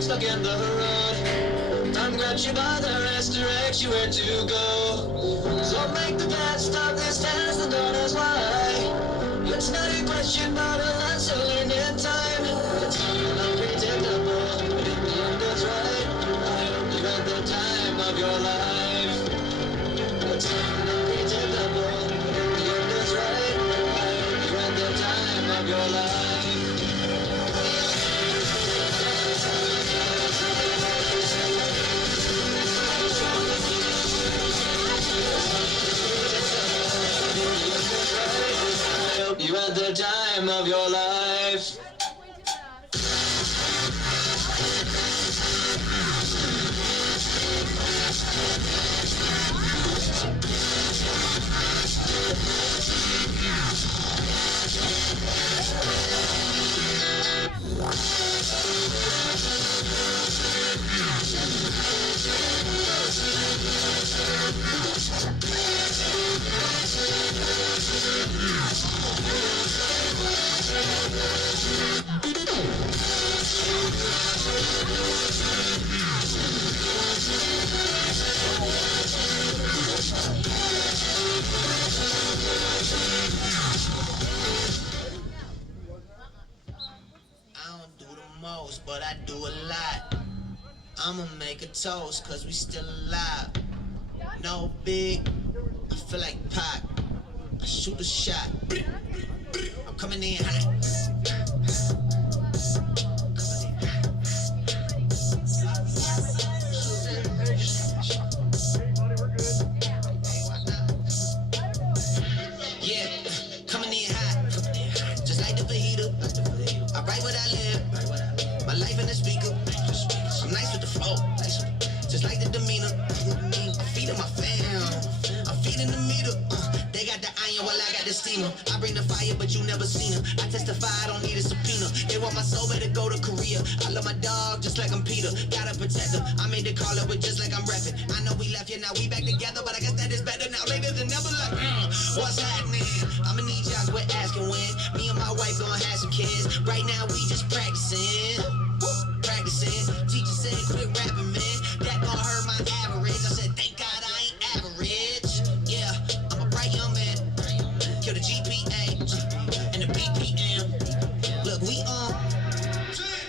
Stuck in the road. Time grabs you by the wrist, directs you where to go. So make the best of this test and don't ask why. It's not a question, but a lesson learned in time. It's unpredictable, but in the end it's right. I hope you had the time of your life. It's unpredictable, but in the end it's right. I hope you had the time of your life. You had the time of your life. I'ma make a toast, cause we still alive. No big, I feel like Pac. I shoot a shot. I'm coming in hot. Yeah, coming in hot. Just like the fajita. I write what I live. My life in the speaker. I'm nice with the flow. Just like the demeanor. I'm feeding my fam. I'm feeding the meter. They got the iron while I got the steamer. I bring the fire, but you never seen her. I testify, I don't need a subpoena. They want my soul, better go to Korea. I love my dog just like I'm Peter. Gotta protect her. I made the call up with just like I'm repping. I know we left here, now we back together, but I guess that is better now later than never. Like, what's happening? I'ma need y'all quit asking when. Me and my wife gonna have some kids. Right now we just practicing. Teacher said quit rapping, man. That gon' hurt my average. I said thank God I ain't average. Yeah, I'm a bright young man. Kill the GPA and the BPM. Look, we on.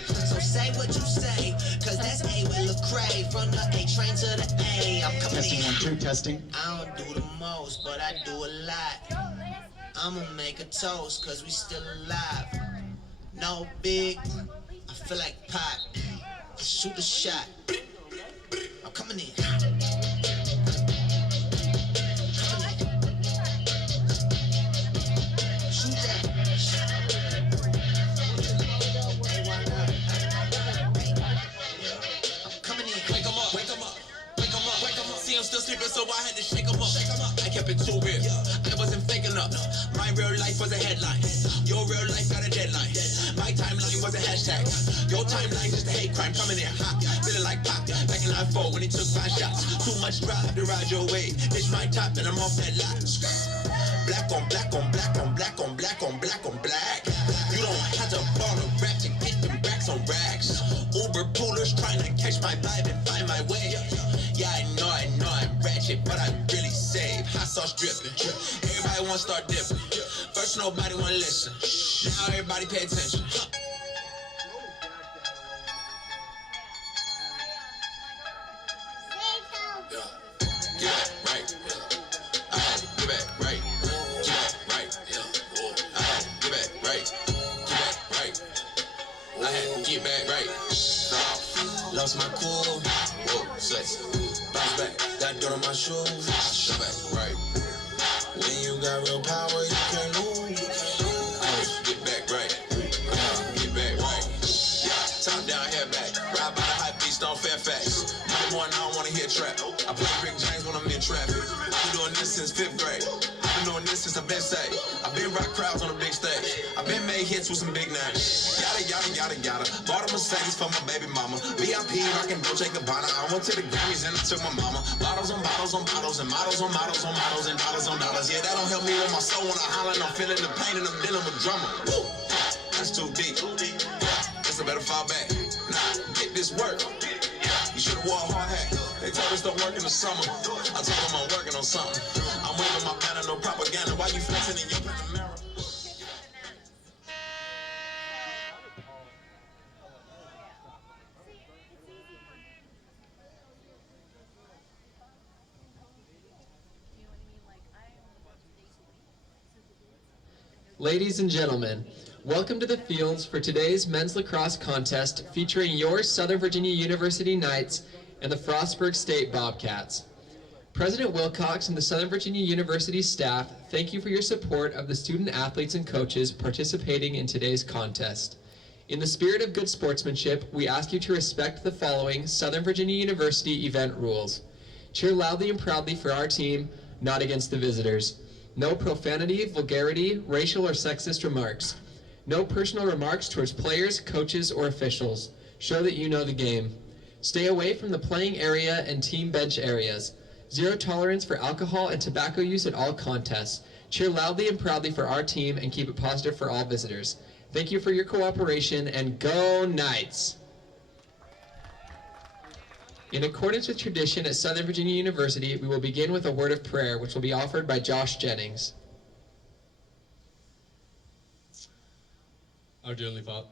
So say what you say, cause that's A with Lecrae. From the A train to the A. I'm coming Testing in. 1 2 testing. I don't do the most, but I do a lot. I'ma make a toast, cause we still alive. No big, I feel like Pac. I shoot a shot. I'm coming in. Shoot that. Hey, why not? I'm coming in. Wake 'em up, wake 'em up, wake 'em up, wake 'em up. See, I'm still sleeping, so I had to shake 'em up. I kept it too real. I wasn't faking up. My real life was a headline. Your real life got a deadline. My timeline was a hashtag. Your timeline just a hate crime. Coming in hot, feeling like pop. Back in '94 when he took 5 shots. Too much drive to ride your way. It's my top and I'm off that lot. Black on black on black on black on black on black on black. You don't have to ball a rap to get them racks on racks. Uber poolers trying to catch my vibe and find my way. Yeah, I know I'm ratchet, but I'm really safe. Hot sauce dripping. Everybody wanna start dipping. First nobody wanna listen. Now everybody pay attention. Yeah. Get back right. I had to get back right. Get back right. I had to get back right. Get back right. I had to get back right. Lost my cool. Whoa, sex. Bounce back. Got dirt on my shoes. Get back right. When you got real power, you can't lose. I had to get back right. Get back right. Yeah, top down, head back. Ride by the high beast on Fairfax. Number one, I don't wanna hear trap. I play Rick James when I'm in traffic. I've been doing this since 5th grade. I've been doing this since I've been saved. I've been rock crowds on a big stage. I've been made hits with some big names. Yada, yada, yada, yada. Bought a Mercedes for my baby mama. VIP, rockin' Dolce Gabbana. I went to the Grammys and I took my mama. Bottles on bottles on bottles and models on models on models and dollars on dollars. Yeah, that don't help me with my soul when I holler and I'm feeling the pain and I'm dealing with drama. Woo! That's too deep. Guess I better fall back. Nah, get this work. You should've wore a hard hat. They told us don't work in the summer. I told them I'm working on something. I'm waving my banner, no propaganda. Why you flexing in your Panamera? Ladies and gentlemen, welcome to the fields for today's men's lacrosse contest featuring your Southern Virginia University Knights and the Frostburg State Bobcats. President Wilcox and the Southern Virginia University staff thank you for your support of the student athletes and coaches participating in today's contest. In the spirit of good sportsmanship, we ask you to respect the following Southern Virginia University event rules. Cheer loudly and proudly for our team, not against the visitors. No profanity, vulgarity, racial or sexist remarks. No personal remarks towards players, coaches, or officials. Show that you know the game. Stay away from the playing area and team bench areas. Zero tolerance for alcohol and tobacco use at all contests. Cheer loudly and proudly for our team and keep it positive for all visitors. Thank you for your cooperation and go Knights! In accordance with tradition at Southern Virginia University, we will begin with a word of prayer, which will be offered by Josh Jennings. Our dear Heavenly Father,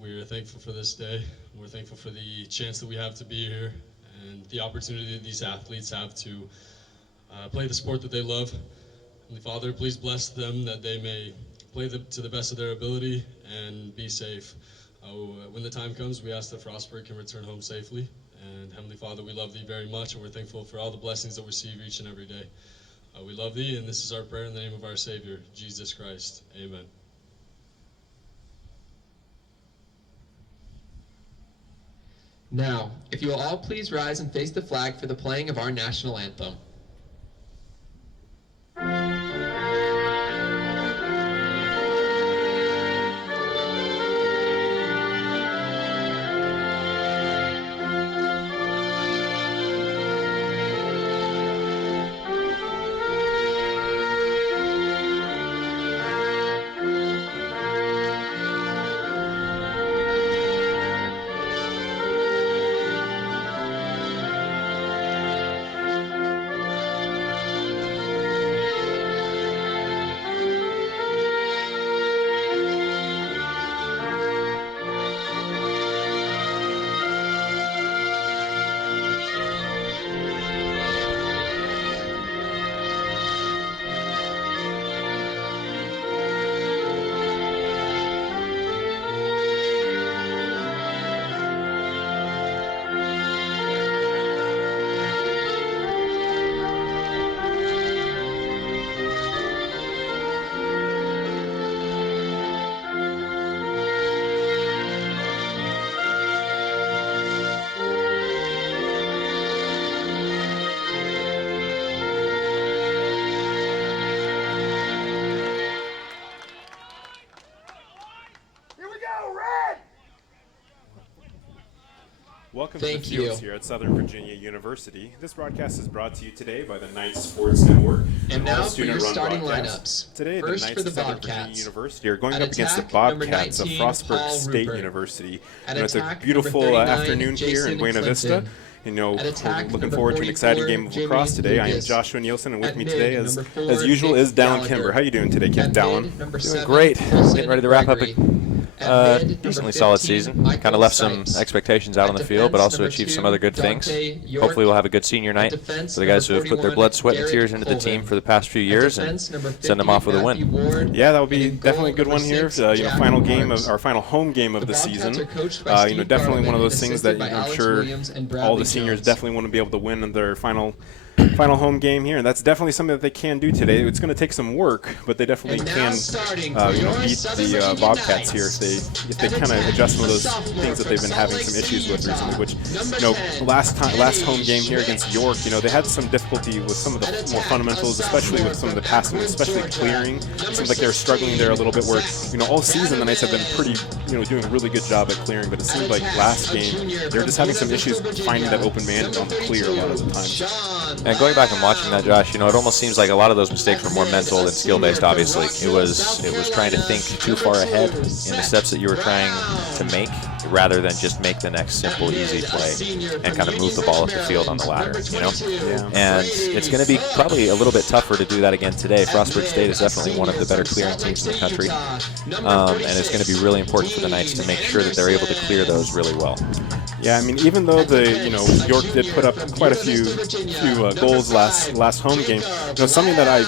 we're thankful for this day. We're thankful for the chance that we have to be here and the opportunity that these athletes have to play the sport that they love. Heavenly Father, please bless them that they may play to the best of their ability and be safe. When the time comes, we ask that Frostburg can return home safely. And Heavenly Father, we love Thee very much, and we're thankful for all the blessings that we receive each and every day. We love Thee, and this is our prayer in the name of our Savior, Jesus Christ. Amen. Now, if you will all please rise and face the flag for the playing of our national anthem. Welcome Thank to the Fields you. here at Southern Virginia University. This broadcast is brought to you today by the Knights Sports Network And all now for student-run your starting broadcasts. lineups. Today, First the Knights for the of Southern Virginia Bobcats. University are going At up against the attack, number Bobcats of 19, Frostburg Paul State Rupert. University. At It's a attack, beautiful number 39, afternoon here Jason in Buena Vista. Clinton. You know, At attack, we're looking number forward to an exciting 44, game of Jimmy lacrosse today. I am Lucas. Joshua Nielsen, and with At me mid, today, number 4, as usual, Nick is Dallin Gallagher. Kimber. How you doing today, At Dallin? mid, number Doing 7, great. Colson Getting ready to wrap up Gregory. a At mid, decently number solid 15, season. Michael Kind of left some Sykes. expectations out At on the field, but defense, also number achieved 2, some other good things. Dante York. Hopefully we'll have a good senior night At defense, for the guys who number have put their 41, blood, sweat, and Garrett tears into the team Colvin. for the past few At years defense, and number 50, send them off with a Matthew win. Ward. Yeah, that would be And in definitely a goal, good one number here. 6, You know, Jack final game Barnes. of our final home game of the Bobcats season. are coached by You know, Steve definitely one of Garvin those and things assisted that by I'm Alex sure Williams and all Bradley the seniors Jones. definitely want to be able to win in their final home game here, and that's definitely something that they can do today. It's going to take some work, but they definitely And now can starting for you know, your beat Southern the Virginia Bobcats Knights. here if they At kind of attack, adjust some of the those sophomore things that from they've been Salt having Lake some City, issues with Utah. recently. Which Number you know, 10, last home Kenny game here against Schmidt. York, you know, they had some difficulty with some of the At more attack, fundamentals, a especially with sophomore some of the from passing, Akron, especially Georgia. clearing. It Number seems like they were struggling there a little bit. Where 16, you know, all season the Knights have been Gatterman. pretty, you know, doing a really good job at clearing, but it seemed like attack, last a game junior they're from just having some Buena issues Vista, finding that Virginia. open man on the clear a lot of the time. Sean And going back and watching that, Josh, you know, it almost seems like a lot of those mistakes were more mental than skill-based, obviously. It was trying to think too far ahead in the steps that you were trying to make rather than just make the next simple, easy play and kind of move the ball up the field on the ladder, you know? And it's going to be probably a little bit tougher to do that again today. Frostburg State is definitely one of the better clearing teams in the country, and it's going to be really important for the Knights to make sure that they're able to clear those really well. Yeah, I mean, even though York did put up quite a few goals last home game, you know, something that I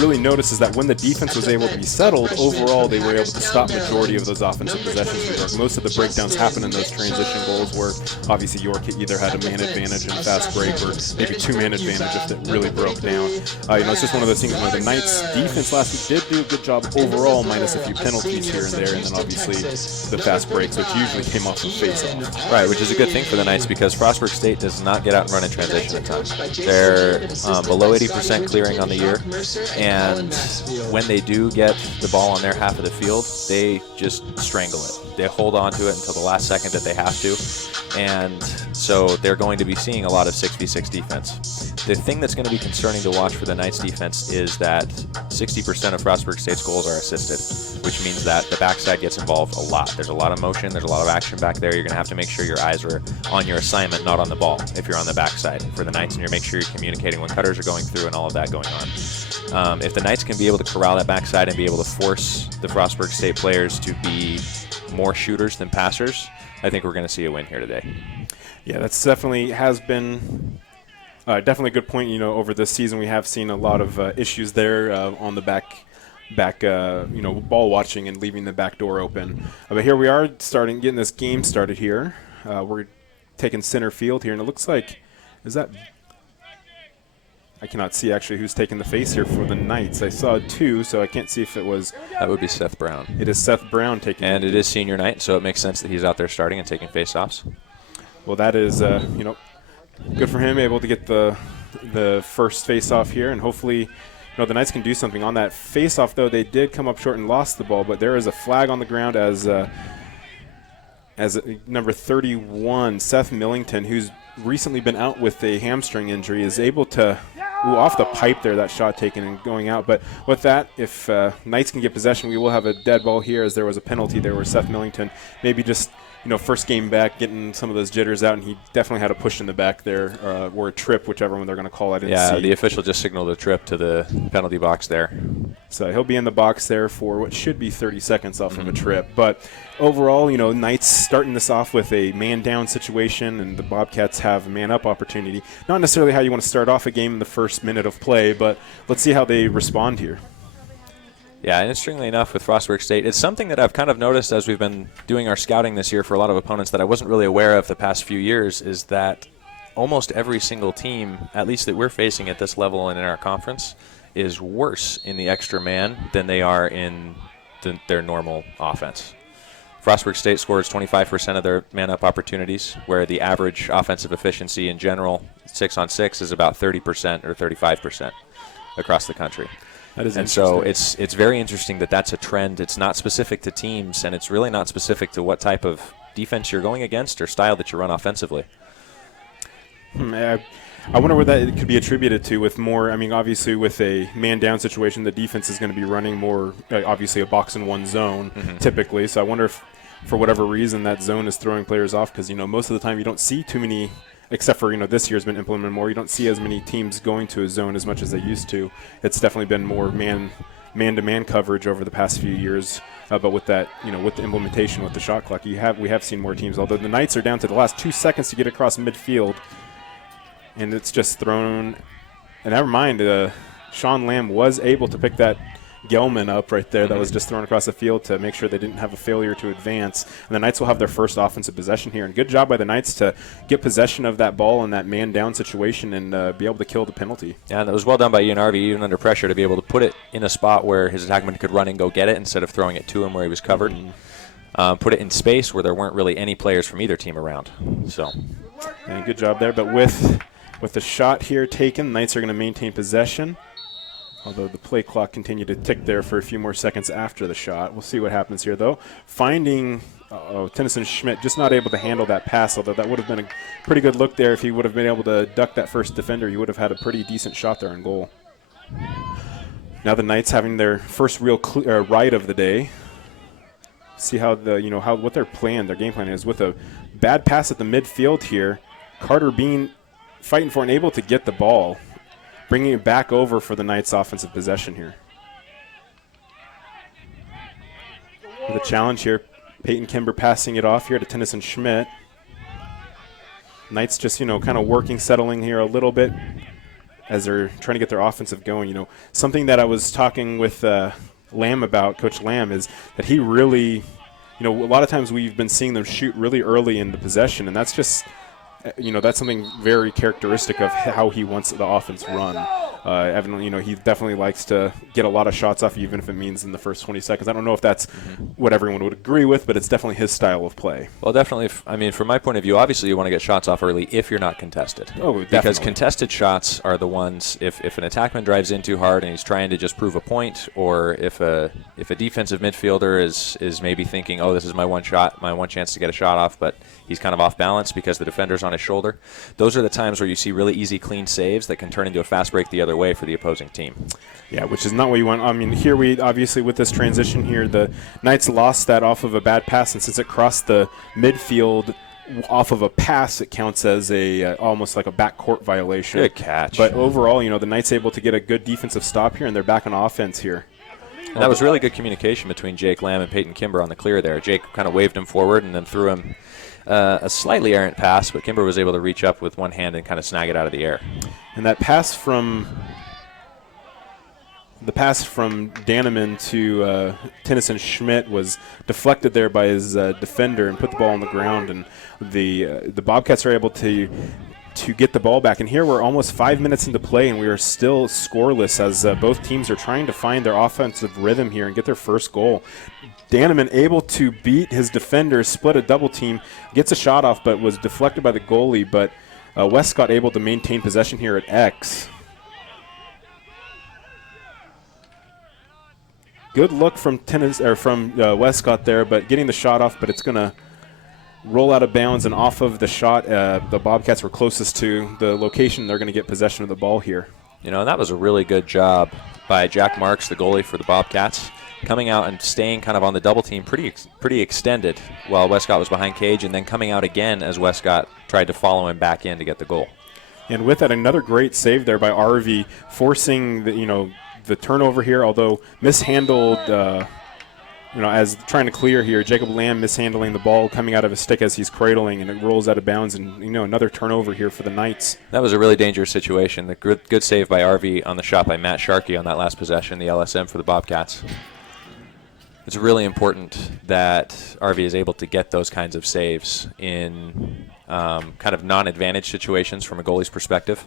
really noticed is that when the defense was able to be settled, overall they were able to stop majority of those offensive possessions for York. Most of the breakdowns happen in those transition goals where obviously York either had a man advantage in fast break or maybe two-man advantage if it really broke down. You know, it's just one of those things where the Knights defense last week did do a good job overall, minus a few penalties here and there, and then obviously the fast breaks, which usually came off of face-off. Right, which is a good thing for the Knights because Frostburg State does not get out and run in transition a ton. They're below 80% clearing on the year, and when they do get the ball on their half of the field, they just strangle it. They hold on to it until the last second that they have to, and so they're going to be seeing a lot of 6v6 defense. The thing that's going to be concerning to watch for the Knights defense is that 60% of Frostburg State's goals are assisted, which means that the backside gets involved a lot. There's a lot of motion, there's a lot of action back there. You're going to have to make sure your eyes are on your assignment, not on the ball, if you're on the backside for the Knights, and you make sure you're communicating when cutters are going through and all of that going on. If the Knights can be able to corral that backside and be able to force the Frostburg State players to be more shooters than passers, I think we're going to see a win here today. Yeah, that's definitely has been definitely a good point. Over this season we have seen a lot of issues there on the back ball watching and leaving the back door open. But here we are getting this game started here. We're taking center field here, and it looks like, I cannot see actually who's taking the face here for the Knights. I saw 2, so I can't see if it was. That would be Seth Brown. It is Seth Brown taking. And it is senior night, so it makes sense that he's out there starting and taking face-offs. Well, that is, good for him, able to get the first face-off here, and hopefully, the Knights can do something on that face-off. Though they did come up short and lost the ball, but there is a flag on the ground as number 31, Seth Millington, who's recently been out with a hamstring injury, is able to off the pipe there, that shot taken and going out. But with that, if Knights can get possession, we will have a dead ball here, as there was a penalty there where Seth Millington maybe just first game back, getting some of those jitters out, and he definitely had a push in the back there, or a trip, whichever one they're going to call it. Yeah, the official just signaled a trip to the penalty box there. So he'll be in the box there for what should be 30 seconds off of a trip. But overall, Knights starting this off with a man-down situation, and the Bobcats have a man-up opportunity. Not necessarily how you want to start off a game in the first minute of play, but let's see how they respond here. Yeah, and interestingly enough, with Frostburg State, it's something that I've kind of noticed as we've been doing our scouting this year for a lot of opponents that I wasn't really aware of the past few years, is that almost every single team, at least that we're facing at this level and in our conference, is worse in the extra man than they are in their normal offense. Frostburg State scores 25% of their man-up opportunities, where the average offensive efficiency in general, 6-on-6, is about 30% or 35% across the country. And so it's very interesting that that's a trend. It's not specific to teams, and it's really not specific to what type of defense you're going against or style that you run offensively. I wonder where that could be attributed to with more. Obviously with a man-down situation, the defense is going to be running more, obviously a box-and-one zone typically. So I wonder if, for whatever reason, that zone is throwing players off, because, most of the time you don't see too many, except for, this year's been implemented more. You don't see as many teams going to a zone as much as they used to. It's definitely been more man-to-man coverage over the past few years. But with that, with the implementation with the shot clock, we have seen more teams. Although the Knights are down to the last 2 seconds to get across midfield, and it's just thrown. And never mind, Sean Lamb was able to pick that Gelman up right there that was just thrown across the field to make sure they didn't have a failure to advance. And the Knights will have their first offensive possession here. And good job by the Knights to get possession of that ball in that man-down situation and be able to kill the penalty. Yeah, and it was well done by Ian Harvey, even under pressure, to be able to put it in a spot where his attackman could run and go get it instead of throwing it to him where he was covered. Put it in space where there weren't really any players from either team around. So, and good job there. But with the shot here taken, the Knights are going to maintain possession. Although the play clock continued to tick there for a few more seconds after the shot. We'll see what happens here, though. Finding Tennyson Schmidt just not able to handle that pass, although that would have been a pretty good look there. If he would have been able to duck that first defender, he would have had a pretty decent shot there in goal. Now the Knights having their first real right of the day. See how what their game plan is. With a bad pass at the midfield here, Carter Bean fighting for and able to get the ball, bringing it back over for the Knights' offensive possession here. With a challenge here, Peyton Kimber passing it off here to Tennyson Schmidt. Knights just, kind of working, settling here a little bit as they're trying to get their offensive going. Something that I was talking with Lamb about, Coach Lamb, is that he really, a lot of times we've been seeing them shoot really early in the possession, and that's just, that's something very characteristic of how he wants the offense run. Evidently, he definitely likes to get a lot of shots off, even if it means in the first 20 seconds. I don't know if that's what everyone would agree with, but it's definitely his style of play. Well, definitely. From my point of view, obviously you want to get shots off early if you're not contested. Oh, definitely. Because contested shots are the ones, if an attackman drives in too hard and he's trying to just prove a point, or if a defensive midfielder is maybe thinking, oh, this is my one chance to get a shot off, but he's kind of off balance because the defender's on his shoulder. Those are the times where you see really easy, clean saves that can turn into a fast break the other way for the opposing team. Yeah, which is not what you want. Here we obviously, with this transition here, the Knights lost that off of a bad pass, and since it crossed the midfield off of a pass, it counts as almost like a backcourt violation. Good catch. But overall, the Knights able to get a good defensive stop here, and they're back on offense here. And that was really good communication between Jake Lamb and Peyton Kimber on the clear there. Jake kind of waved him forward and then threw him a slightly errant pass, but Kimber was able to reach up with one hand and kind of snag it out of the air. And that pass from Danneman to Tennyson Schmidt was deflected there by his defender and put the ball on the ground. And the Bobcats are able to get the ball back. And here we're almost 5 minutes into play, and we are still scoreless as both teams are trying to find their offensive rhythm here and get their first goal. Danneman able to beat his defender, split a double team, gets a shot off, but was deflected by the goalie. But Westcott able to maintain possession here at X. Good look from Westcott there, but getting the shot off, but it's going to roll out of bounds, and off of the shot, the Bobcats were closest to the location. They're going to get possession of the ball here. You know, that was a really good job by Jack Marks, the goalie for the Bobcats, coming out and staying kind of on the double team pretty extended while Westcott was behind cage, and then coming out again as Westcott tried to follow him back in to get the goal. And with that, another great save there by RV, forcing the turnover here, although mishandled, as trying to clear here. Jacob Lamb mishandling the ball coming out of his stick as he's cradling, and it rolls out of bounds, and another turnover here for the Knights. That was a really dangerous situation. The good save by RV on the shot by Matt Sharkey on that last possession, the LSM for the Bobcats. It's really important that RV is able to get those kinds of saves in kind of non-advantage situations from a goalie's perspective.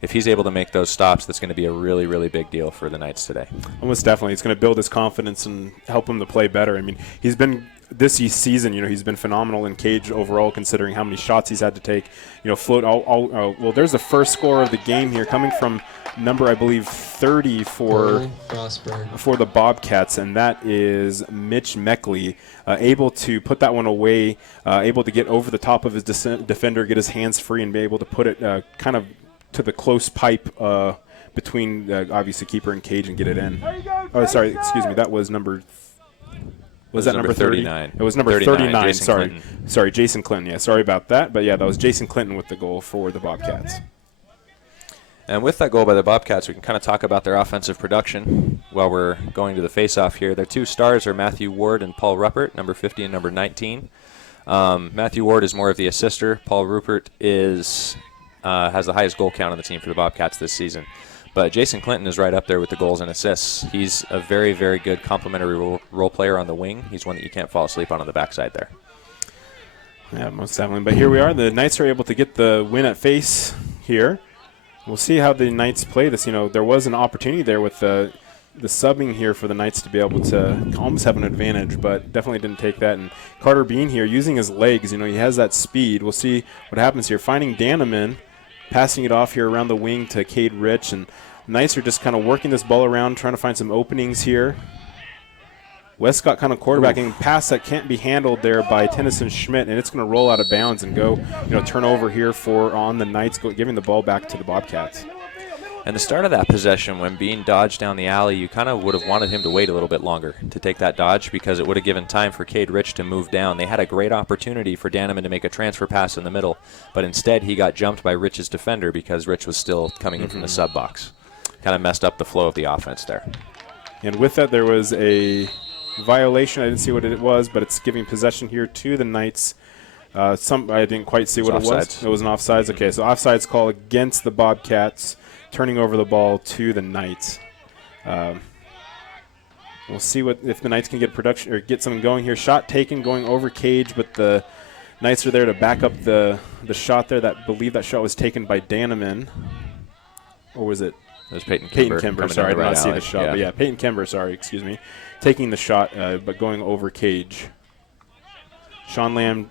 If he's able to make those stops, that's going to be a really, really big deal for the Knights today. Almost definitely. It's going to build his confidence and help him to play better. I mean, he's been this season, he's been phenomenal in cage overall, considering how many shots he's had to take. Float well, there's the first score of the game here coming from number, I believe, 30 for the Bobcats, and that is Mitch Meckley, able to put that one away, able to get over the top of his defender, get his hands free, and be able to put it kind of to the close pipe between obviously keeper and cage and get it in. Oh, sorry, excuse me. That was number. Was that number 39? It was number 39. Jason Clinton. Sorry, Jason Clinton. Yeah, sorry about that. But yeah, that was Jason Clinton with the goal for the Bobcats. And with that goal by the Bobcats, we can kind of talk about their offensive production while we're going to the face-off here. Their two stars are Matthew Ward and Paul Ruppert, number 50 and number 19. Matthew Ward is more of the assister. Paul Ruppert is has the highest goal count on the team for the Bobcats this season. But Jason Clinton is right up there with the goals and assists. He's a very, very good complementary role player on the wing. He's one that you can't fall asleep on the backside there. Yeah, most definitely. But here we are. The Knights are able to get the win at face here. We'll see how the Knights play this. There was an opportunity there with the subbing here for the Knights to be able to almost have an advantage, but definitely didn't take that. And Carter Bean here using his legs. He has that speed. We'll see what happens here. Finding Danneman, passing it off here around the wing to Cade Rich, and Knights are just kind of working this ball around, trying to find some openings here. Westcott kind of quarterbacking, pass that can't be handled there by Tennyson Schmidt, and it's going to roll out of bounds and go, turn over here on the Knights, giving the ball back to the Bobcats. And the start of that possession, when Bean dodged down the alley, you kind of would have wanted him to wait a little bit longer to take that dodge, because it would have given time for Cade Rich to move down. They had a great opportunity for Danneman to make a transfer pass in the middle, but instead he got jumped by Rich's defender because Rich was still coming in from the sub box. Kind of messed up the flow of the offense there. And with that, there was a violation. I didn't see what it was, but it's giving possession here to the Knights. I didn't quite see what it was. It was an offsides. Okay, so offsides call against the Bobcats, turning over the ball to the Knights. We'll see if the Knights can get production or get something going here. Shot taken, going over cage, but the Knights are there to back up the shot there. I believe that shot was taken by Danneman, or was it? It was Peyton Kimber. Sorry, I did not see the shot. Yeah. But yeah, Peyton Kimber, excuse me. Taking the shot, but going over cage. Sean Lamb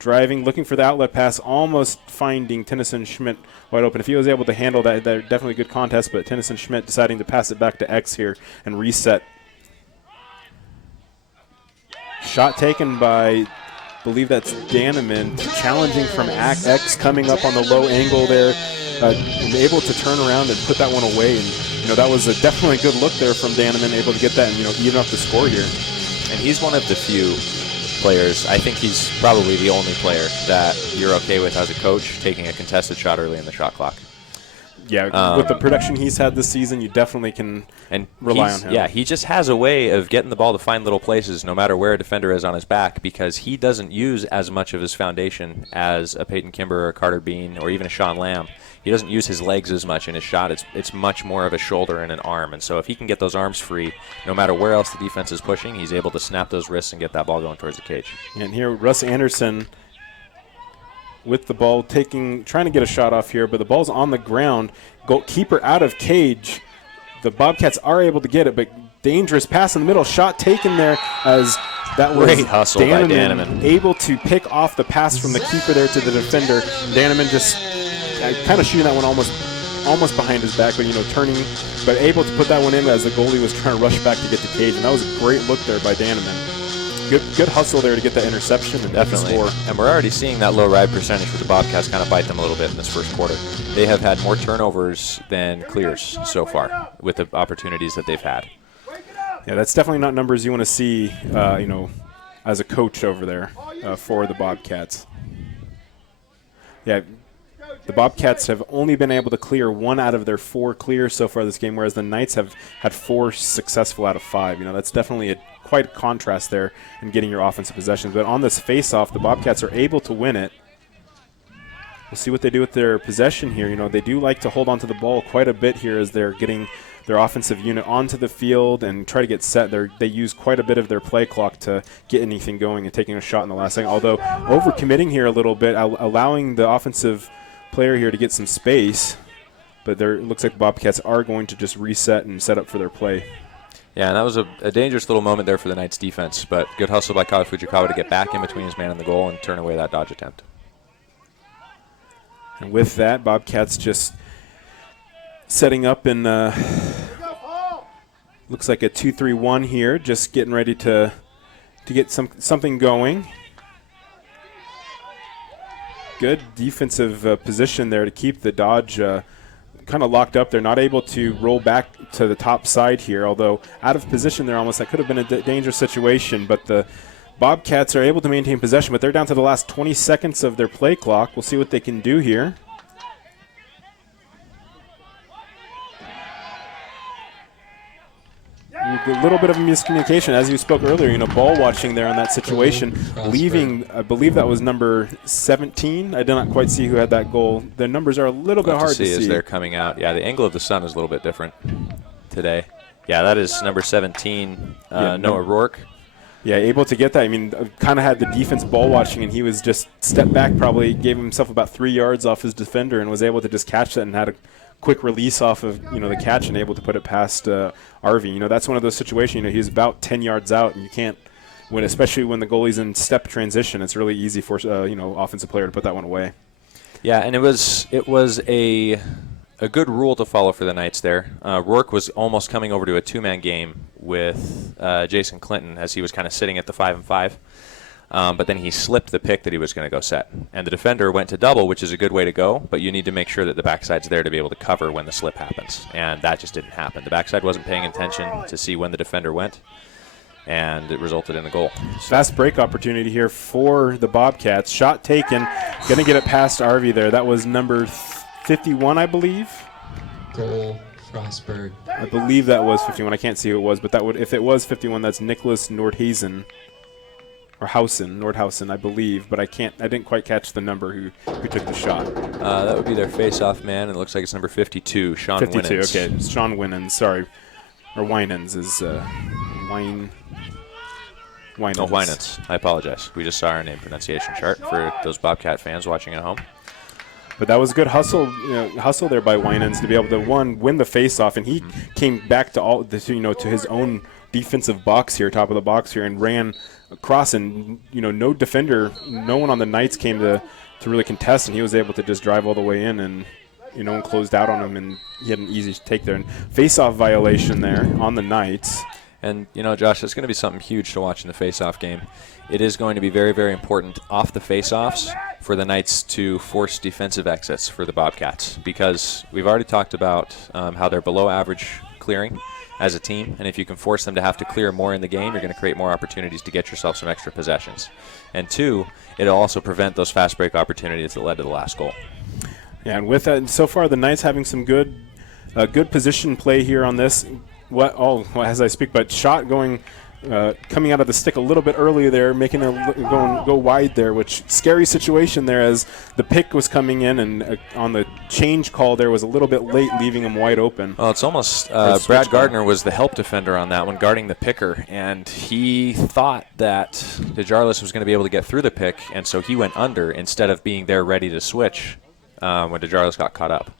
driving, looking for the outlet pass, almost finding Tennyson Schmidt wide open. If he was able to handle that, definitely a good contest, but Tennyson Schmidt deciding to pass it back to X here and reset. Shot taken by, I believe that's Danneman, challenging from X, coming up on the low angle there, and able to turn around and put that one away. And that was definitely a good look there from Danneman, able to get that and even up the score here. And he's one of the few players, I think he's probably the only player that you're okay with as a coach taking a contested shot early in the shot clock. Yeah, with the production he's had this season, you definitely can rely on him. Yeah, he just has a way of getting the ball to find little places no matter where a defender is on his back, because he doesn't use as much of his foundation as a Peyton Kimber or a Carter Bean or even a Sean Lamb. He doesn't use his legs as much in his shot. It's much more of a shoulder and an arm. And so if he can get those arms free, no matter where else the defense is pushing, he's able to snap those wrists and get that ball going towards the cage. And here, Russ Anderson with the ball, trying to get a shot off here, but the ball's on the ground. Keeper out of cage. The Bobcats are able to get it, but dangerous pass in the middle. Shot taken there as that was Great hustle by Danneman. Able to pick off the pass from the keeper there to the defender. Danneman just kind of shooting that one almost behind his back, but turning, but able to put that one in as the goalie was trying to rush back to get the cage, and that was a great look there by Danneman. Good hustle there to get that interception and definitely score. And we're already seeing that low ride percentage for the Bobcats kind of bite them a little bit in this first quarter. They have had more turnovers than clears so far with the opportunities that they've had. Yeah, that's definitely not numbers you want to see, as a coach over there for the Bobcats. Yeah. The Bobcats have only been able to clear 1 out of their 4 clears so far this game, whereas the Knights have had 4 successful out of 5. That's definitely quite a contrast there in getting your offensive possessions. But on this face-off, the Bobcats are able to win it. We'll see what they do with their possession here. They do like to hold on to the ball quite a bit here as they're getting their offensive unit onto the field and try to get set. They use quite a bit of their play clock to get anything going and taking a shot in the last second, although over-committing here a little bit, allowing the offensive player here to get some space, but it looks like the Bobcats are going to just reset and set up for their play. Yeah, and that was a dangerous little moment there for the Knights defense, but good hustle by Kyle Fujikawa to get back in between his man and the goal and turn away that dodge attempt. And with that, Bobcats just setting up in looks like a 2-3-1 here, just getting ready to get something going. Good defensive position there to keep the Dodge kind of locked up. They're not able to roll back to the top side here, although out of position there almost. That could have been a dangerous situation, but the Bobcats are able to maintain possession, but they're down to the last 20 seconds of their play clock. We'll see what they can do here. A little bit of a miscommunication, as you spoke earlier, ball watching there on that situation, leaving, I believe that was number 17. I did not quite see who had that goal. The numbers are a little bit hard to see as they're coming out. Yeah, the angle of the sun is a little bit different today. Yeah, that is number 17, Noah Rourke. Yeah, able to get that. Kind of had the defense ball watching, and he was just stepped back, probably gave himself about 3 yards off his defender and was able to just catch that and had a quick release off of the catch and able to put it past Arvey. That's one of those situations. He's about 10 yards out, and you can't win, especially when the goalie's in step transition. It's really easy for offensive player to put that one away. Yeah, and it was a good rule to follow for the Knights there. Rourke was almost coming over to a 2-man game with Jason Clinton as he was kind of sitting at the 5-and-5. But then he slipped the pick that he was going to go set. And the defender went to double, which is a good way to go, but you need to make sure that the backside's there to be able to cover when the slip happens. And that just didn't happen. The backside wasn't paying attention to see when the defender went, and it resulted in a goal. Fast break opportunity here for the Bobcats. Shot taken. Going to get it past Arvey there. That was number 51, I believe. Goal, Frostburg. I believe that was 51. I can't see who it was, but if it was 51, that's Nicholas Nordhazen. Or Nordhausen, I believe, but I didn't quite catch the number who took the shot. That would be their face-off man, and it looks like it's number 52, Sean 52, Winans. okay. Sean Winans, sorry. Or Winans is Winans. Oh, Winans. I apologize. We just saw our name pronunciation chart for those Bobcat fans watching at home. But that was a good hustle there by Winans to be able to win the face-off, and he came back to to his own defensive box here, top of the box here, and ran across, and no defender, no one on the Knights came to really contest, and he was able to just drive all the way in, and and closed out on him, and he had an easy take there. And face-off violation there on the Knights. And Josh, it's going to be something huge to watch in the face-off game. It is going to be very, very important off the face-offs for the Knights to force defensive exits for the Bobcats, because we've already talked about how they're below average clearing as a team, and if you can force them to have to clear more in the game, you're going to create more opportunities to get yourself some extra possessions. And 2, it'll also prevent those fast break opportunities that led to the last goal. Yeah, and with that, so far the Knights having some good position play here on this. As I speak, but shot going, coming out of the stick a little bit earlier there, making it go wide there, which scary situation there as the pick was coming in, and on the change call there was a little bit late, leaving him wide open. Well, it's almost Brad Gardner was the help defender on that one, guarding the picker, and he thought that DeJarlis was going to be able to get through the pick, and so he went under instead of being there ready to switch when DeJarlis got caught up.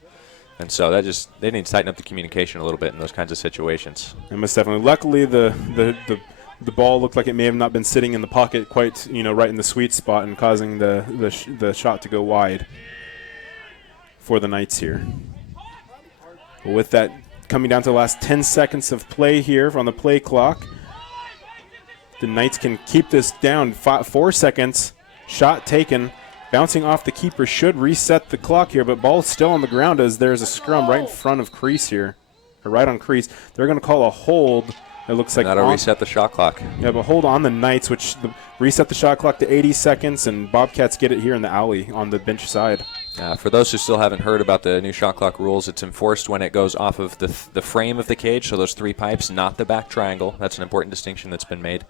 And so they need to tighten up the communication a little bit in those kinds of situations. And most definitely. Luckily, the ball looked like it may have not been sitting in the pocket quite, right in the sweet spot and causing the shot to go wide for the Knights here. But with that, coming down to the last 10 seconds of play here on the play clock, the Knights can keep this down. 4 seconds, shot taken. Bouncing off the keeper should reset the clock here, but ball's still on the ground as there's a scrum right in front of crease here, or right on crease. They're going to call a hold. It looks like that'll reset the shot clock. Yeah, but hold on the Knights, which reset the shot clock to 80 seconds, and Bobcats get it here in the alley on the bench side. For those who still haven't heard about the new shot clock rules, it's enforced when it goes off of the frame of the cage, so those 3 pipes, not the back triangle. That's an important distinction that's been made.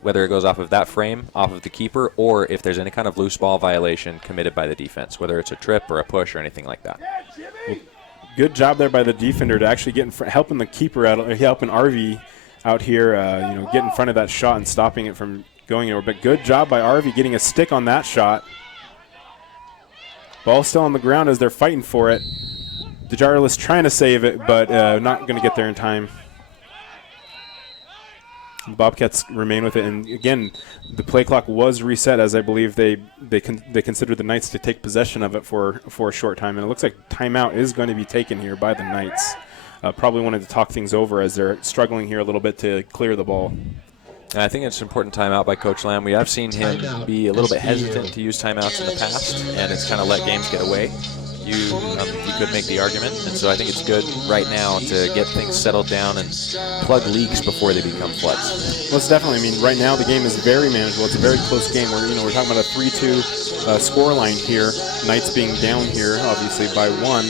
Whether it goes off of that frame, off of the keeper, or if there's any kind of loose ball violation committed by the defense, whether it's a trip or a push or anything like that. Well, good job there by the defender to actually get in front, helping the keeper out, helping RV out here, get in front of that shot and stopping it from going over. But good job by RV getting a stick on that shot. Ball still on the ground as they're fighting for it. DeJarlis trying to save it, but not going to get there in time. The Bobcats remain with it, and again, the play clock was reset as I believe they considered the Knights to take possession of it for a short time, and it looks like timeout is going to be taken here by the Knights. Probably wanted to talk things over as they're struggling here a little bit to clear the ball. I think it's an important timeout by Coach Lamb. We have seen him be a little bit hesitant to use timeouts in the past, and it's kind of let games get away. You could make the argument, and so I think it's good right now to get things settled down and plug leaks before they become floods. Well, it's definitely. I mean, right now the game is very manageable. It's a very close game. We're talking about a 3-2 score line here. Knights being down here, obviously by 1.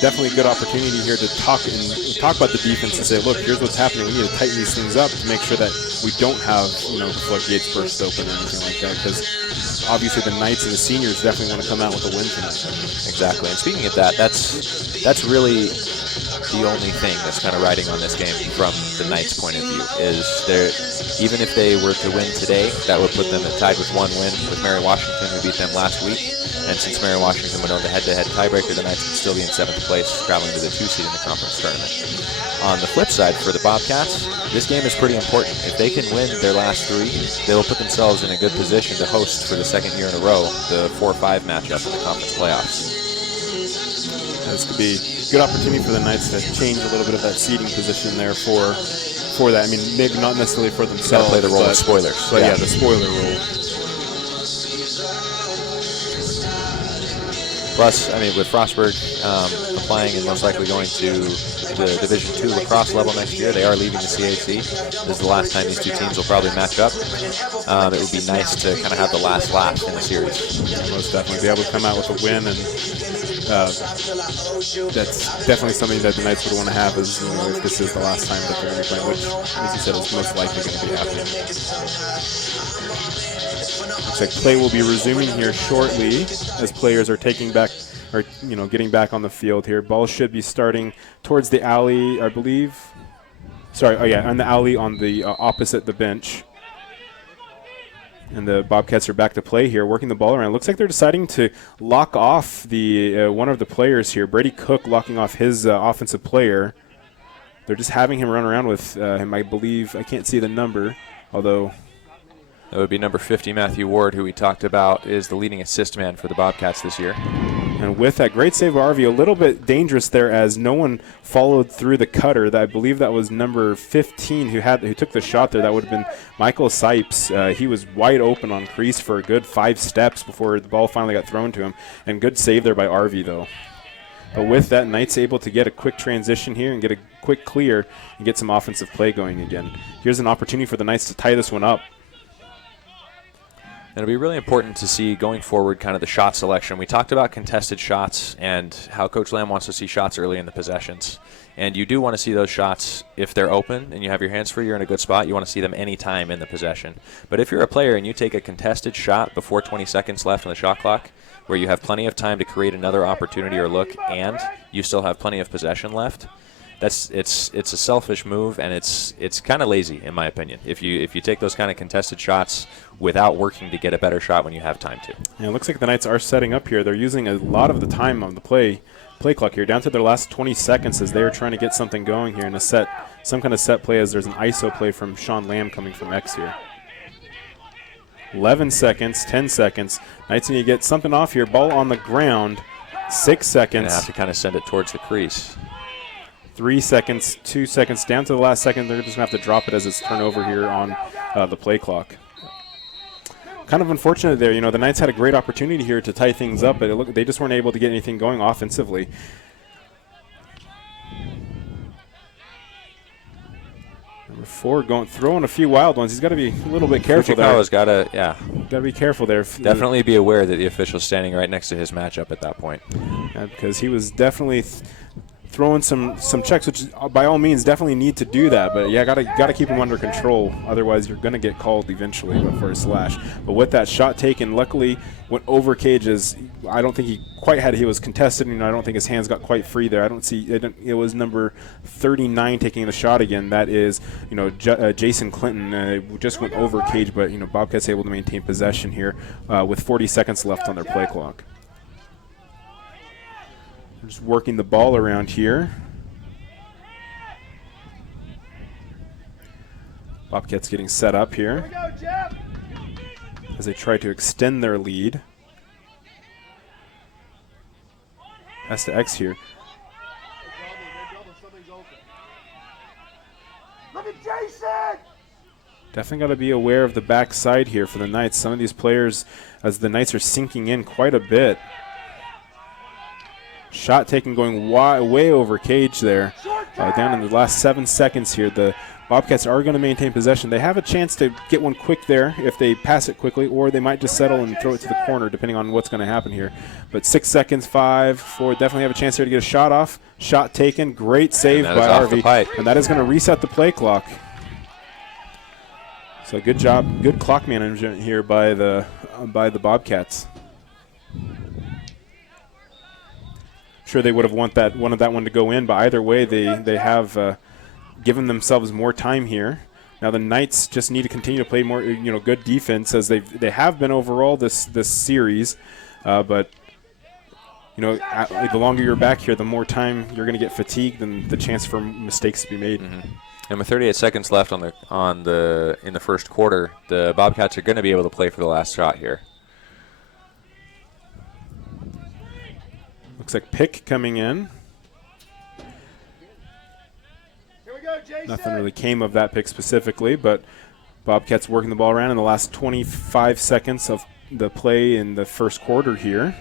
Definitely a good opportunity here to talk about the defense and say, look, here's what's happening. We need to tighten these things up to make sure that we don't have the floodgates burst open or anything like that. Because obviously the Knights and the seniors definitely want to come out with a win tonight. Exactly. And speaking of that, that's really the only thing that's kind of riding on this game from the Knights' point of view is even if they were to win today, that would put them tied with 1 win with Mary Washington, who beat them last week. And since Mary Washington went on the head-to-head tiebreaker, the Knights would still be in 7th place, traveling to the 2 seed in the conference tournament. On the flip side, for the Bobcats, this game is pretty important. If they can win their last 3, they will put themselves in a good position to host for the 2nd year in a row the 4-5 matchup in the conference playoffs. This could be a good opportunity for the Knights to change a little bit of that seeding position there for that. I mean, maybe not necessarily for themselves. Play the role of spoilers. But yeah, the spoiler role. Plus, I mean, with Frostburg applying and most likely going to the Division II lacrosse level next year, they are leaving the CAC. This is the last time these 2 teams will probably match up. It would be nice to kind of have the last laugh in the series. Yeah, most definitely. Be able to come out with a win, and that's definitely something that the Knights would want to have is, if this is the last time that they're going to be playing, which, as you said, is most likely going to be happening. Looks like play will be resuming here shortly as players are getting back on the field here. Ball should be starting towards the alley, I believe. On the alley on the opposite the bench. And the Bobcats are back to play here, working the ball around. Looks like they're deciding to lock off the one of the players here. Brady Cook locking off his offensive player. They're just having him run around with him, I believe. I can't see the number, although... That would be number 50, Matthew Ward, who we talked about is the leading assist man for the Bobcats this year. And with that great save of RV, a little bit dangerous there as no one followed through the cutter. I believe that was number 15 who took the shot there. That would have been Michael Sipes. He was wide open on crease for a good 5 steps before the ball finally got thrown to him. And good save there by RV, though. But with that, Knights able to get a quick transition here and get a quick clear and get some offensive play going again. Here's an opportunity for the Knights to tie this one up. And it'll be really important to see going forward kind of the shot selection. We talked about contested shots and how Coach Lamb wants to see shots early in the possessions. And you do want to see those shots if they're open and you have your hands free, you're in a good spot. You want to see them anytime in the possession. But if you're a player and you take a contested shot before 20 seconds left on the shot clock, where you have plenty of time to create another opportunity or look and you still have plenty of possession left, it's a selfish move, and it's kind of lazy in my opinion. If you take those kind of contested shots without working to get a better shot when you have time to. Yeah, it looks like the Knights are setting up here. They're using a lot of the time on the play clock here, down to their last 20 seconds as they are trying to get something going here in a some kind of set play, as there's an ISO play from Sean Lamb coming from X here. 11 seconds, 10 seconds. Knights need to get something off here. Ball on the ground. 6 seconds. Gonna have to kind of send it towards the crease. 3 seconds, 2 seconds, down to the last second. They're just going to have to drop it as it's turnover here on the play clock. Kind of unfortunate there. The Knights had a great opportunity here to tie things up, but they just weren't able to get anything going offensively. Number 4 throwing a few wild ones. He's got to be a little bit careful there. Fujikawa's got to, got to be careful there. Definitely be aware that the official's standing right next to his matchup at that point. Yeah, because he was definitely throwing some checks, which by all means definitely need to do that. But yeah, gotta keep him under control. Otherwise, you're gonna get called eventually for a slash. But with that shot taken, luckily went over cages. I don't think he quite had. He was contested. I don't think his hands got quite free there. I don't see. It was number 39 taking the shot again. That is, Jason Clinton just went over cage, but Bobcats able to maintain possession here with 40 seconds left on their play clock. Just working the ball around here. Bobcats getting set up here as they try to extend their lead. That's the X here. Look at Jason! Definitely got to be aware of the backside here for the Knights. Some of these players, as the Knights are sinking in quite a bit. Shot taken going way over cage there. Down in the last 7 seconds here. The Bobcats are going to maintain possession. They have a chance to get one quick there if they pass it quickly, or they might just settle and throw it to the corner, depending on what's going to happen here. But 6 seconds, 5, 4, definitely have a chance here to get a shot off. Shot taken. Great save by RV. And that is going to reset the play clock. So good job, good clock management here by the Bobcats. Sure, they would have wanted that one to go in, but either way, they have given themselves more time here. Now the Knights just need to continue to play more, good defense, as they have been overall this series. But the longer you're back here, the more time you're going to get fatigued and the chance for mistakes to be made. Mm-hmm. And with 38 seconds left in the first quarter, the Bobcats are going to be able to play for the last shot here. Looks like pick coming in. Here we go, Jason. Nothing really came of that pick specifically, but Bobcats working the ball around in the last 25 seconds of the play in the first quarter here.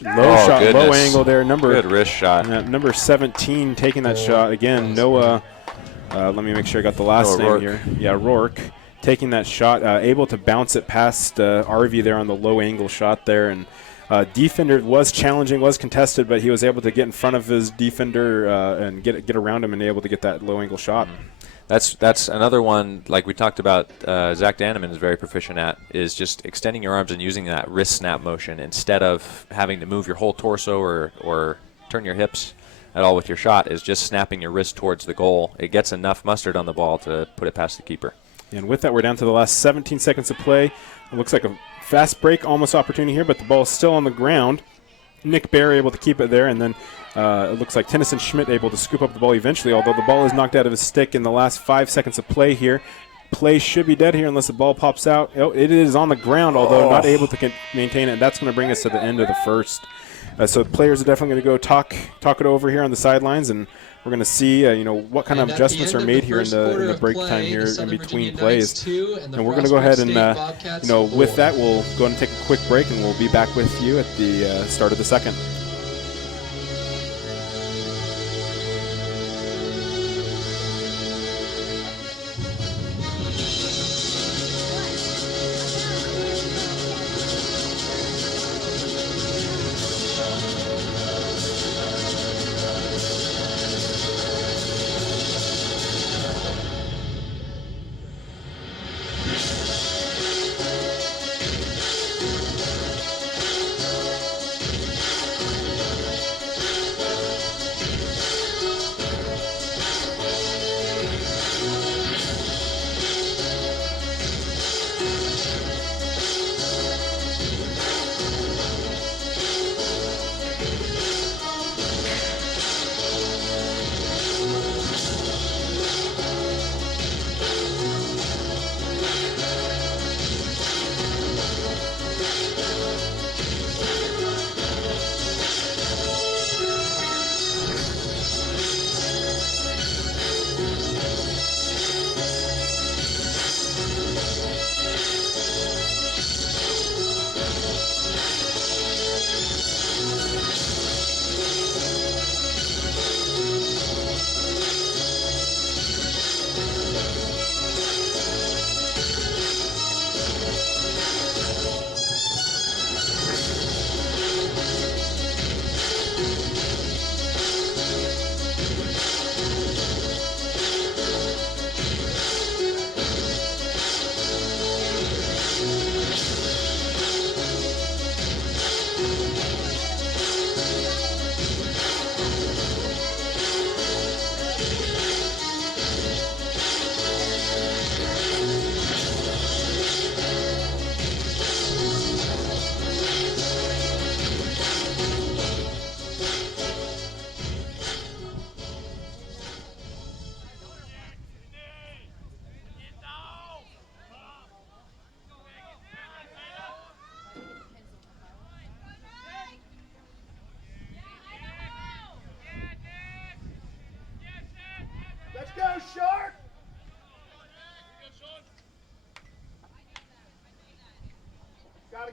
Low angle there. Good wrist shot. Number 17 taking that shot. Again, Noah, let me make sure I got the last name here. Yeah, Rourke. Taking that shot, able to bounce it past RV there on the low angle shot there. And defender was challenging, was contested, but he was able to get in front of his defender and get around him and able to get that low angle shot. That's another one, like we talked about, Zach Danneman is very proficient at, is just extending your arms and using that wrist snap motion instead of having to move your whole torso or turn your hips at all with your shot, is just snapping your wrist towards the goal. It gets enough mustard on the ball to put it past the keeper. And with that, we're down to the last 17 seconds of play. It looks like a fast break, almost opportunity here, but the ball is still on the ground. Nick Bear able to keep it there, and then it looks like Tennyson Schmidt able to scoop up the ball eventually, although the ball is knocked out of his stick in the last 5 seconds of play here. Play should be dead here unless the ball pops out. Oh, it is on the ground, although not able to maintain it, and that's going to bring us to the end of the first. So players are definitely going to go talk it over here on the sidelines, and we're going to see what kind of adjustments are made here in the break time here in between plays. And we're going to go ahead and with that, we'll go ahead and take a quick break, and we'll be back with you at the start of the second.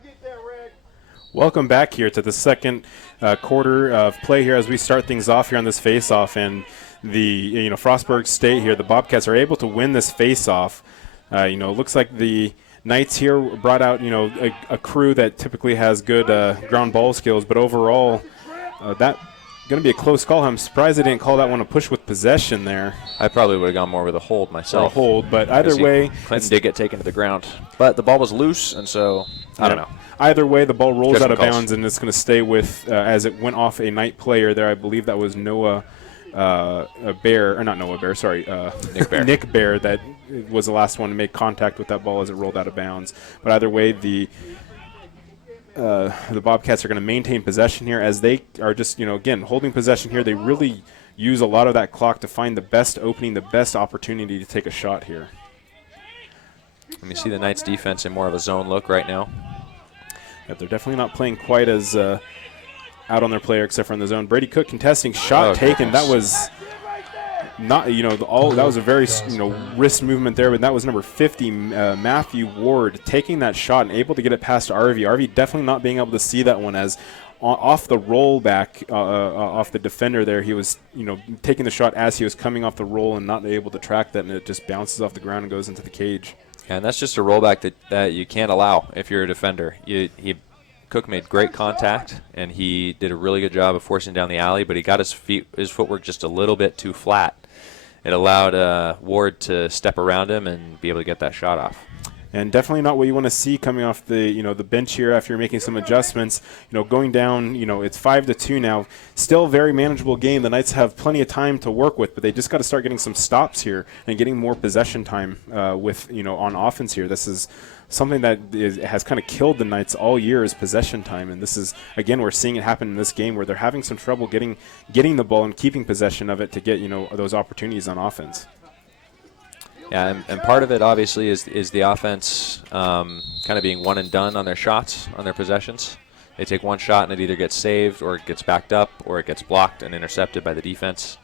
get there, Red. Welcome back here to the second quarter of play here as we start things off here on this face-off. And the Frostburg State here, the Bobcats are able to win this face-off. It looks like the Knights here brought out a crew that typically has good ground ball skills, but overall that going to be a close call. I'm surprised they didn't call that one a push with possession there. I probably would have gone more with a hold myself. Or a hold, but either way, Clinton did get taken to the ground, but the ball was loose, and so I don't know. Either way, the ball rolls out of calls. bounds, and it's going to stay with as it went off a Knight player there. I believe that was Nick Bear. Nick Bear that was the last one to make contact with that ball as it rolled out of bounds. But either way, the Bobcats are going to maintain possession here as they are just, again, holding possession here. They really use a lot of that clock to find the best opening, the best opportunity to take a shot here. Let me see the Knights defense in more of a zone look right now. Yeah, they're definitely not playing quite as out on their player except for in the zone. Brady Cook contesting, shot taken. That was not, that was a very, wrist movement there, but that was number 50, Matthew Ward, taking that shot and able to get it past RV. RV definitely not being able to see that one as off the rollback, off the defender there. He was, taking the shot as he was coming off the roll and not able to track that, and it just bounces off the ground and goes into the cage. And that's just a rollback that you can't allow if you're a defender. Cook made great contact, and he did a really good job of forcing down the alley, but he got his footwork just a little bit too flat. It allowed Ward to step around him and be able to get that shot off. And definitely not what you want to see coming off the the bench here after you're making some adjustments. Going down, it's 5-2 now. Still a very manageable game. The Knights have plenty of time to work with, but they just got to start getting some stops here and getting more possession time with on offense here. This is something that has kind of killed the Knights all year is possession time, and this is, again, we're seeing it happen in this game where they're having some trouble getting the ball and keeping possession of it to get those opportunities on offense. Yeah, and part of it obviously is the offense kind of being one and done on their shots, on their possessions. They take one shot and it either gets saved or it gets backed up or it gets blocked and intercepted by the defense,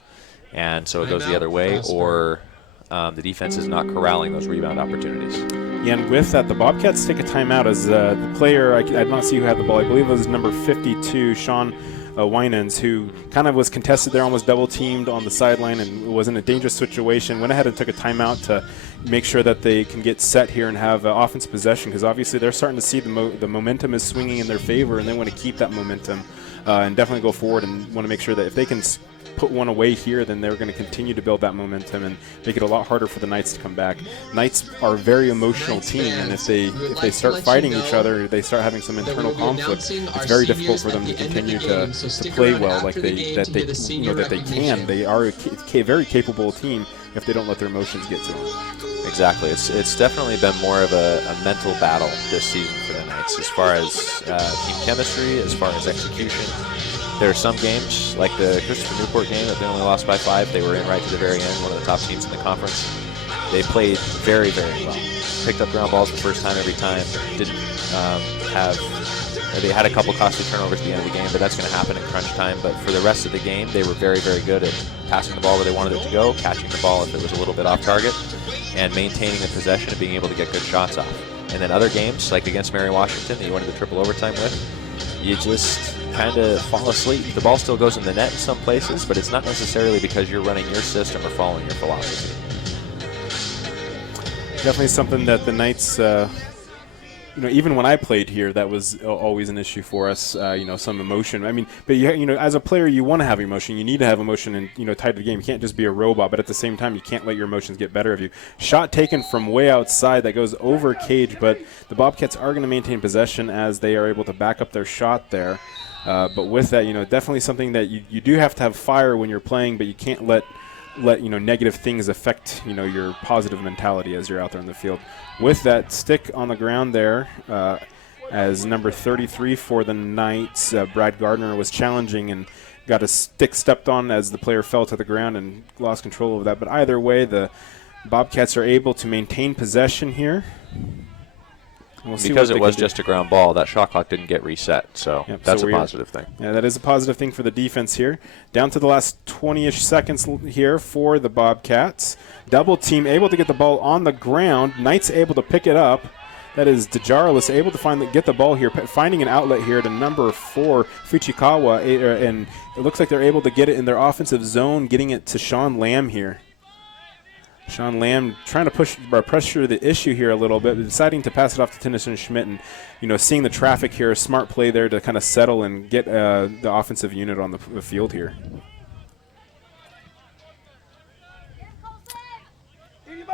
and so it goes the other way, or the defense is not corralling those rebound opportunities. Yeah, and with that, the Bobcats take a timeout as the player, I did not see who had the ball. I believe it was number 52, Sean Winans, who kind of was contested there, almost double-teamed on the sideline and was in a dangerous situation, went ahead and took a timeout to make sure that they can get set here and have offensive possession, because obviously they're starting to see the momentum is swinging in their favor, and they want to keep that momentum and definitely go forward and want to make sure that if they can put one away here, then they're going to continue to build that momentum and make it a lot harder for the Knights to come back. Knights are a very emotional team, and if they start fighting each other, they start having some internal conflict, it's very difficult for them to continue to play well like they can. They are a very capable team if they don't let their emotions get to them. Exactly. It's definitely been more of a mental battle this season for the Knights as far as team chemistry, as far as execution. There are some games, like the Christopher Newport game that they only lost by 5. They were in right to the very end, one of the top teams in the conference. They played very, very well. Picked up ground balls the first time every time. They had a couple costly turnovers at the end of the game, but that's going to happen in crunch time. But for the rest of the game, they were very, very good at passing the ball where they wanted it to go, catching the ball if it was a little bit off target, and maintaining the possession and being able to get good shots off. And then other games, like against Mary Washington that you went into triple overtime with, you just kind of fall asleep. The ball still goes in the net in some places, but it's not necessarily because you're running your system or following your philosophy. Definitely something that the Knights, even when I played here, that was always an issue for us. Some emotion. I mean, but as a player, you want to have emotion. You need to have emotion and tied to the game. You can't just be a robot, but at the same time, you can't let your emotions get better of you. Shot taken from way outside that goes over cage, but the Bobcats are going to maintain possession as they are able to back up their shot there. But with that, definitely something that you do have to have fire when you're playing, but you can't let negative things affect your positive mentality as you're out there in the field. With that, stick on the ground there as number 33 for the Knights, Brad Gardner, was challenging and got a stick stepped on as the player fell to the ground and lost control of that. But either way, the Bobcats are able to maintain possession here. Because it was just a ground ball, that shot clock didn't get reset, so that's a positive thing. Yeah, that is a positive thing for the defense here. Down to the last 20-ish seconds here for the Bobcats. Double team able to get the ball on the ground. Knights able to pick it up That is DeJarlis able to get the ball here, finding an outlet here to number 4, Fuchikawa, and it looks like they're able to get it in their offensive zone, getting it to Sean Lamb here. Sean Lamb trying to pressure the issue here a little bit, but deciding to pass it off to Tennyson Schmidt, and seeing the traffic here, a smart play there to kind of settle and get the offensive unit on the field here.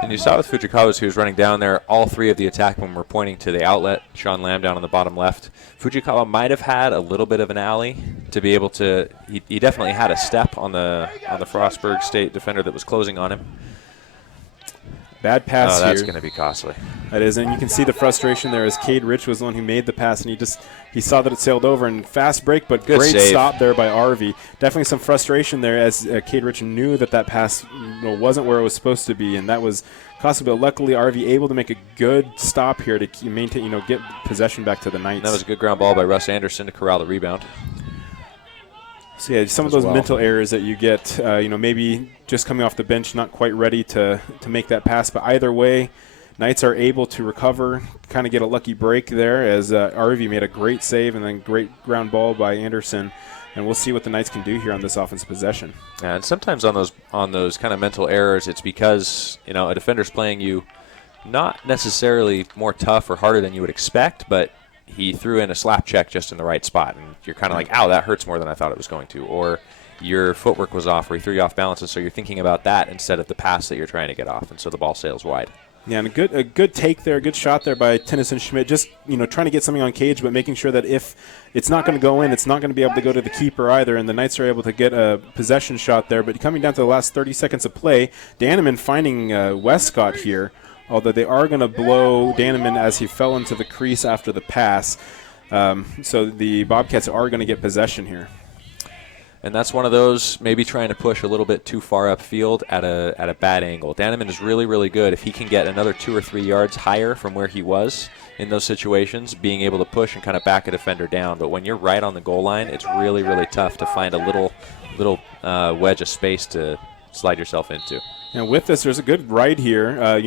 And you saw with Fujikawa, who was running down there, all 3 of the attackmen were pointing to the outlet. Sean Lamb down on the bottom left. Fujikawa might have had a little bit of an alley to be able to. He definitely had a step on the Frostburg State defender that was closing on him. Bad pass here. Oh, that's going to be costly. That is, and you can see the frustration there as Cade Rich was the one who made the pass, and he saw that it sailed over, and fast break, but Good great save. stop there by RV. Definitely some frustration there as Cade Rich knew that pass wasn't where it was supposed to be, and that was costly, but luckily RV able to make a good stop here to maintain, get possession back to the Knights. And that was a good ground ball by Russ Anderson to corral the rebound. So yeah, some of those mental errors that you get, maybe just coming off the bench, not quite ready to make that pass. But either way, Knights are able to recover, kind of get a lucky break there as RV made a great save and then great ground ball by Anderson. And we'll see what the Knights can do here on this offensive possession. Yeah, and sometimes on those kind of mental errors, it's because a defender's playing you not necessarily more tough or harder than you would expect, but he threw in a slap check just in the right spot, and you're kind of like, ow, that hurts more than I thought it was going to. Or your footwork was off, or he threw you off balance, and so you're thinking about that instead of the pass that you're trying to get off, and so the ball sails wide. Yeah, and a good take there, a good shot there by Tennyson Schmidt, just trying to get something on Cage, but making sure that if it's not going to go in, it's not going to be able to go to the keeper either, and the Knights are able to get a possession shot there. But coming down to the last 30 seconds of play, Danneman finding Westcott here, although they are going to blow Danneman as he fell into the crease after the pass. So the Bobcats are going to get possession here. And that's one of those maybe trying to push a little bit too far upfield at a bad angle. Danneman is really, really good if he can get another 2 or 3 yards higher from where he was in those situations, being able to push and kind of back a defender down. But when you're right on the goal line, it's really, really tough to find a little wedge of space to slide yourself into. And with this, there's a good ride here.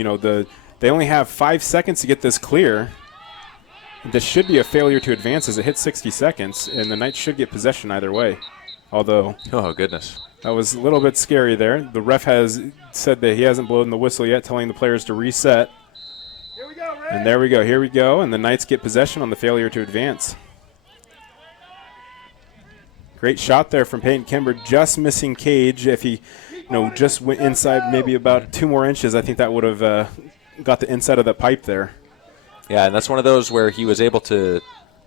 They only have 5 seconds to get this clear. This should be a failure to advance as it hits 60 seconds, and the Knights should get possession either way. Although, oh goodness, that was a little bit scary there. The ref has said that he hasn't blown the whistle yet, telling the players to reset. Here we go, Ray. And there we go. Here we go. And the Knights get possession on the failure to advance. Great shot there from Peyton Kimber, just missing Cage. If he, just went inside maybe about 2 more inches, I think that would have got the inside of that pipe there. Yeah, and that's one of those where he was able to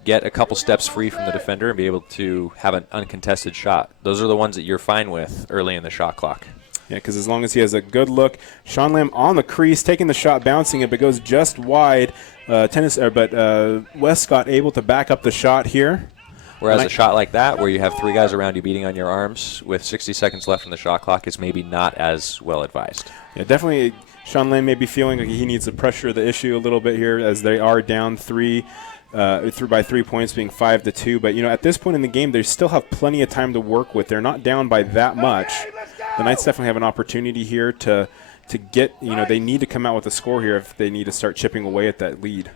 get a couple steps free from the defender and be able to have an uncontested shot. Those are the ones that you're fine with early in the shot clock. Yeah, because as long as he has a good look. Sean Lamb on the crease, taking the shot, bouncing it, but goes just wide. Westcott able to back up the shot here. Whereas a shot like that, where you have 3 guys around you beating on your arms with 60 seconds left in the shot clock, is maybe not as well advised. Yeah, definitely Sean Lamb may be feeling like he needs to pressure the issue a little bit here as they are down 3 by 3 points, being 5-2. But at this point in the game, they still have plenty of time to work with. They're not down by that much. The Knights definitely have an opportunity here to get. They need to come out with a score here if they need to start chipping away at that lead.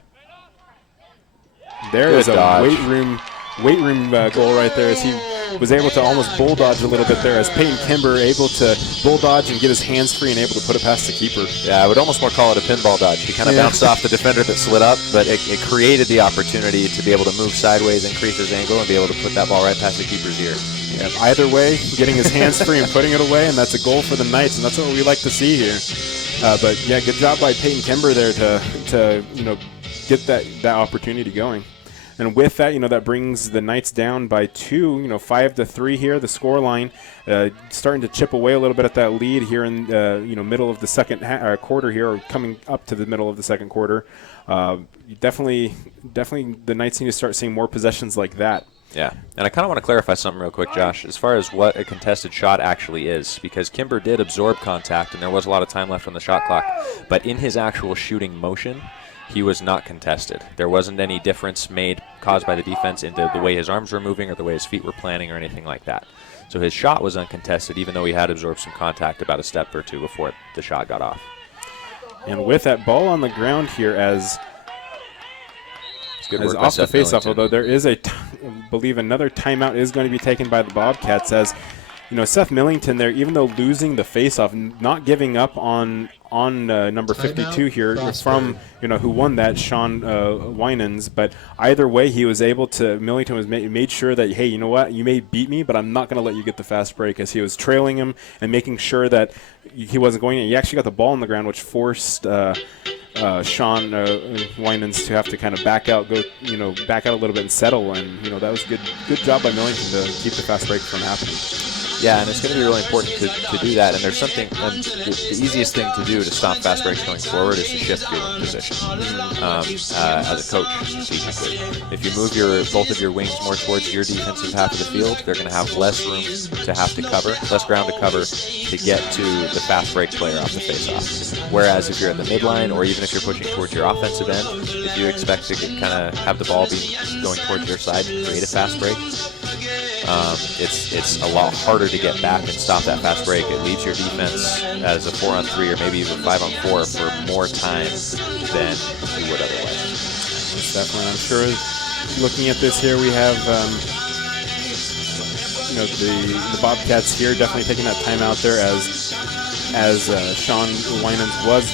There is a weight room goal right there as he was able to almost bull dodge a little bit there as Peyton Kimber able to bull dodge and get his hands free and able to put it past the keeper. Yeah, I would almost more call it a pinball dodge. He kind of bounced off the defender that slid up, but it created the opportunity to be able to move sideways, increase his angle, and be able to put that ball right past the keeper's ear. Yeah, either way, getting his hands free and putting it away, and that's a goal for the Knights, and that's what we like to see here. But yeah, good job by Peyton Kimber there to get that opportunity going. And with that, that brings the Knights down by 2, 5-3 here. The scoreline starting to chip away a little bit at that lead here in middle of the second quarter here, or coming up to the middle of the second quarter. Definitely, the Knights need to start seeing more possessions like that. Yeah, and I kind of want to clarify something real quick, Josh, as far as what a contested shot actually is, because Kimber did absorb contact, and there was a lot of time left on the shot clock, but in his actual shooting motion, he was not contested. There wasn't any difference caused by the defense into the way his arms were moving or the way his feet were planting or anything like that. So his shot was uncontested, even though he had absorbed some contact about a step or two before the shot got off. And with that ball on the ground here as Good As work by off the Seth faceoff, Millington. although there is I believe another timeout is going to be taken by the Bobcats, as Seth Millington there, even though losing the faceoff, not giving up on number 52 here from who won that, Sean Winans. But either way, he was able to. Millington was made sure that, hey, you know what, you may beat me, but I'm not going to let you get the fast break, as he was trailing him and making sure that he wasn't going in. He actually got the ball on the ground, which forced Sean Winans to have to kind of back out a little bit and settle. And that was good job by Millington to keep the fast break from happening. Yeah, and it's going to be really important to do that. And there's something, the easiest thing to do to stop fast breaks going forward is to shift your wing position as a coach, strategically. If you move both of your wings more towards your defensive half of the field, they're going to have less room to have to cover, less ground to cover to get to the fast break player off the faceoff. Whereas if you're at the midline, or even if you're pushing towards your offensive end, if you expect to kind of have the ball be going towards your side and create a fast break, it's a lot harder to get back and stop that fast break. It leaves your defense as a 4-on-3 or maybe even 5-on-4 for more time than you would otherwise. Most definitely. I'm sure looking at this here, we have the Bobcats here definitely taking that time out there as Sean Winans was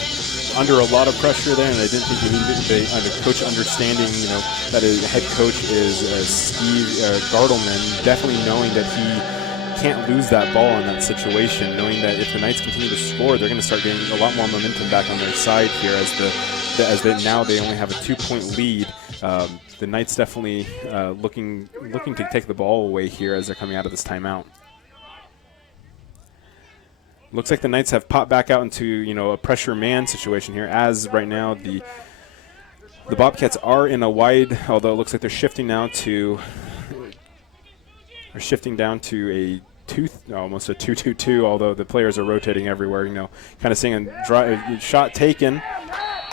under a lot of pressure there, and I didn't think the coach understanding, that his head coach is Steve Gardelman, definitely knowing that he can't lose that ball in that situation, knowing that if the Knights continue to score, they're going to start getting a lot more momentum back on their side here now they only have a 2-point lead. The Knights definitely looking to take the ball away here as they're coming out of this timeout. Looks like the Knights have popped back out into a pressure man situation here, as right now the Bobcats are in a wide, although it looks like they're shifting down to almost a 2-2-2, although the players are rotating everywhere, kind of seeing a shot taken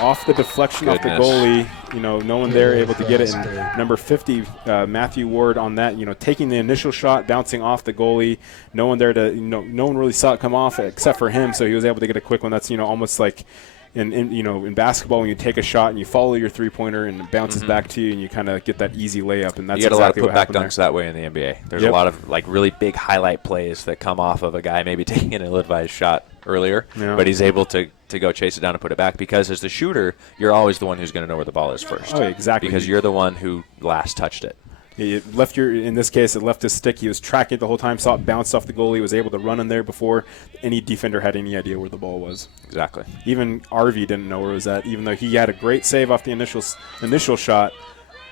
off the deflection off the goalie, no one there able to get it. And number 50, Matthew Ward on that, taking the initial shot, bouncing off the goalie. No one there to, no one really saw it come off except for him, so he was able to get a quick one. That's, almost like in basketball when you take a shot and you follow your three-pointer and it bounces back to you and you kind of get that easy layup. And that's you get exactly a lot of what putback dunks there. that way in the NBA. There's a lot of really big highlight plays that come off of a guy maybe taking an ill-advised shot earlier, but he's able to go chase it down and put it back, because as the shooter, you're always the one who's going to know where the ball is first. Oh, exactly. Because you're the one who last touched it. In this case, it left his stick. He was tracking it the whole time, saw it bounce off the goalie, was able to run in there before any defender had any idea where the ball was. Exactly. Even RV didn't know where it was at, even though he had a great save off the initial shot.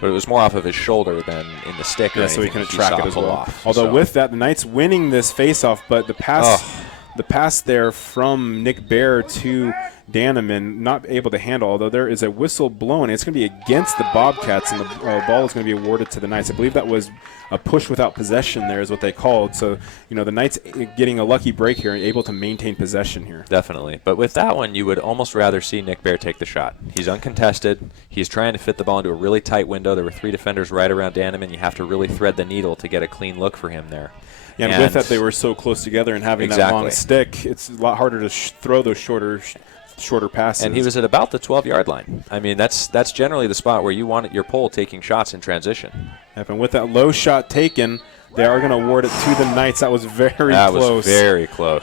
But it was more off of his shoulder than in the stick. Yeah, so he couldn't track it as well. Off, Although with that, the Knights winning this faceoff, but the pass there from Nick Bear to Daneman not able to handle, although there is a whistle blown. It's going to be against the Bobcats, and the ball is going to be awarded to the Knights. I believe that was a push without possession there is what they called. So, the Knights getting a lucky break here and able to maintain possession here. Definitely. But with that one, you would almost rather see Nick Bear take the shot. He's uncontested. He's trying to fit the ball into a really tight window. There were 3 defenders right around Daneman. You have to really thread the needle to get a clean look for him there. Yeah, and with that, they were so close together, and having that long stick, it's a lot harder to throw those shorter passes. And he was at about the 12-yard line. I mean, that's generally the spot where you want your pole taking shots in transition. Yep, and with that low shot taken, they are going to award it to the Knights. That was very close. That was very close.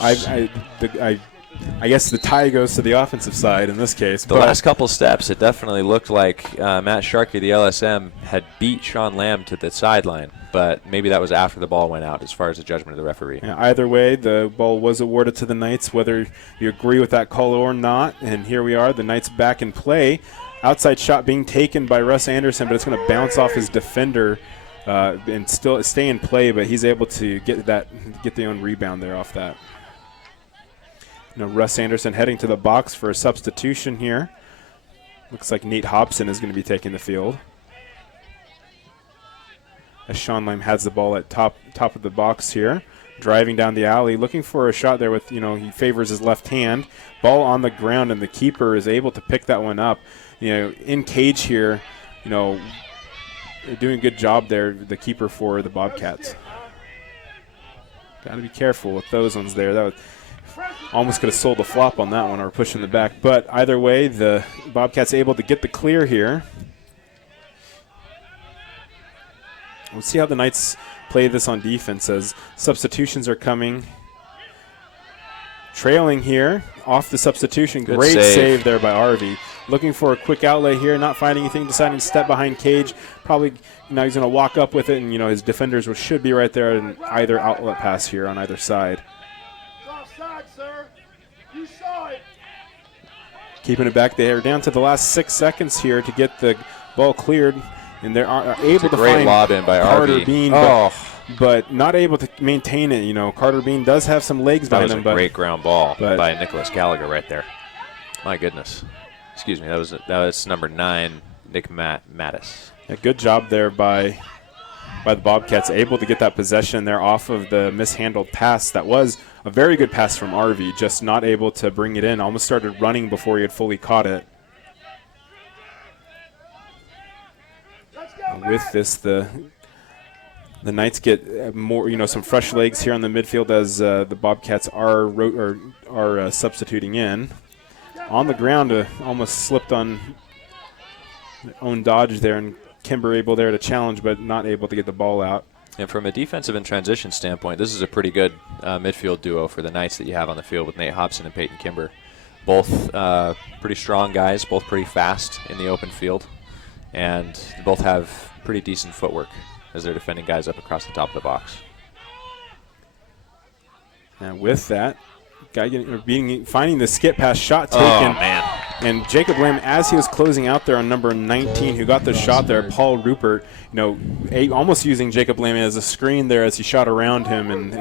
I guess the tie goes to the offensive side in this case. The last couple steps, it definitely looked like Matt Sharkey, the LSM, had beat Sean Lamb to the sideline, but maybe that was after the ball went out as far as the judgment of the referee. Yeah, either way, the ball was awarded to the Knights, whether you agree with that call or not. And here we are, the Knights back in play. Outside shot being taken by Russ Anderson, but it's going to bounce off his defender and still stay in play, but he's able to get the own rebound there off that. Russ Anderson heading to the box for a substitution here. Looks like Nate Hobson is going to be taking the field, as Sean Lamb has the ball at top of the box here, driving down the alley, looking for a shot there with, he favors his left hand. Ball on the ground, and the keeper is able to pick that one up. In cage here, doing a good job there, the keeper for the Bobcats. Got to be careful with those ones there. That was almost could have sold a flop on that one or pushing the back. But either way, the Bobcats able to get the clear here. We'll see how the Knights play this on defense as substitutions are coming. Trailing here off the substitution. Good Great save. save there by Arvey. Looking for a quick outlet here, not finding anything, deciding to step behind Cage. Probably now he's going to walk up with it, and his defenders should be right there in either outlet pass here on either side. It's offside, sir. You saw it. Keeping it back there, down to the last 6 seconds here to get the ball cleared, and they are able to great find lob in by Carter Arvey. Bean, but not able to maintain it. Carter Bean does have some legs That behind was him, a great ground ball but- by Nicholas Gallagher right there. My goodness. Excuse me. That was number 9, Nick Mattis. a good job there by the Bobcats, able to get that possession there off of the mishandled pass. That was a very good pass from Arvey, just not able to bring it in. Almost started running before he had fully caught it. Let's go, With this, the Knights get more, some fresh legs here on the midfield as the Bobcats are substituting in. On the ground, almost slipped on their own dodge there, and Kimber able there to challenge, but not able to get the ball out. And from a defensive and transition standpoint, this is a pretty good midfield duo for the Knights that you have on the field with Nate Hobson and Peyton Kimber. Both pretty strong guys, both pretty fast in the open field, and they both have pretty decent footwork as they're defending guys up across the top of the box. And with that, finding the skip pass shot taken. Oh, man. And Jacob Lamb, as he was closing out there on number 19, who got the shot there, Paul Rupert, almost using Jacob Lamb as a screen there as he shot around him. And,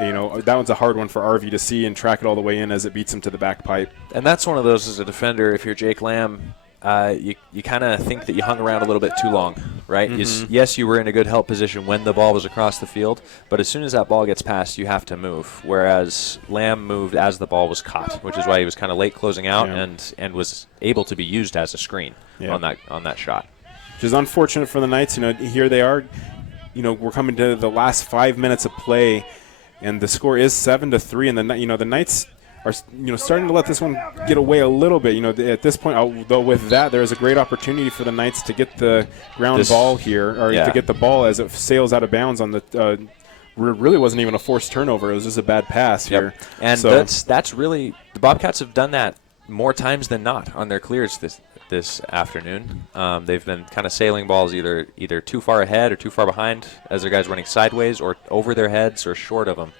that was a hard one for Arvey to see and track it all the way in as it beats him to the back pipe. And that's one of those as a defender, if you're Jake Lamb, you kind of think that you hung around a little bit too long, right? Yes, you were in a good help position when the ball was across the field, but as soon as that ball gets passed, you have to move, whereas Lamb moved as the ball was caught, which is why he was kind of late closing out and was able to be used as a screen on that shot. Which is unfortunate for the Knights. Here they are. We're coming to the last 5 minutes of play, and the score is 7-3, and the Knights are starting to let this one get away a little bit. At this point, although with that, there is a great opportunity for the Knights to get the ground ball here, or to get the ball as it sails out of bounds on the. Really wasn't even a forced turnover; it was just a bad pass here. And so, that's really the Bobcats have done that more times than not on their clears this afternoon. They've been kind of sailing balls either too far ahead or too far behind as their guys running sideways or over their heads or short of them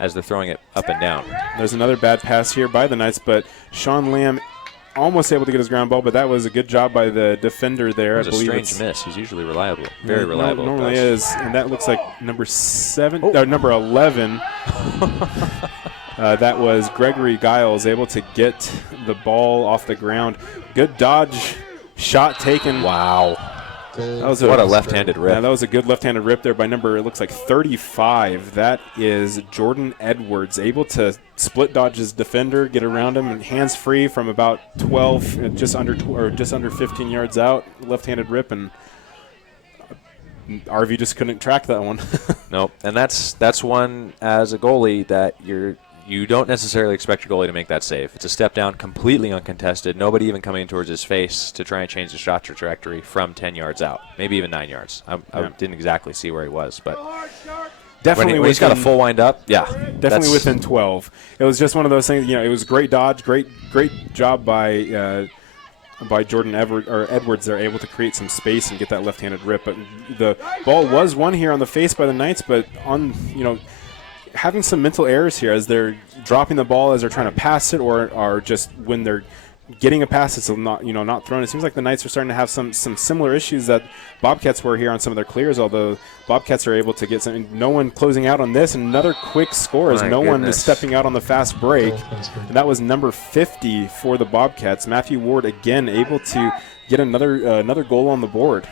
as they're throwing it up and down. There's another bad pass here by the Knights, but Sean Lamb almost able to get his ground ball, but that was a good job by the defender there. It was a strange miss. He's usually reliable, very reliable. Normally is, and that looks like number 11. That was Gregory Giles able to get the ball off the ground. Good dodge, shot taken. Wow. That was what a left-handed rip. Yeah, that was a good left-handed rip there by number, it looks like 35. That is Jordan Edwards, able to split dodge his defender, get around him, and hands free from about 12, just under 15 yards out. Left-handed rip, and RV just couldn't track that one. Nope, and that's one as a goalie that you don't necessarily expect your goalie to make that save. It's a step down, completely uncontested. Nobody even coming towards his face to try and change the shot trajectory from 10 yards out, maybe even 9 yards. I didn't exactly see where he was, but definitely when he's got a full wind up, definitely within 12. It was just one of those things. It was great dodge, great job by Jordan Edwards. They're able to create some space and get that left-handed rip. But the ball was won here on the face by the Knights, but on having some mental errors here as they're dropping the ball as they're trying to pass it, or are just when they're getting a pass, it's not thrown. It seems like the Knights are starting to have some similar issues that Bobcats were here on some of their clears, although Bobcats are able to get some. No one closing out on this, and another quick score as one is stepping out on the fast break. And that was number 50 for the Bobcats. Matthew Ward again able to get another goal on the board.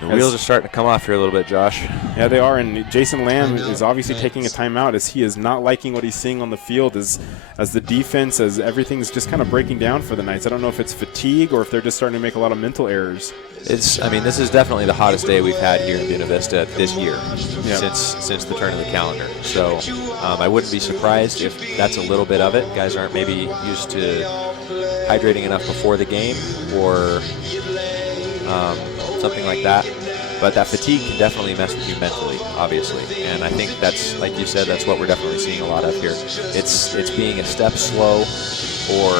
The wheels are starting to come off here a little bit, Josh. Yeah, they are, and Jason Lamb is obviously taking a timeout as he is not liking what he's seeing on the field as the defense, as everything's just kind of breaking down for the Knights. I don't know if it's fatigue or if they're just starting to make a lot of mental errors. This is definitely the hottest day we've had here in Buena Vista this year since the turn of the calendar. So I wouldn't be surprised if that's a little bit of it. Guys aren't maybe used to hydrating enough before the game or something like that. But that fatigue can definitely mess with you mentally, obviously. And I think that's, like you said, that's what we're definitely seeing a lot of here. It's being a step slow or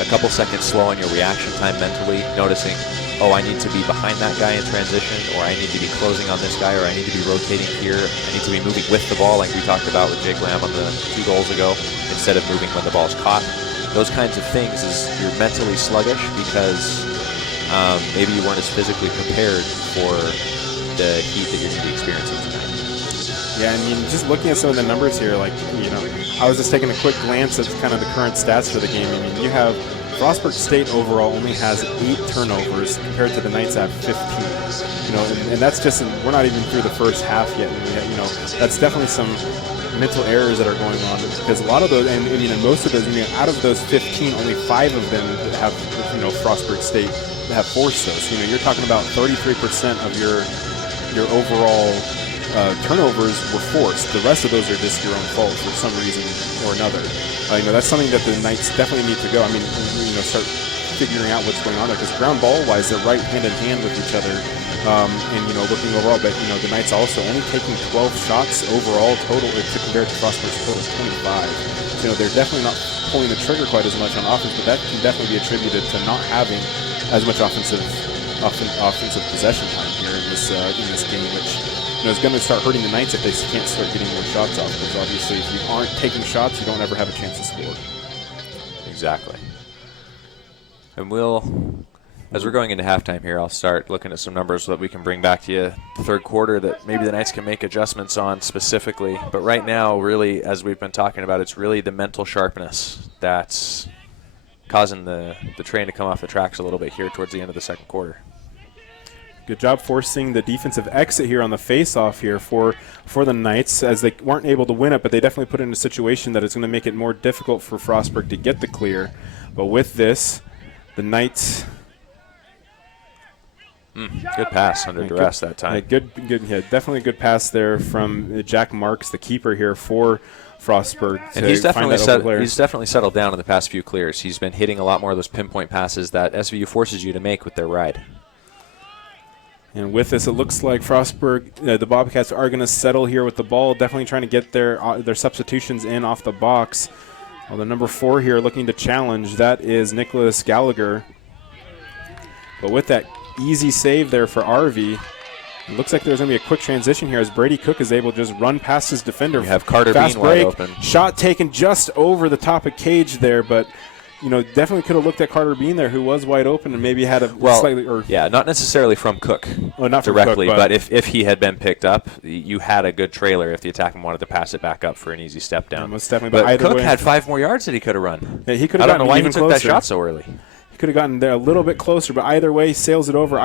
a couple seconds slow on your reaction time mentally, noticing, oh, I need to be behind that guy in transition, or I need to be closing on this guy, or I need to be rotating here. I need to be moving with the ball like we talked about with Jake Lamb on the 2 goals ago, instead of moving when the ball's caught. Those kinds of things is you're mentally sluggish because maybe you weren't as physically prepared for the heat that you're going to be experiencing tonight. Yeah, I mean, just looking at some of the numbers here, like, you know, I was just taking a quick glance at kind of the current stats for the game. I mean, you have Frostburg State overall only has 8 turnovers compared to the Knights have 15. You know, and that's just, we're not even through the first half yet. And, you know, that's definitely some mental errors that are going on, because a lot of those, and I mean, in most of those, I mean, out of those 15, only 5 of them have, you know, Frostburg State have forced those. You know, you're talking about 33% of your overall turnovers were forced. The rest of those are just your own fault for some reason or another. You know, that's something that the Knights definitely need to go. I mean, you know, start figuring out what's going on there, because ground ball wise, they're right hand in hand with each other. And, you know, looking overall, but, you know, the Knights also only taking 12 shots overall total to compare to Frostburg's total 25. So, you know, they're definitely not pulling the trigger quite as much on offense, but that can definitely be attributed to not having as much offensive possession time here in this game, which, you know, is going to start hurting the Knights if they can't start getting more shots off, because obviously if you aren't taking shots, you don't ever have a chance to score. Exactly. And as we're going into halftime here, I'll start looking at some numbers so that we can bring back to you the third quarter that maybe the Knights can make adjustments on specifically. But right now, really, as we've been talking about, it's really the mental sharpness that's causing the train to come off the tracks a little bit here towards the end of the second quarter. Good job forcing the defensive exit here on the face-off here for the Knights, as they weren't able to win it, but they definitely put it in a situation that is going to make it more difficult for Frostburg to get the clear. But with this, the Knights... Good pass under duress that time. Good, yeah, definitely a good pass there from Jack Marks, the keeper here for Frostburg. And he's definitely settled down in the past few clears. He's been hitting a lot more of those pinpoint passes that SVU forces you to make with their ride. And with this, it looks like Frostburg, the Bobcats are going to settle here with the ball, definitely trying to get their substitutions in off the box. Well, the number 4 here looking to challenge, that is Nicholas Gallagher. But with that easy save there for RV, it looks like there's going to be a quick transition here as Brady Cook is able to just run past his defender. You have Carter Fast Bean break, wide open. Shot taken just over the top of cage there, but, you know, definitely could have looked at Carter Bean there, who was wide open and maybe had a slightly... Yeah, not necessarily from Cook not directly, from Cook, but if he had been picked up, you had a good trailer if the attackman wanted to pass it back up for an easy step down. Yeah, most definitely, but either Cook way, had 5 more yards that he could have run. Yeah, he could I have don't know why he even took closer. that shot so early. He could have gotten there a little bit closer, but either way, sails it over.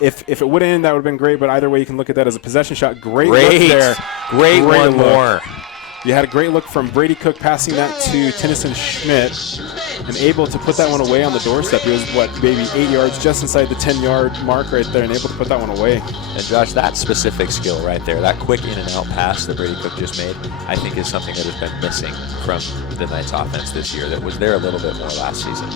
If it would have ended, that would have been great, but either way, you can look at that as a possession shot. Great look there. Great one look. more. You had a great look from Brady Cook passing that to Tennyson Schmidt and able to put that one away on the doorstep. He was, maybe 8 yards just inside the 10-yard mark right there and able to put that one away. And, Josh, that specific skill right there, that quick in-and-out pass that Brady Cook just made, I think is something that has been missing from the Knights offense this year that was there a little bit more last season.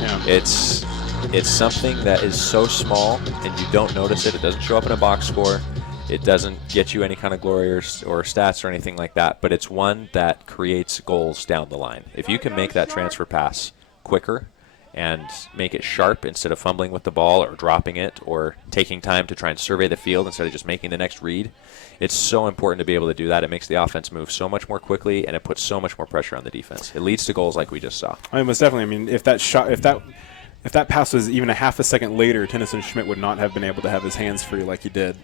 Yeah. It's something that is so small and you don't notice it. It doesn't show up in a box score. It doesn't get you any kind of glory or stats or anything like that, but it's one that creates goals down the line. If you can make that transfer pass quicker and make it sharp instead of fumbling with the ball or dropping it or taking time to try and survey the field instead of just making the next read, it's so important to be able to do that. It makes the offense move so much more quickly, and it puts so much more pressure on the defense. It leads to goals like we just saw. I mean, most definitely. I mean, if that pass was even a half a second later, Tennyson Schmidt would not have been able to have his hands free like he did,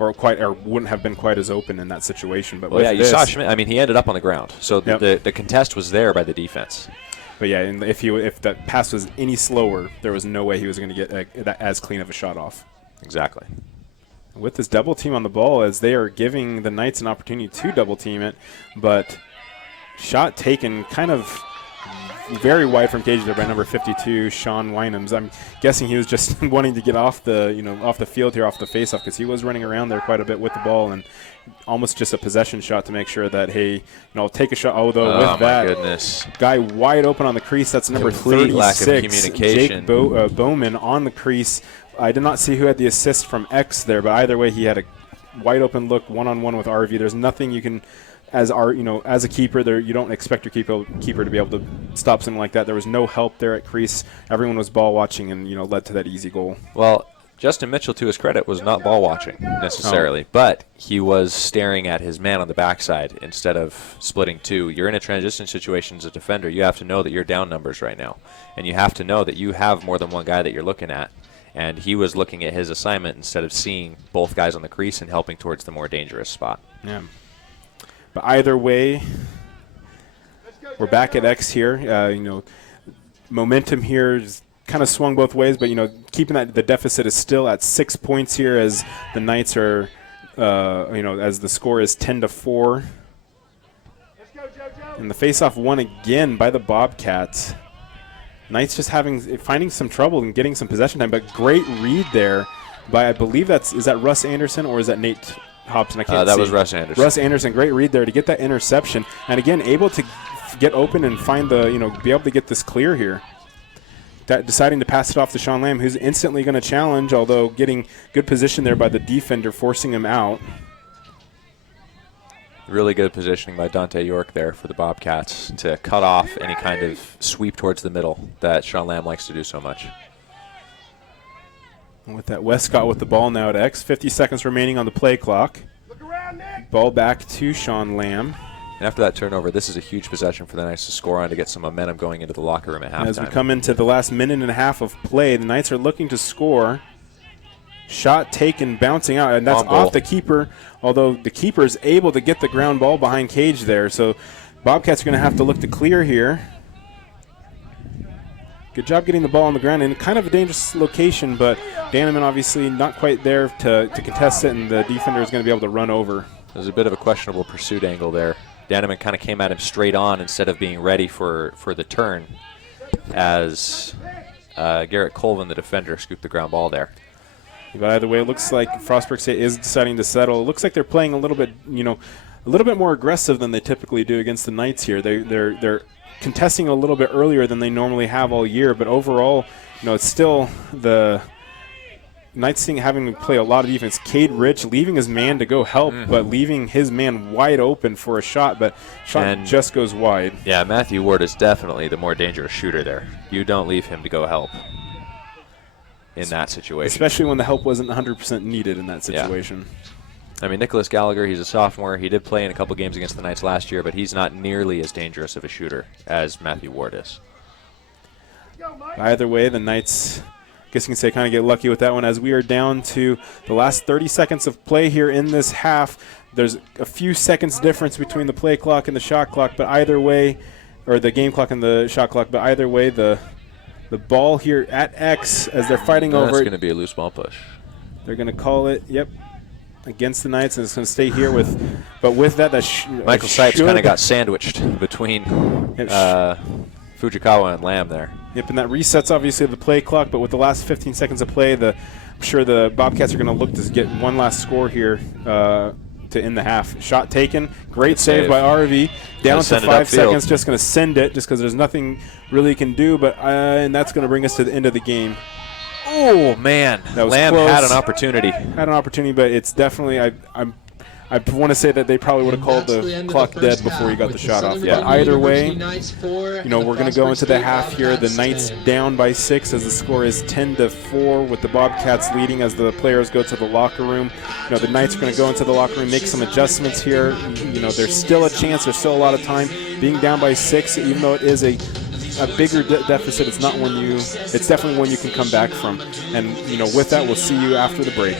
or wouldn't have been quite as open in that situation. But you saw Schmidt. I mean, he ended up on the ground, so yep. the contest was there by the defense. But yeah, and if that pass was any slower, there was no way he was going to get that as clean of a shot off. Exactly. With this double team on the ball, as they are giving the Knights an opportunity to double team it, but shot taken kind of very wide from cage there by number 52, Sean Winehams. I'm guessing he was just wanting to get off the field here, off the faceoff, because he was running around there quite a bit with the ball, and almost just a possession shot to make sure that, hey, take a shot. Although Oh, with my that, goodness. guy wide open on the crease. That's number Complete 36, lack of communication. Jake Bowman on the crease. I did not see who had the assist from X there, but either way, he had a wide open look one-on-one with RV. There's nothing you can, as a keeper, there you don't expect your keeper to be able to stop something like that. There was no help there at crease. Everyone was ball watching, and led to that easy goal. Well, Justin Mitchell, to his credit, was not ball watching necessarily, but he was staring at his man on the backside instead of splitting two. You're in a transition situation as a defender. You have to know that you're down numbers right now, and you have to know that you have more than one guy that you're looking at. And he was looking at his assignment instead of seeing both guys on the crease and helping towards the more dangerous spot. Yeah. But either way, we're back at X here. Momentum here is kind of swung both ways, but keeping that the deficit is still at 6 points here as the Knights are, as the score is 10-4. And the faceoff won again by the Bobcats. Knights just finding some trouble and getting some possession time, but great read there by, I believe is that Russ Anderson or is that Nate Hobson? I can't see. That was Russ Anderson. Russ Anderson, great read there to get that interception, and again able to get open and find be able to get this clear here. Deciding to pass it off to Sean Lamb, who's instantly going to challenge, although getting good position there by the defender, forcing him out. Really good positioning by Dante York there for the Bobcats to cut off any kind of sweep towards the middle that Sean Lamb likes to do so much. With that, Westcott with the ball now at X. 50 seconds remaining on the play clock. Ball back to Sean Lamb. And after that turnover, this is a huge possession for the Knights to score on to get some momentum going into the locker room at halftime. As we come into the last minute and a half of play, the Knights are looking to score. Shot taken, bouncing out, and that's off the keeper, although the keeper is able to get the ground ball behind cage there. So Bobcats are going to have to look to clear here. Good job getting the ball on the ground in kind of a dangerous location, but Danneman obviously not quite there to contest it, and the defender is going to be able to run over. There's a bit of a questionable pursuit angle there. Danneman kind of came at him straight on instead of being ready for the turn as Garrett Colvin, the defender, scooped the ground ball there. But either way, it looks like Frostburg State is deciding to settle. It looks like they're playing a little bit more aggressive than they typically do against the Knights here. They're contesting a little bit earlier than they normally have all year, but overall, it's still the Knights having to play a lot of defense. Cade Rich leaving his man to go help, but leaving his man wide open for a shot, but shot just goes wide. Yeah, Matthew Ward is definitely the more dangerous shooter there. You don't leave him to go help in that situation. Especially when the help wasn't 100% needed in that situation. Yeah. I mean, Nicholas Gallagher, he's a sophomore. He did play in a couple games against the Knights last year, but he's not nearly as dangerous of a shooter as Matthew Ward is. Either way, the Knights, I guess you can say, kind of get lucky with that one as we are down to the last 30 seconds of play here in this half. There's a few seconds difference between the play clock and the shot clock, but either way, or the game clock and the shot clock, but either way, the ball here at X as they're fighting over it. That's going to be a loose ball push. They're going to call it, against the Knights, and it's going to stay here with. But with that, Michael Sipes kind of got sandwiched between Fujikawa and Lamb there. Yep, and that resets obviously the play clock. But with the last 15 seconds of play, I'm sure the Bobcats are going to look to get one last score here to end the half. Shot taken, great save by RV. Down to 5 seconds, just going to send it, just because there's nothing really he can do. But and that's going to bring us to the end of the game. Oh man, Lamb close. had an opportunity. But it's definitely I want to say that they probably would have called the clock dead before he got the shot off. Yeah. Either way, we're going to go into the half here. The Knights down by 6 as the score is 10-4 with the Bobcats leading as the players go to the locker room. The Knights are going to go into the locker room, make some adjustments here. There's still a chance. There's still a lot of time. Being down by 6, even though it is a bigger deficit, it's definitely one you can come back from. And with that, we'll see you after the break.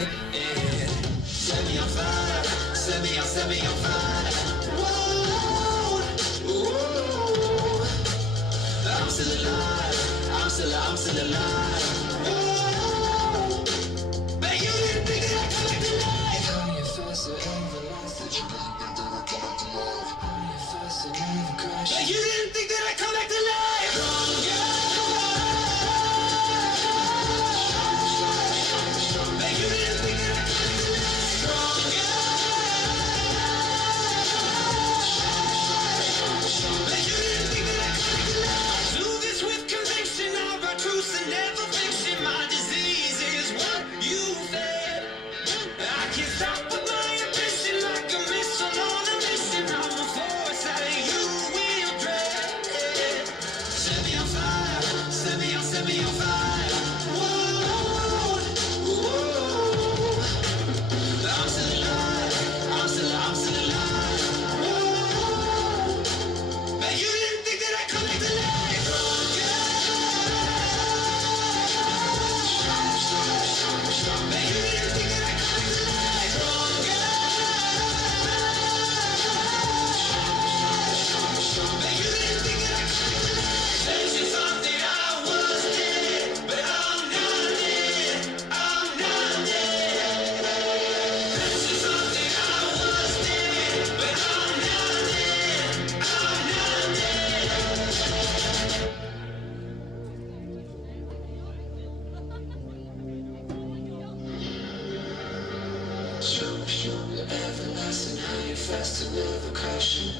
stronger, everlasting, higher, faster, never crashing.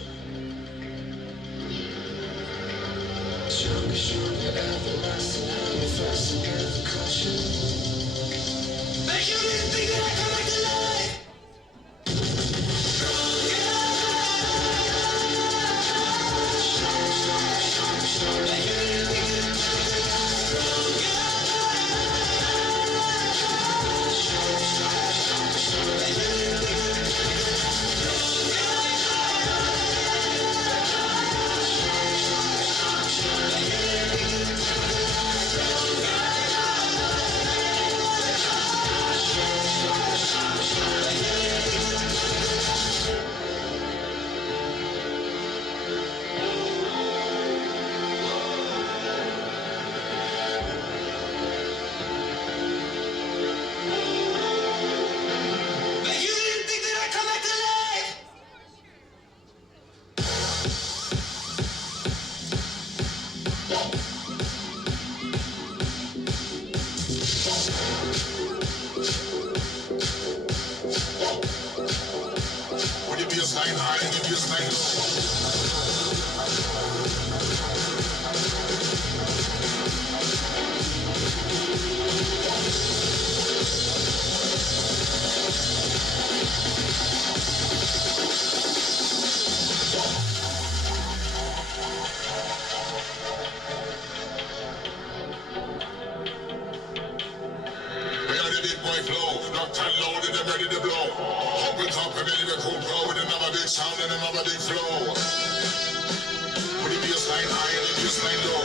Stronger, stronger, everlasting, higher, faster, never crashing. Make you really think that I come back to life. Make you really think that I come back to life. When you be a sign high and you be a sign low. We are the big boy flow, locked and loaded and ready to blow. Up and top and ready to cool pro with another big sound and another big flow. When you be a slide high and you be a slide low.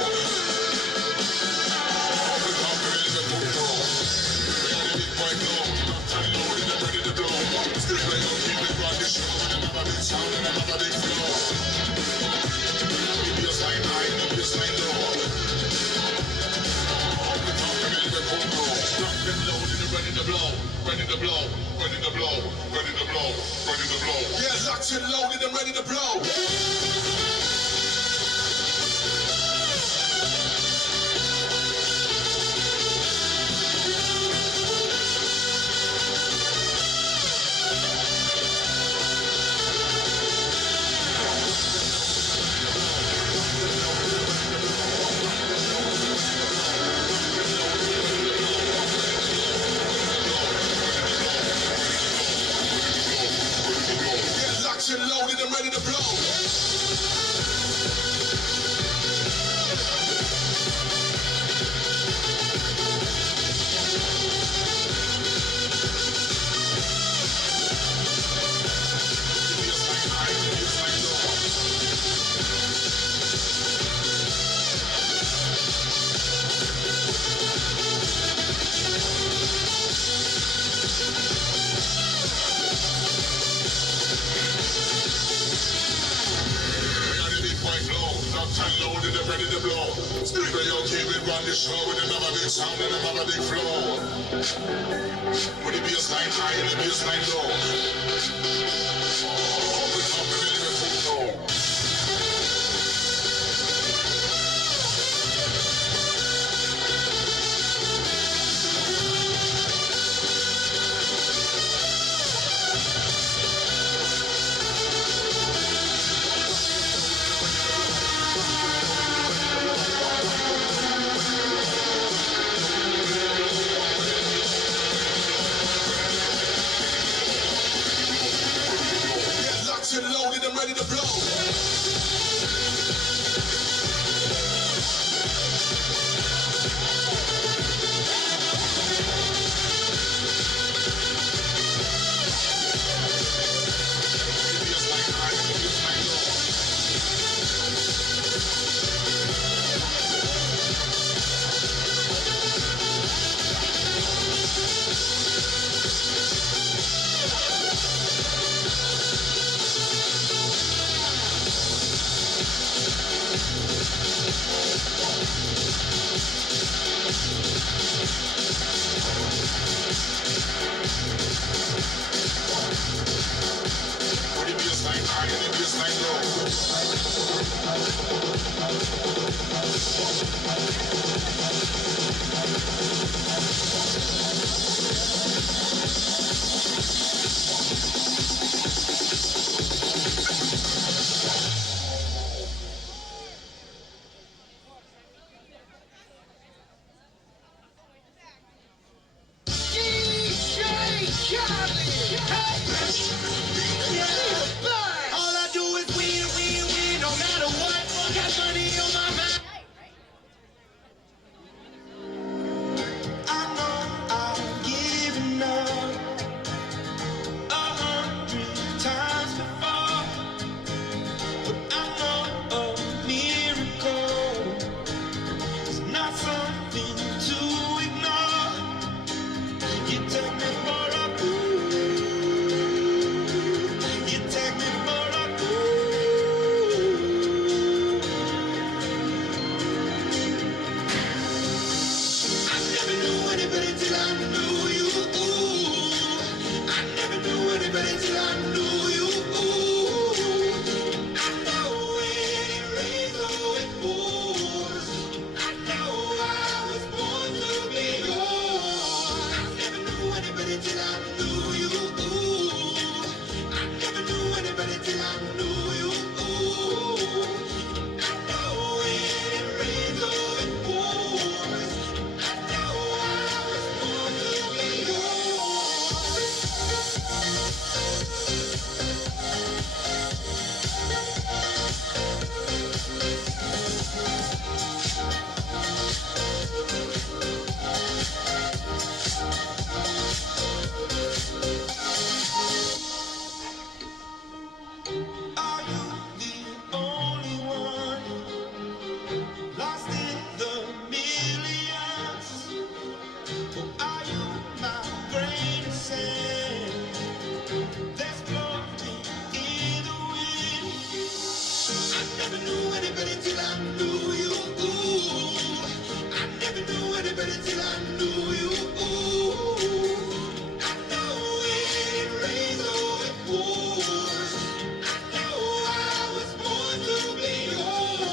Up and top and ready to cool pro. We are the big boy flow, locked and loaded and ready to blow. Still play on keep it run the show with another big sound and another big flow. When you be a slide high and you be a slide low. Up and top and ready to cool pro. Locked and loaded and ready to blow, ready to blow, ready to blow, ready to blow, ready to blow. Yeah, locked and loaded and ready to blow. Yeah, locked and loaded and ready to blow. Loaded and ready to blow. Still play your keep it run the show with another big sound and another big flow. Would it be a slide high and it be a slide low? Open up and ready to flow. I knew you. I never knew anybody till I knew you. I know when it rains or it pours. I know I was born to be yours. I never knew anybody till I knew you. I never knew anybody till I knew you. I know when it rains or it pours. I know I was born to be Are you the only one lost in the millions? Or are you my grain of sand that's floating in the wind? I never knew anybody till I knew you. I never knew anybody till I knew you. I know when it rains or it pours. I know I was born to be yours.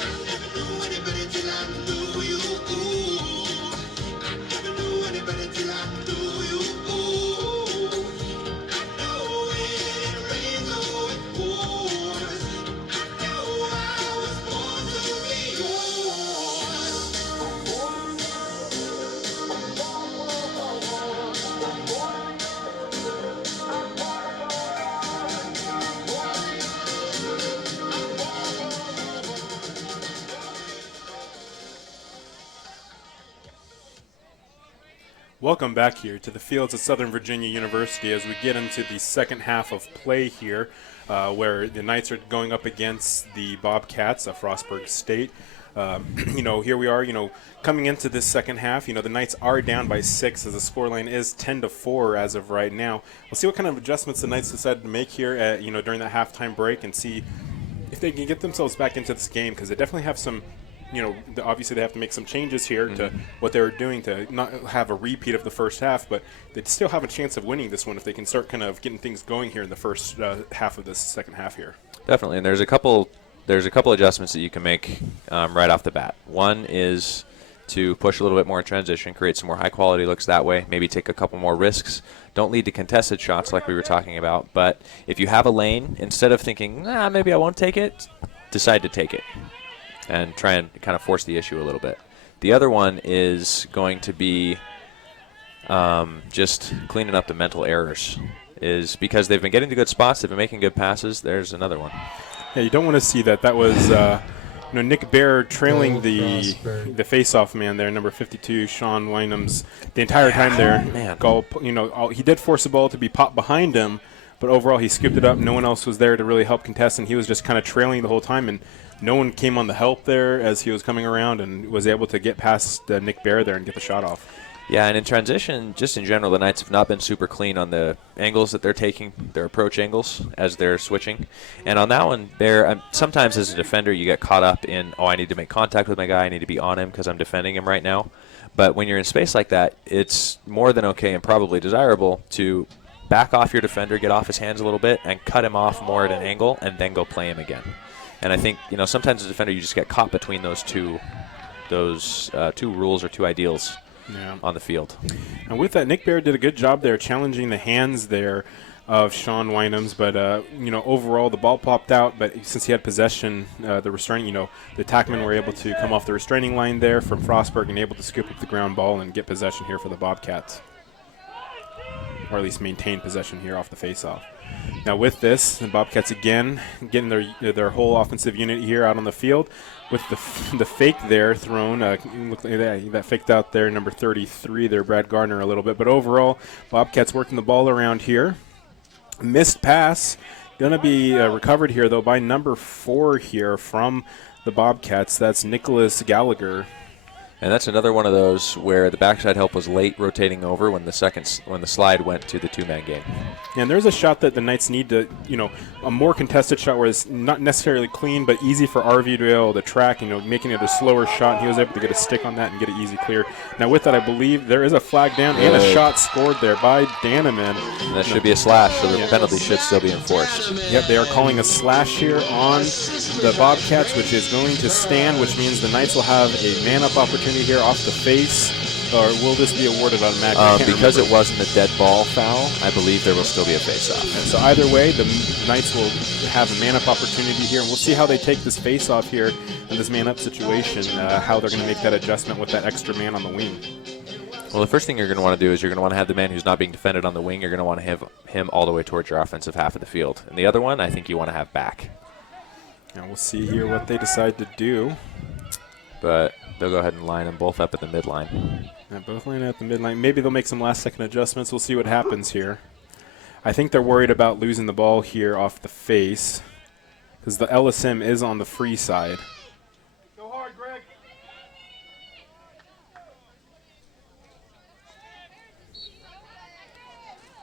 I never knew anybody till I knew you. I never knew anybody till I knew you. I know when it rains or it pours. I know I was born to be yours. Welcome back here to the fields at Southern Virginia University as we get into the second half of play here, where the Knights are going up against the Bobcats of Frostburg State. Here we are, coming into this second half. The Knights are down by 6 as the scoreline is 10-4 as of right now. We'll see what kind of adjustments the Knights decide to make here at, during that halftime break and see if they can get themselves back into this game, because they definitely have some obviously they have to make some changes here to what they were doing to not have a repeat of the first half, but they still have a chance of winning this one if they can start kind of getting things going here in the first half of this second half here. Definitely, and there's a couple adjustments that you can make right off the bat. One is to push a little bit more in transition, create some more high-quality looks that way, maybe take a couple more risks. Don't lead to contested shots like we were talking about, but if you have a lane, instead of thinking, maybe I won't take it, decide to take it and try and kind of force the issue a little bit. The other one is going to be just cleaning up the mental errors, is because they've been getting to good spots, they've been making good passes. There's another one. Yeah, you don't want to see that. That was Nick Bear trailing the face-off man there, number 52, Sean Wynams, the entire time there. Man. He did force the ball to be popped behind him, but overall he scooped it up. No one else was there to really help contest, and he was just kind of trailing the whole time, and no one came on the help there as he was coming around and was able to get past Nick Bear there and get the shot off. Yeah, and in transition, just in general, the Knights have not been super clean on the angles that they're taking, their approach angles as they're switching. And on that one, sometimes as a defender, you get caught up in, I need to make contact with my guy, I need to be on him because I'm defending him right now. But when you're in space like that, it's more than okay and probably desirable to back off your defender, get off his hands a little bit, and cut him off more at an angle, and then go play him again. And I think, sometimes as a defender, you just get caught between those two rules or two ideals. Yeah. On the field. And with that, Nick Bear did a good job there challenging the hands there of Sean Wynams, but overall the ball popped out, but since he had possession, the attackmen were able to come off the restraining line there from Frostburg and able to scoop up the ground ball and get possession here for the Bobcats, or at least maintain possession here off the face-off. Now with this, the Bobcats again getting their whole offensive unit here out on the field. With the fake there thrown, looked like that faked out there, number 33 there, Brad Gardner a little bit. But overall, Bobcats working the ball around here. Missed pass, going to be recovered here, though, by number 4 here from the Bobcats. That's Nicholas Gallagher. And that's another one of those where the backside help was late rotating over when the slide went to the two-man game. And there's a shot that the Knights need to, a more contested shot where it's not necessarily clean, but easy for RV to be able to track, making it a slower shot. And he was able to get a stick on that and get an easy clear. Now with that, I believe there is a flag down and a shot scored there by Daneman. And that should be a slash, so the penalty should still be enforced. Yep, they are calling a slash here on the Bobcats, which is going to stand, which means the Knights will have a man-up opportunity here off the face, or will this be awarded automatically? Because it wasn't a dead ball foul, I believe there will still be a face-off. And so either way, the Knights will have a man-up opportunity here, and we'll see how they take this face-off here in this man-up situation, how they're going to make that adjustment with that extra man on the wing. Well, the first thing you're going to want to do is you're going to want to have the man who's not being defended on the wing. You're going to want to have him all the way towards your offensive half of the field. And the other one, I think you want to have back. And we'll see here what they decide to do. But they'll go ahead and line them both up at the midline. Yeah, both line at the midline. Maybe they'll make some last-second adjustments. We'll see what happens here. I think they're worried about losing the ball here off the face because the LSM is on the free side. Go hard, Greg.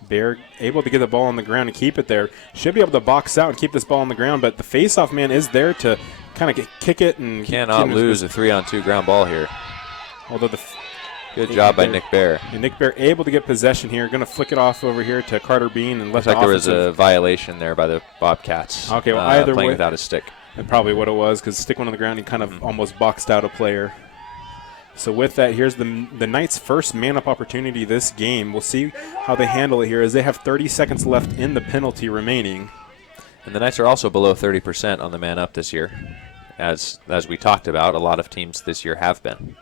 Bear able to get the ball on the ground and keep it there. Should be able to box out and keep this ball on the ground, but the face-off man is there to kind of kick it. And cannot lose a 3-on-2 ground ball here. Although good job by Nick Bear. And Nick Bear able to get possession here. Going to flick it off over here to Carter Bean and let Looks like there was a violation there by the Bobcats. Okay, well, either playing way, without a stick. And probably what it was, because stick went on the ground, he kind of almost boxed out a player. So with that, here's the Knights' first man-up opportunity this game. We'll see how they handle it here as they have 30 seconds left in the penalty remaining. And the Knights are also below 30% on the man-up this year. As we talked about, a lot of teams this year have been.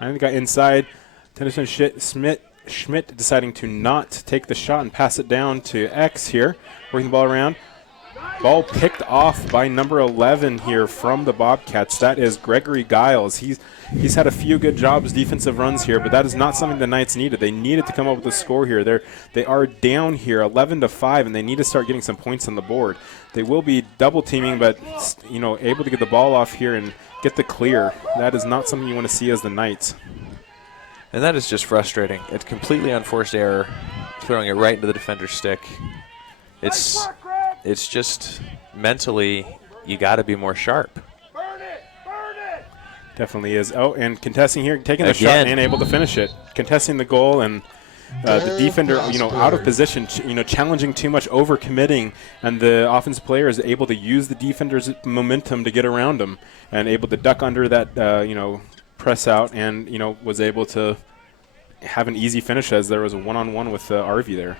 I think got inside. Tennyson Schmidt deciding to not take the shot and pass it down to X here. Working the ball around. Ball picked off by number 11 here from the Bobcats. That is Gregory Giles. He's had a few good jobs, defensive runs here, but that is not something the Knights needed. They needed to come up with a score here. They are down here 11-5, and they need to start getting some points on the board. They will be double teaming, but able to get the ball off here and get the clear. That is not something you want to see as the Knights. And that is just frustrating. It's completely unforced error, throwing it right into the defender's stick. It's just mentally, you got to be more sharp. Burn it! Burn it! Definitely is. Oh, and contesting here, taking the shot and able to finish it. Contesting the goal, and the defender, out of position, challenging too much, over-committing, and the offensive player is able to use the defender's momentum to get around him and able to duck under that, press out and, was able to have an easy finish as there was a one-on-one with RV there.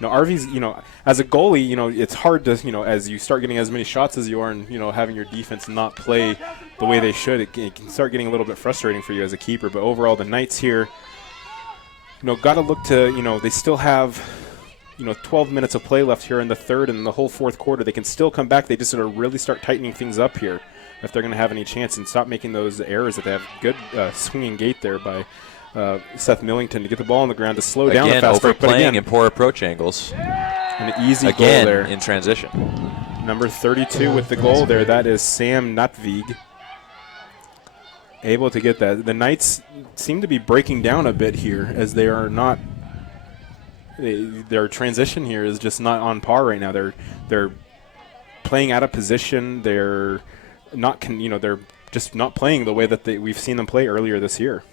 RV's, as a goalie, it's hard to, as you start getting as many shots as you are and, having your defense not play the way they should, it can start getting a little bit frustrating for you as a keeper. But overall, the Knights here, got to look to, they still have, 12 minutes of play left here in the third and the whole fourth quarter. They can still come back. They just sort of really start tightening things up here if they're going to have any chance and stop making those errors that they have. Good swinging gate there by Seth Millington to get the ball on the ground to slow down the fast break. But again, and poor approach angles. An easy goal there. In transition. Number 32 with the goal there. That is Sam Nutvig. Able to get that. The Knights seem to be breaking down a bit here as they are not. Their transition here is just not on par right now. They're playing out of position. They're not. They're just not playing the way that we've seen them play earlier this year.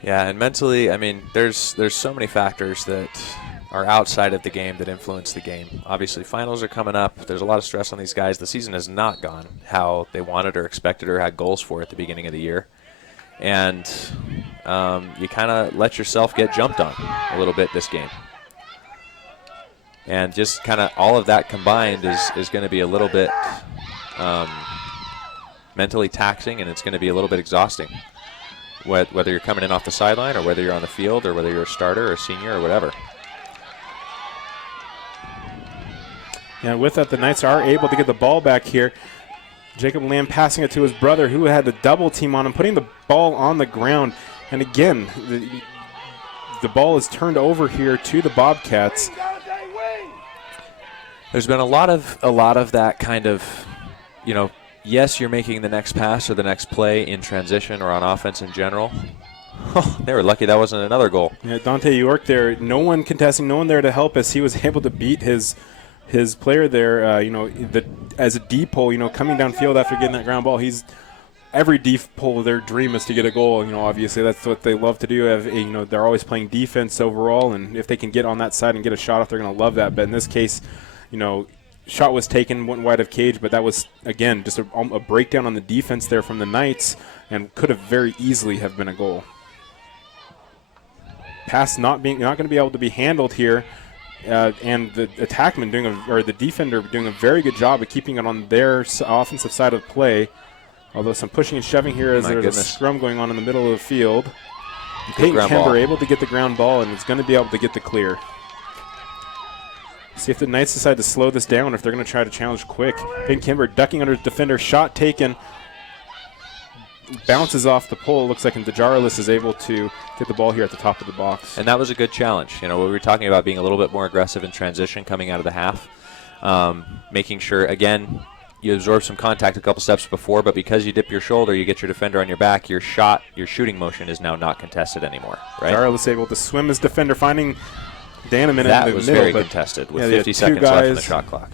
Yeah, and mentally, there's so many factors that are outside of the game that influence the game. Obviously, finals are coming up. There's a lot of stress on these guys. The season has not gone how they wanted or expected or had goals for at the beginning of the year. And you kind of let yourself get jumped on a little bit this game. And just kind of all of that combined is going to be a little bit mentally taxing, and it's going to be a little bit exhausting. Whether you're coming in off the sideline or whether you're on the field or whether you're a starter or a senior or whatever. And with that, the Knights are able to get the ball back here. Jacob Lamb passing it to his brother, who had the double team on him, putting the ball on the ground. And again, the ball is turned over here to the Bobcats. There's been a lot of that kind of, you yes, you're making the next pass or the next play in transition or on offense in general. Oh, they were lucky that wasn't another goal. Yeah, Dante York there, no one contesting, no one there to help as he was able to beat his player there, as a deep pole, coming downfield after getting that ground ball. Every deep pole, their dream is to get a goal. Obviously that's what they love to do. They're always playing defense overall, and if they can get on that side and get a shot off, they're going to love that. But in this case, shot was taken, went wide of cage, but that was, again, just a breakdown on the defense there from the Knights and could have very easily have been a goal. Pass not going to be able to be handled here, and the attackman the defender doing a very good job of keeping it on their offensive side of play. Although some pushing and shoving here as there's a scrum going on in the middle of the field. Peyton Kemper able to get the ground ball and is going to be able to get the clear. See if the Knights decide to slow this down, if they're going to try to challenge quick. Peyton Kemper ducking under the defender, shot taken. Bounces off the pole. Looks like Dejarlis is able to get the ball here at the top of the box. And that was a good challenge. We were talking about being a little bit more aggressive in transition coming out of the half. Making sure, again, you absorb some contact a couple steps before, but because you dip your shoulder, you get your defender on your back, your shooting motion is now not contested anymore, right? Dejarlis able to swim his defender, finding Daneman in the middle. That was very contested with 50 seconds left on the shot clock.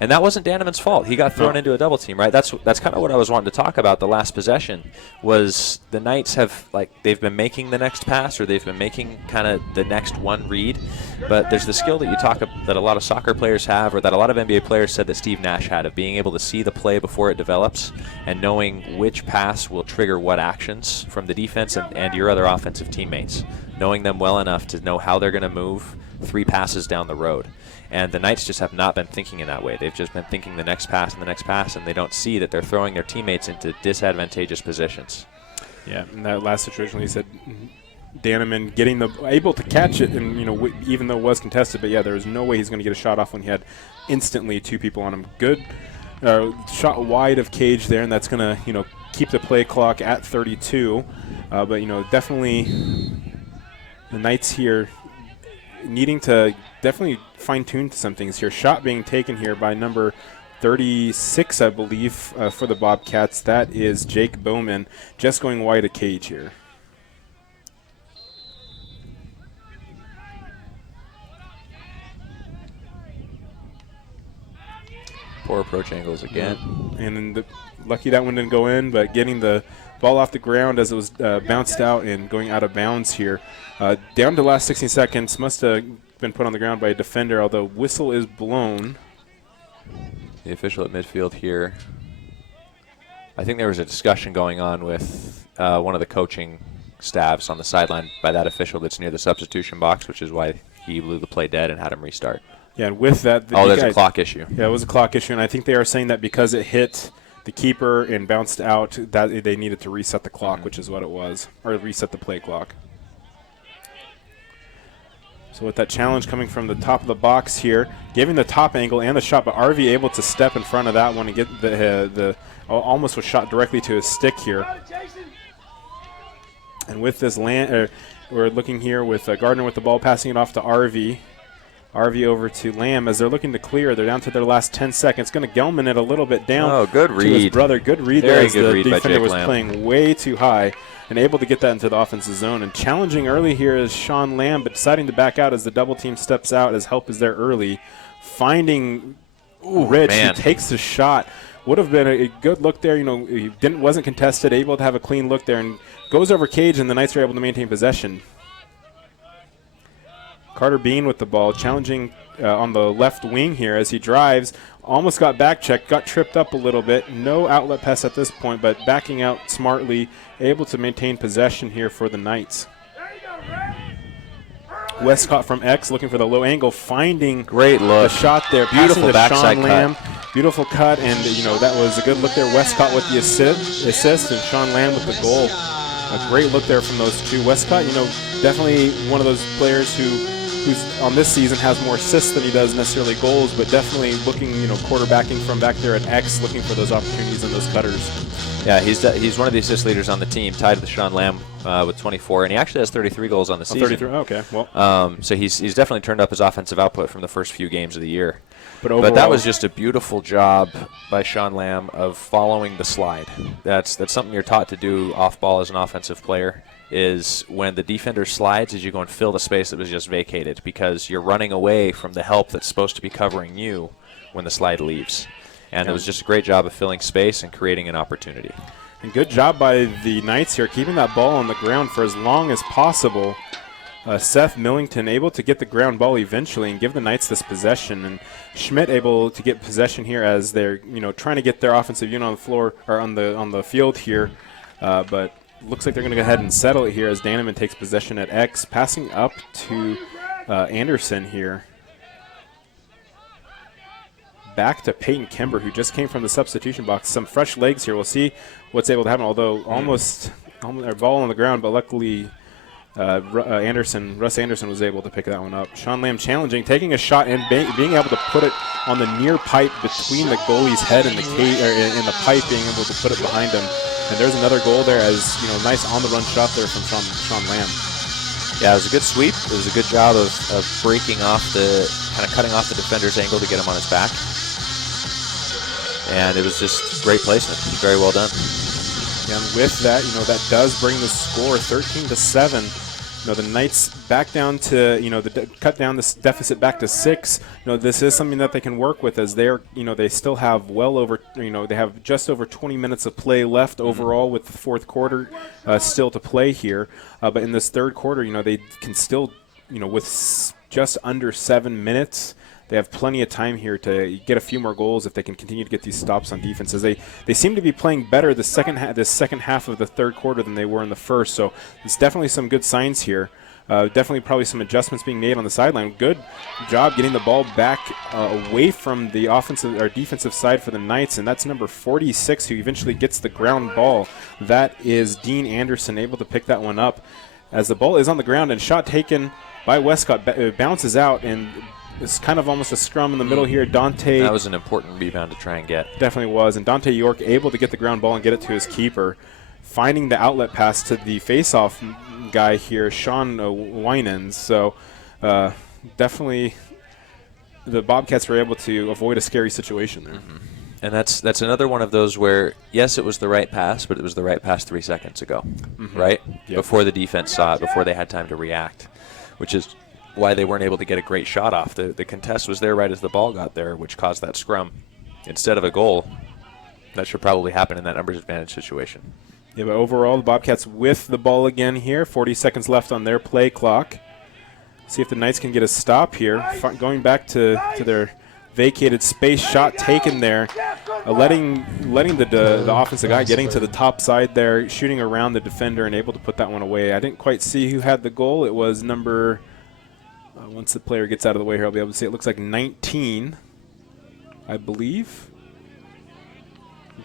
And that wasn't Daneman's fault. He got thrown into a double team, right? That's kind of what I was wanting to talk about. The last possession was the Knights have, they've been making the next pass or they've been making kind of the next one read. But there's the skill that you talk about that a lot of soccer players have, or that a lot of NBA players said that Steve Nash had, of being able to see the play before it develops and knowing which pass will trigger what actions from the defense and your other offensive teammates. Knowing them well enough to know how they're going to move 3 passes down the road. And the Knights just have not been thinking in that way. They've just been thinking the next pass and the next pass, and they don't see that they're throwing their teammates into disadvantageous positions. Yeah, in that last situation, he said Daneman able to catch it, and even though it was contested, but yeah, there was no way he's going to get a shot off when he had instantly 2 people on him. Good shot wide of cage there, and that's going to keep the play clock at 32. But definitely the Knights here needing to definitely fine-tune some things here. Shot being taken here by number 36, I believe, for the Bobcats. That is Jake Bowman, just going wide of cage here. Poor approach angles again. Yeah. And lucky that one didn't go in, but getting the ball off the ground as it was bounced out and going out of bounds here. Down to the last 16 seconds, must have been put on the ground by a defender, although whistle is blown. The official at midfield here. I think there was a discussion going on with one of the coaching staffs on the sideline by that official that's near the substitution box, which is why he blew the play dead and had him restart. Yeah, and with that... there's a clock issue. Yeah, it was a clock issue, and I think they are saying that because it hit the keeper and bounced out, that they needed to reset the clock, which is what it was, or reset the play clock. So with that challenge coming from the top of the box here, giving the top angle and the shot, but RV able to step in front of that one and get the almost was shot directly to his stick here. And with this we're looking here with Gardner with the ball, passing it off to RV. RV over to Lamb as they're looking to clear. They're down to their last 10 seconds. Going to Gelman it a little bit down. Oh, good read. To his brother. Good read there Very as good the read by defender Jake was Lamb. playing way too high and able to get that into the offensive zone. And challenging early here is Sean Lamb, but deciding to back out as the double team steps out as help is there early. Finding Rich, who takes the shot. Would have been a good look there. He wasn't contested, able to have a clean look there, and goes over cage, and the Knights are able to maintain possession. Carter Bean with the ball, challenging on the left wing here as he drives. Almost got back checked, got tripped up a little bit. No outlet pass at this point, but backing out smartly, able to maintain possession here for the Knights. Westcott from X looking for the low angle, finding great look. The shot there. Beautiful backside cut. Beautiful cut, and that was a good look there. Westcott with the assist, and Sean Lamb with the goal. A great look there from those two. Westcott, definitely one of those players who's on this season has more assists than he does necessarily goals, but definitely looking, quarterbacking from back there at X, looking for those opportunities and those cutters. Yeah, he's one of the assist leaders on the team, tied with Sean Lamb with 24, and he actually has 33 goals on the season. 33. Okay, well. So he's definitely turned up his offensive output from the first few games of the year. But overall, that was just a beautiful job by Sean Lamb of following the slide. That's something you're taught to do off ball as an offensive player, is when the defender slides, is you go and fill the space that was just vacated, because you're running away from the help that's supposed to be covering you when the slide leaves. And it was just a great job of filling space and creating an opportunity. And good job by the Knights here, keeping that ball on the ground for as long as possible. Seth Millington able to get the ground ball eventually and give the Knights this possession, and Schmidt able to get possession here as they're trying to get their offensive unit on the floor or on the field here, but looks like they're going to go ahead and settle it here as Daneman takes possession at X, passing up to Anderson here. Back to Peyton Kember, who just came from the substitution box. Some fresh legs here. We'll see what's able to happen, although almost a ball on the ground, but luckily Russ Anderson was able to pick that one up. Sean Lamb challenging, taking a shot and being able to put it on the near pipe between the goalie's head and the in the pipe, being able to put it behind him. And there's another goal there, as nice on-the-run shot there from Sean Lamb. Yeah, it was a good sweep. It was a good job of breaking off cutting off the defender's angle to get him on his back. And it was just great placement. Very well done. And with that, that does bring the score 13-7. The Knights back down to, cut down this deficit back to 6. This is something that they can work with, as they're, they still have well over, they have just over 20 minutes of play left overall, with the fourth quarter still to play here. But in this third quarter, they can still, with just under 7 minutes, they have plenty of time here to get a few more goals if they can continue to get these stops on defense, as they seem to be playing better the second half of the third quarter than they were in the first. So it's definitely some good signs here. Definitely probably some adjustments being made on the sideline. Good job getting the ball back away from the offensive or defensive side for the Knights, and that's number 46 who eventually gets the ground ball. That is Dean Anderson, able to pick that one up as the ball is on the ground, and shot taken by Westcott bounces out, and it's kind of almost a scrum in the middle here. Dante. That was an important rebound to try and get. Definitely was. And Dante York able to get the ground ball and get it to his keeper. Finding the outlet pass to the face-off guy here, Sean Winans. So definitely the Bobcats were able to avoid a scary situation there. Mm-hmm. And that's another one of those where, yes, it was the right pass, but it was the right pass 3 seconds ago, right? Yep. Before the defense saw it, before they had time to react, which is why they weren't able to get a great shot off. The contest was there right as the ball got there, which caused that scrum. Instead of a goal, that should probably happen in that numbers advantage situation. Yeah, but overall, the Bobcats with the ball again here. 40 seconds left on their play clock. See if the Knights can get a stop here. Going back to their vacated space, shot taken there. Letting the offensive guy getting to the top side there, shooting around the defender and able to put that one away. I didn't quite see who had the goal. It was number... once the player gets out of the way here, I'll be able to see. It looks like 19, I believe.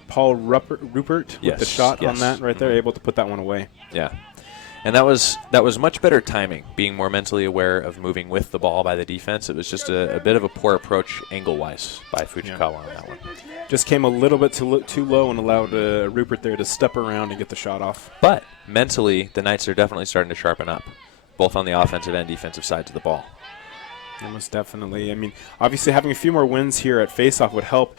Paul Rupert with the shot on that right there, able to put that one away. Yeah. And that was much better timing, being more mentally aware of moving with the ball by the defense. It was just a bit of a poor approach angle-wise by Fujikawa on that one. Just came a little bit too low and allowed Rupert there to step around and get the shot off. But mentally, the Knights are definitely starting to sharpen up, both on the offensive and defensive sides of the ball. Yeah, most definitely. I mean, obviously having a few more wins here at faceoff would help.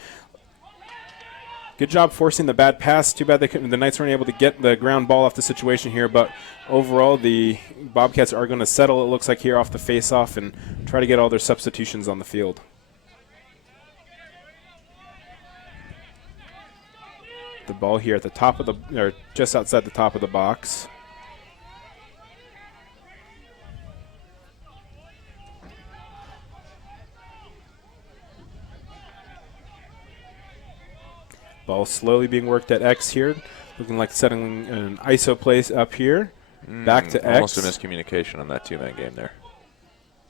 Good job forcing the bad pass. Too bad the Knights weren't able to get the ground ball off the situation here, but overall the Bobcats are going to settle, it looks like, here off the faceoff and try to get all their substitutions on the field. The ball here at the top of or just outside the top of the box. Ball slowly being worked at X here. Looking like settling an ISO place up here. Back to X. Almost a miscommunication on that two-man game there.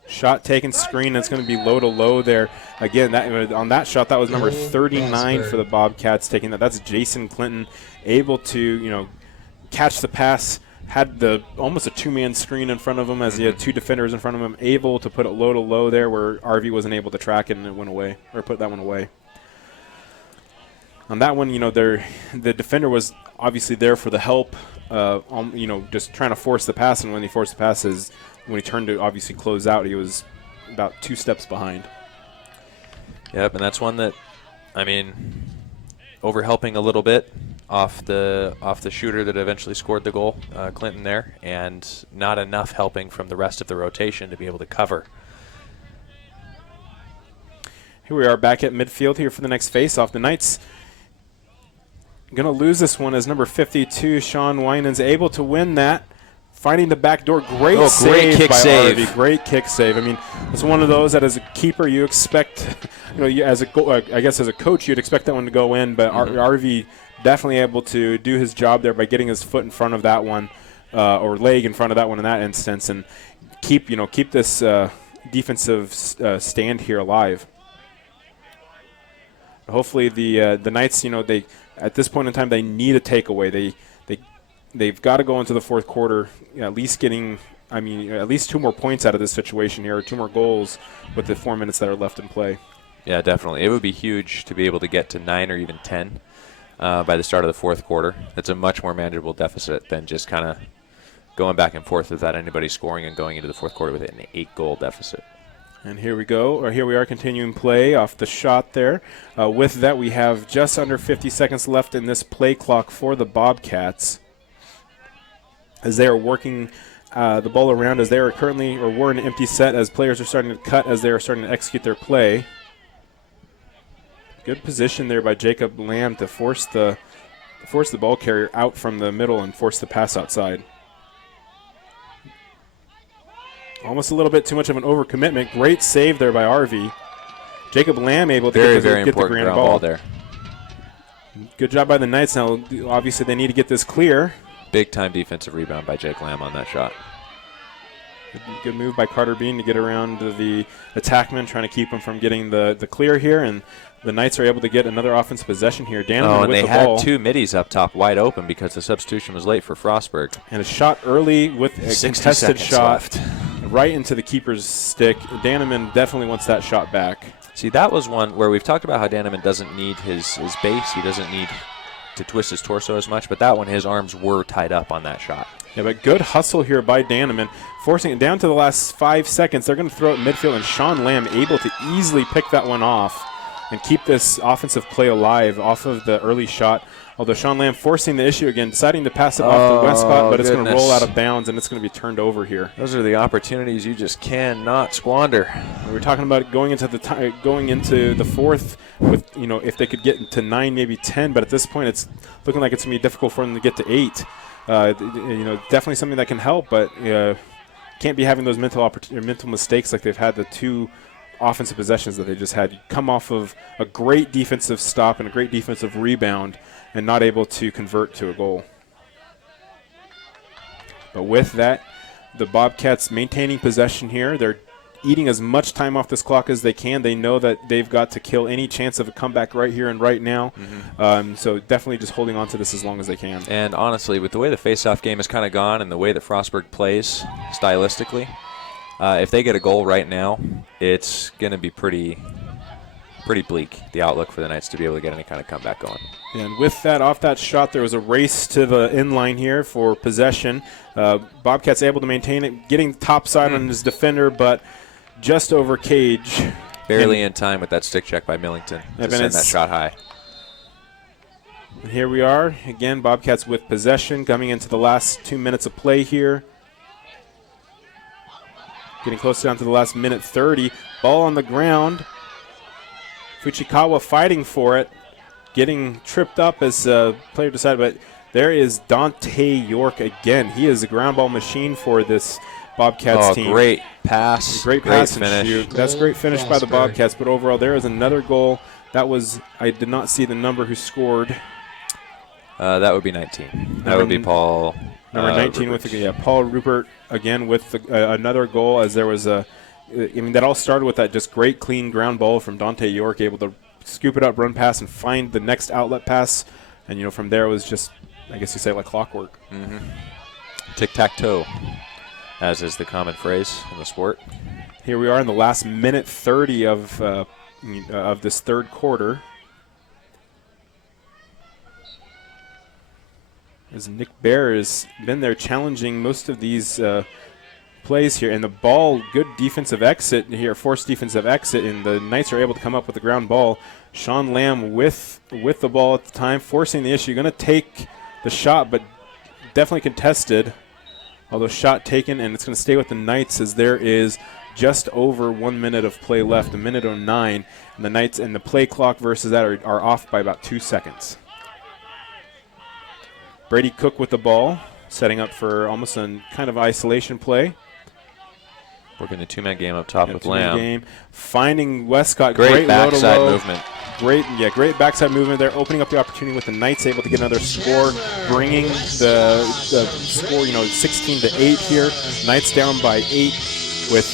Shot taken, screen. That's going to be low to low there. Again, on that shot, that was number 39 for the Bobcats taking that. That's Jason Clinton, able to catch the pass. Had almost a two-man screen in front of him as he had two defenders in front of him. Able to put it low to low there where RV wasn't able to track it, and it went away, or put that one away. on that one, the defender was obviously there for the help, just trying to force the pass. And when he forced the passes, when he turned to obviously close out, he was about 2 steps behind. Yep, and that's one that, overhelping a little bit off the shooter that eventually scored the goal, Clinton there, and not enough helping from the rest of the rotation to be able to cover. Here we are back at midfield here for the next face-off. The Knights going to lose this one as number 52, Sean Winans, able to win that. Finding the back door. Great save kick by save. Arvey. Great kick save. It's one of those that as a keeper you expect, as a coach you'd expect that one to go in, but Arvey definitely able to do his job there by getting his foot in front of that one, or leg in front of that one in that instance, and keep this defensive stand here alive. Hopefully the Knights, they at this point in time they need a takeaway. They've got to go into the fourth quarter at least getting, at least 2 more points out of this situation here, or 2 more goals with the 4 minutes that are left in play. Yeah, definitely. It would be huge to be able to get to 9 or even 10 by the start of the fourth quarter. It's a much more manageable deficit than just kind of going back and forth without anybody scoring and going into the fourth quarter with an 8-goal deficit. And here we are continuing play off the shot there. With that, we have just under 50 seconds left in this play clock for the Bobcats, as they are working the ball around, as they are currently, or were in an empty set, as players are starting to cut as they are starting to execute their play. Good position there by Jacob Lamb to force the ball carrier out from the middle and force the pass outside. Almost a little bit too much of an overcommitment. Great save there by Arvey. Jacob Lamb able to get the grand ball there. Good job by the Knights. Now, obviously, they need to get this clear. Big-time defensive rebound by Jake Lamb on that shot. Good move by Carter Bean to get around the attackman, trying to keep him from getting the clear here, and the Knights are able to get another offensive possession here. Danneman with the ball. And they had 2 middies up top wide open because the substitution was late for Frostburg. And a shot early with a contested shot right into the keeper's stick. Danneman definitely wants that shot back. See, that was one where we've talked about how Danneman doesn't need his base. He doesn't need to twist his torso as much, but that one, his arms were tied up on that shot. Yeah, but good hustle here by Danneman, forcing it down to the last 5 seconds. They're going to throw it midfield, and Sean Lamb able to easily pick that one off and keep this offensive play alive off of the early shot. Although Sean Lamb forcing the issue again, deciding to pass it off to Westcott, but it's going to roll out of bounds, and it's going to be turned over here. Those are the opportunities you just cannot squander. We were talking about going into the fourth with, if they could get to 9, maybe 10, but at this point it's looking like it's going to be difficult for them to get to 8. Definitely something that can help, but can't be having those mental mistakes like they've had the 2 offensive possessions that they just had. You come off of a great defensive stop and a great defensive rebound and not able to convert to a goal. But with that, the Bobcats maintaining possession here. They're eating as much time off this clock as they can. They know that they've got to kill any chance of a comeback right here and right now. So definitely just holding on to this as long as they can. And honestly, with the way the face-off game has kind of gone and the way that Frostburg plays stylistically, if they get a goal right now, it's going to be pretty bleak, the outlook for the Knights to be able to get any kind of comeback going. And with that, off that shot, there was a race to the end line here for possession. Bobcats able to maintain it, getting topside on his defender, but just over cage. Barely in time with that stick check by Millington to send that shot high. And here we are, again, Bobcats with possession, coming into the last 2 minutes of play here. Getting close down to the last minute 30. Ball on the ground. Fuchikawa fighting for it. Getting tripped up as a player decided, but there is Dante York again. He is a ground ball machine for this Bobcats team. Great pass. Great pass finish. And shoot. That's great finish by the Bobcats, but overall there is another goal. That was, I did not see the number who scored. That would be 19. That would be Paul. Number 19 Rupert. with Paul Rupert again with another goal, as there was that all started with that just great clean ground ball from Dante York, able to scoop it up, run past, and find the next outlet pass. And, from there it was just, I guess you say, like clockwork. Tic-tac-toe, as is the common phrase in the sport. Here we are in the last minute 30 of this third quarter. as Nick Bear has been there challenging most of these plays here. And the ball, good defensive exit here, forced defensive exit, and the Knights are able to come up with the ground ball. Sean Lamb with the ball at the time, forcing the issue. Going to take the shot, but definitely contested. Although shot taken, and it's going to stay with the Knights as there is just over 1 minute of play left, 1:09. And the Knights and the play clock versus that are off by about 2 seconds. Brady Cook with the ball, setting up for almost a kind of isolation play. Working the two-man game up top with Lamb. Game. Finding Westcott. Great backside movement. Great backside movement there, opening up the opportunity with the Knights able to get another score, bringing the score, 16-8 here. Knights down by 8 with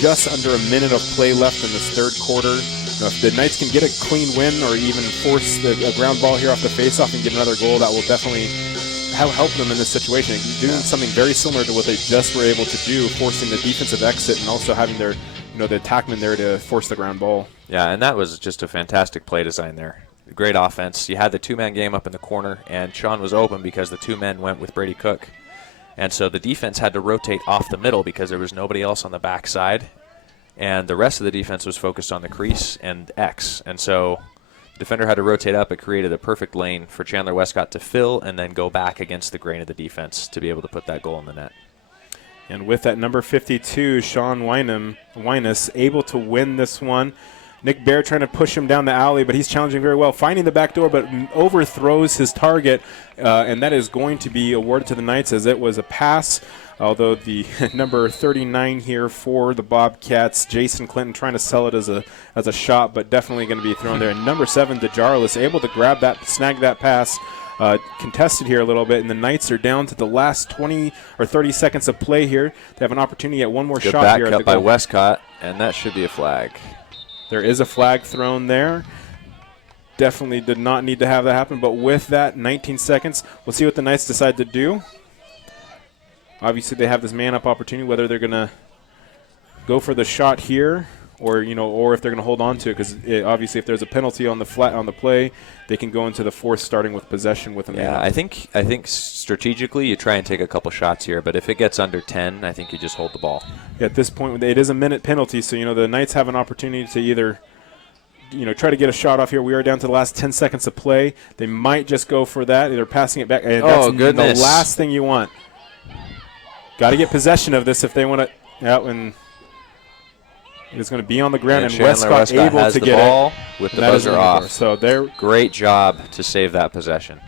just under a minute of play left in this third quarter. If the Knights can get a clean win or even force a ground ball here off the faceoff and get another goal, that will definitely help them in this situation. Doing something very similar to what they just were able to do, forcing the defensive exit and also having their, the attackman there to force the ground ball. Yeah, and that was just a fantastic play design there. Great offense. You had the two-man game up in the corner, and Sean was open because the two men went with Brady Cook. And so the defense had to rotate off the middle because there was nobody else on the backside. And the rest of the defense was focused on the crease and X. And so the defender had to rotate up. It created a perfect lane for Chandler Westcott to fill and then go back against the grain of the defense to be able to put that goal in the net. And with that number 52, Sean Winus able to win this one. Nick Bear trying to push him down the alley, but he's challenging very well, finding the back door, but overthrows his target, and that is going to be awarded to the Knights as it was a pass. Although the number 39 here for the Bobcats, Jason Clinton trying to sell it as a shot, but definitely going to be thrown there. And number 7, DeJarlis, able to grab that, snag that pass, contested here a little bit, and the Knights are down to the last 20 or 30 seconds of play here. They have an opportunity at one more Good shot back here. Good back cut by Westcott, and that should be a flag. There is a flag thrown there. Definitely did not need to have that happen, but with that, 19 seconds. We'll see what the Knights decide to do. Obviously, they have this man-up opportunity, whether they're going to go for the shot here or if they're going to hold on to it, because obviously if there's a penalty on the play, they can go into the fourth starting with possession with a man-up. I think strategically you try and take a couple shots here, but if it gets under 10, I think you just hold the ball. Yeah, at this point, it is a minute penalty, so the Knights have an opportunity to either try to get a shot off here. We are down to the last 10 seconds of play. They might just go for that. They're passing it back, and that's goodness. The last thing you want. Got to get possession of this if they want to. Yeah, and it's going to be on the ground, and Westcott able has to the get ball it with the buzzer off. So they're great job to save that possession.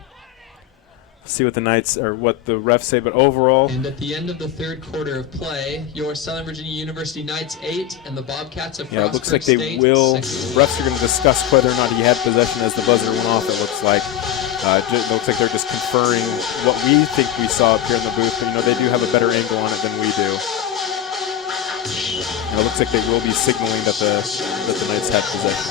See what the Knights or what the refs say, but overall. And at the end of the third quarter of play, your Southern Virginia University Knights 8 and the Bobcats of Frostburg it looks like they State will. 6. Refs are going to discuss whether or not he had possession as the buzzer went off. It looks like. It looks like they're just conferring what we think we saw up here in the booth, but they do have a better angle on it than we do. And it looks like they will be signaling that the Knights had possession.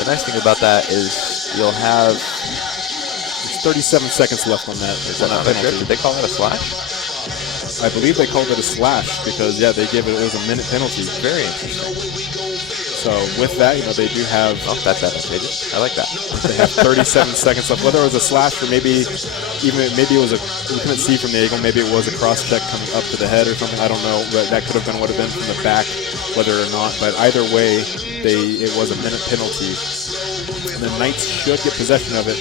The nice thing about that is you'll have. There's 37 seconds left on that. Is that not a trip? Did they call that a slash? I believe they called it a slash because it was a minute penalty. Very interesting. So with that, they do have. Oh, that's advantageous. I like that. They have 37 seconds left. Whether it was a slash or maybe it was we couldn't see from the angle. Maybe it was a cross check coming up to the head or something. I don't know. But that could have been from the back, whether or not. But either way, it was a minute penalty. And the Knights should get possession of it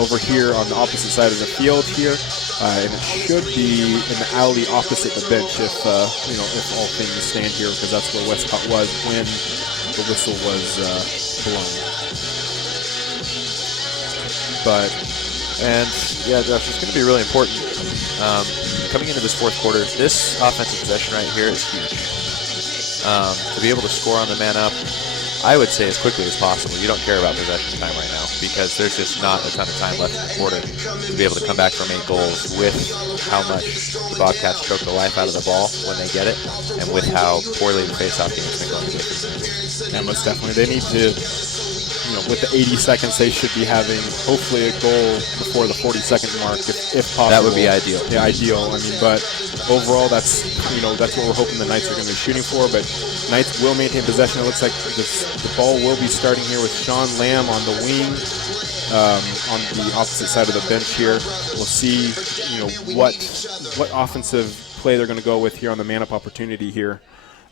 over here on the opposite side of the field here, and it should be in the alley opposite the bench if all things stand here, because that's where Westcott was when the whistle was blown. Josh, it's going to be really important coming into this fourth quarter. This offensive possession right here is huge. To be able to score on the man up, I would say as quickly as possible. You don't care about possession time right now because there's just not a ton of time left in the quarter to be able to come back from 8 goals with how much the Bobcats choke the life out of the ball when they get it and with how poorly the faceoff game has been going lately. Yeah, most definitely. They need to, with the 80 seconds, they should be having hopefully a goal before the 40-second mark if possible. That would be ideal. Yeah, ideal. But overall, that's what we're hoping the Knights are going to be shooting for. But Knights will maintain possession. It looks like the ball will be starting here with Sean Lamb on the wing. on the opposite side of the bench here. We'll see, what offensive play they're going to go with here on the man-up opportunity here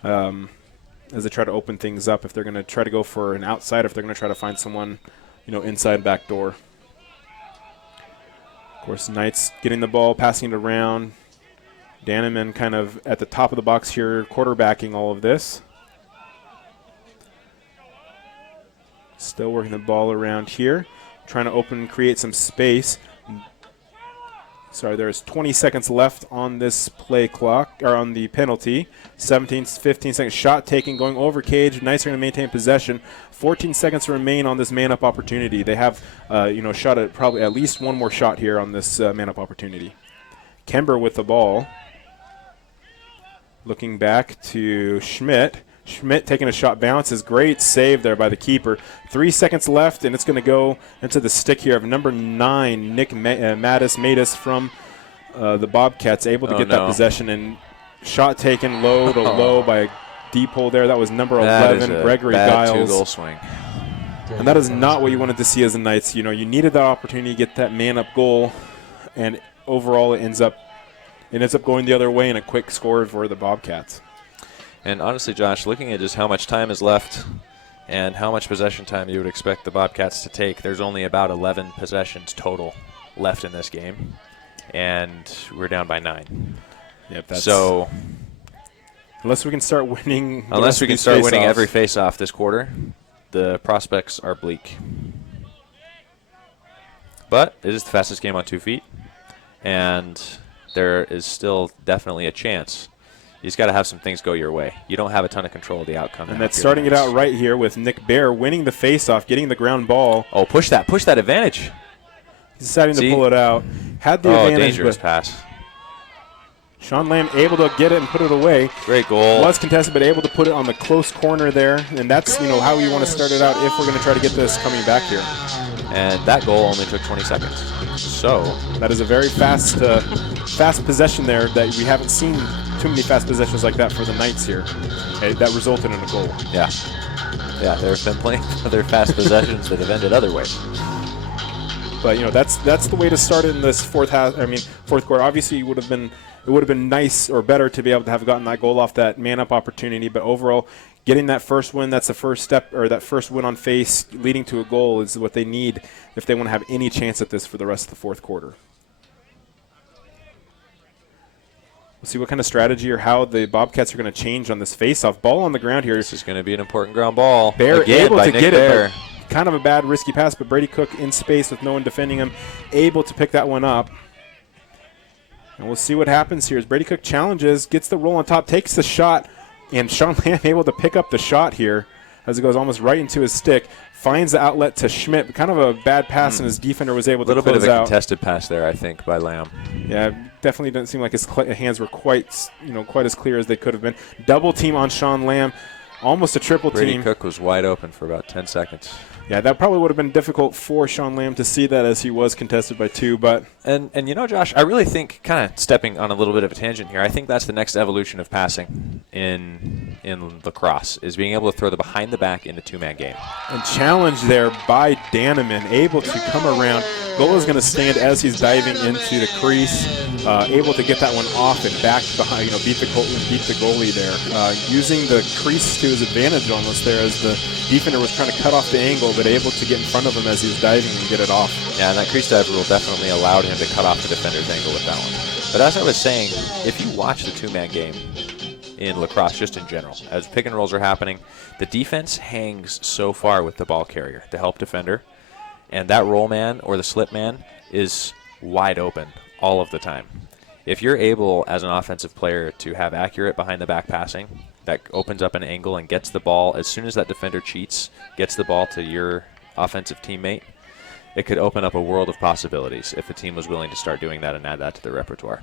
as they try to open things up. If they're going to try to go for an outside, if they're going to try to find someone, inside back door. Of course, Knights getting the ball, passing it around. Daneman kind of at the top of the box here, quarterbacking all of this. Still working the ball around here, trying to open and create some space. Sorry, there's 20 seconds left on this play clock, or on the penalty. 15 seconds, shot taken, going over cage. Knights are going to maintain possession. 14 seconds remain on this man-up opportunity. They have, shot at probably at least one more shot here on this man-up opportunity. Kember with the ball. Looking back to Schmidt. Schmidt taking a shot, bounces. Great save there by the keeper. 3 seconds left, and it's going to go into the stick here of number 9, Nick Mattis from the Bobcats, able to get that possession. And shot taken low to low by a deep hole there. That was number 11, Gregory Giles. 2-goal swing. And that is not what you wanted to see as the Knights. You needed that opportunity to get that man-up goal, and overall it ends up going the other way in a quick score for the Bobcats. And honestly, Josh, looking at just how much time is left and how much possession time you would expect the Bobcats to take, there's only about 11 possessions total left in this game, and we're down by 9. Yep. So unless we can start winning, every face-off this quarter, the prospects are bleak. But it is the fastest game on 2 feet, and there is still definitely a chance. You just got to have some things go your way. You don't have a ton of control of the outcome. And that's starting it out right here with Nick Bear winning the faceoff, getting the ground ball. Oh, push that advantage. He's deciding to pull it out. Had the advantage. Dangerous pass. Sean Lamb able to get it and put it away. Great goal. Was contested, but able to put it on the close corner there. And that's, how you want to start it out if we're going to try to get this coming back here. And that goal only took 20 seconds. So that is a very fast possession there that we haven't seen too many fast possessions like that for the Knights here. That resulted in a goal. Yeah, there have been plenty of other fast possessions that have ended other ways. But that's the way to start in this fourth quarter. Obviously, it would have been nice or better to be able to have gotten that goal off that man-up opportunity. But overall, getting that first win, that's the first step, or that first win on face, leading to a goal is what they need if they want to have any chance at this for the rest of the fourth quarter. We'll see what kind of strategy or how the Bobcats are going to change on this face-off. Ball on the ground here. This is going to be an important ground ball. Bear again able by to Nick get Bear. it. Kind of a bad, risky pass, but Brady Cook in space with no one defending him, able to pick that one up. And we'll see what happens here as Brady Cook challenges, gets the roll on top, takes the shot, and Sean Lamb able to pick up the shot here as it goes almost right into his stick. Finds the outlet to Schmidt, but kind of a bad pass, and his defender was able to close out. A little bit of a contested pass there, I think, by Lamb. Yeah, definitely doesn't seem like his hands were quite as clear as they could have been. Double team on Sean Lamb, almost a triple team. Brady Cook was wide open for about 10 seconds. Yeah, that probably would have been difficult for Sean Lamb to see that as he was contested by 2. But and Josh, I really think, kind of stepping on a little bit of a tangent here, I think that's the next evolution of passing in lacrosse, is being able to throw the behind the back in the 2-man game. And challenge there by Daneman, able to come around. Goal is going to stand as he's diving into the crease, able to get that one off and back behind, beat the goalie there. Using the crease to his advantage almost there as the defender was trying to cut off the angle, but able to get in front of him as he's diving and get it off. Yeah, and that crease dive rule definitely allowed him to cut off the defender's angle with that one. But as I was saying, if you watch the 2-man game in lacrosse, just in general, as pick and rolls are happening, the defense hangs so far with the ball carrier, the help defender, and that roll man or the slip man is wide open all of the time. If you're able, as an offensive player, to have accurate behind-the-back passing, that opens up an angle and gets the ball, as soon as that defender cheats, gets the ball to your offensive teammate, it could open up a world of possibilities if a team was willing to start doing that and add that to their repertoire.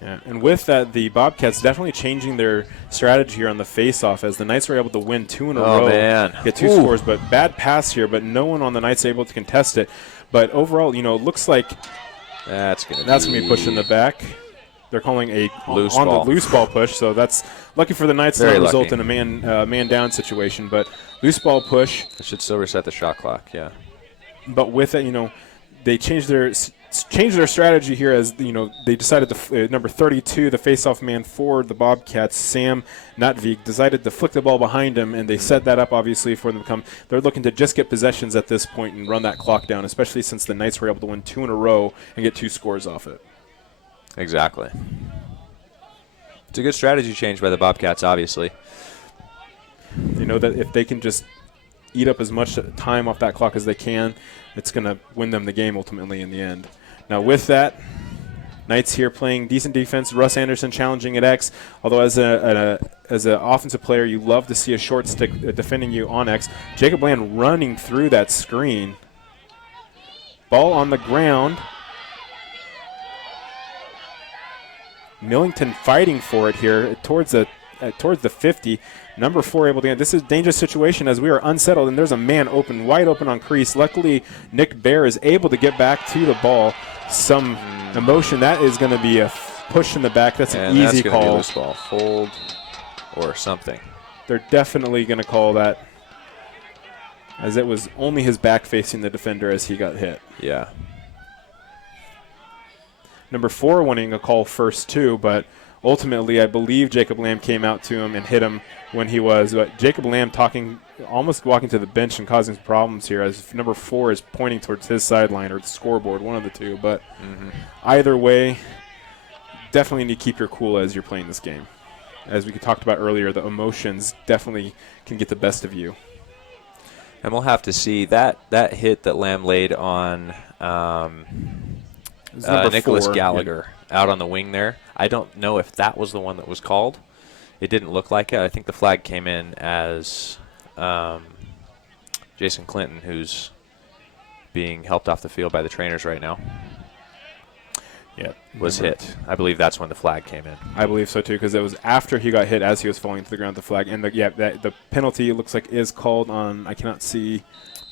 Yeah, and with that, the Bobcats definitely changing their strategy here on the face-off as the Knights were able to win 2 in a row. Man. Get 2 scores, but bad pass here, but no one on the Knights able to contest it. But overall, it looks like that's going to be pushed in the back. They're calling a loose on ball. The loose ball push, so that's lucky for the Knights to not result in a man down situation. But loose ball push. It should still reset the shot clock, yeah. But with it, they changed their strategy here as they decided to number 32, the face-off man for the Bobcats, Sam Natvik, decided to flick the ball behind him, and they set that up obviously for them to come. They're looking to just get possessions at this point and run that clock down, especially since the Knights were able to win 2 in a row and get 2 scores off it. Exactly. It's a good strategy change by the Bobcats, obviously. They know that if they can just eat up as much time off that clock as they can, it's going to win them the game ultimately in the end. Now with that, Knights here playing decent defense. Russ Anderson challenging at X. Although as an offensive player, you love to see a short stick defending you on X. Jacob Land running through that screen. Ball on the ground. Millington fighting for it here towards the 50. Number 4 able to get. This is a dangerous situation as we are unsettled, and there's a man wide open on crease. Luckily, Nick Bear is able to get back to the ball. Some emotion. That is going to be a push in the back. That's an easy call. Be a loose ball, hold, or something. They're definitely going to call that, as it was only his back facing the defender as he got hit. Yeah. Number 4 wanting a call first too, but ultimately I believe Jacob Lamb came out to him and hit him when he was. But Jacob Lamb almost walking to the bench and causing some problems here as number 4 is pointing towards his sideline or the scoreboard, one of the two. But either way, definitely need to keep your cool as you're playing this game. As we talked about earlier, the emotions definitely can get the best of you. And we'll have to see that hit that Lamb laid on Nicholas 4. Gallagher out on the wing there. I don't know if that was the one that was called. It didn't look like it. I think the flag came in as Jason Clinton, who's being helped off the field by the trainers right now. Yeah, was hit. I believe that's when the flag came in. I believe so too, because it was after he got hit as he was falling to the ground. The flag and the penalty, it looks like, is called on. I cannot see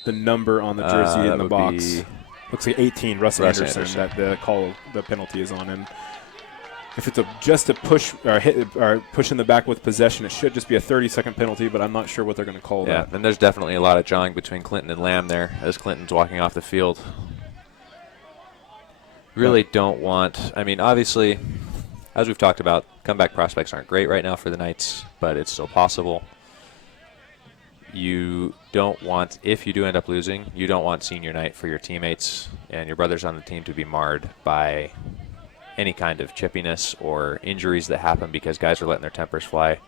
the number on the jersey in the box. Looks like 18, Russ Anderson. That the penalty is on. And if it's just a push or hit or push in the back with possession, it should just be a 30-second penalty. But I'm not sure what they're going to call that. Yeah, and there's definitely a lot of jawing between Clinton and Lamb there as Clinton's walking off the field. Really don't want. I mean, obviously, as we've talked about, comeback prospects aren't great right now for the Knights, but it's still possible. You don't want, if you do end up losing, you don't want senior night for your teammates and your brothers on the team to be marred by any kind of chippiness or injuries that happen because guys are letting their tempers fly.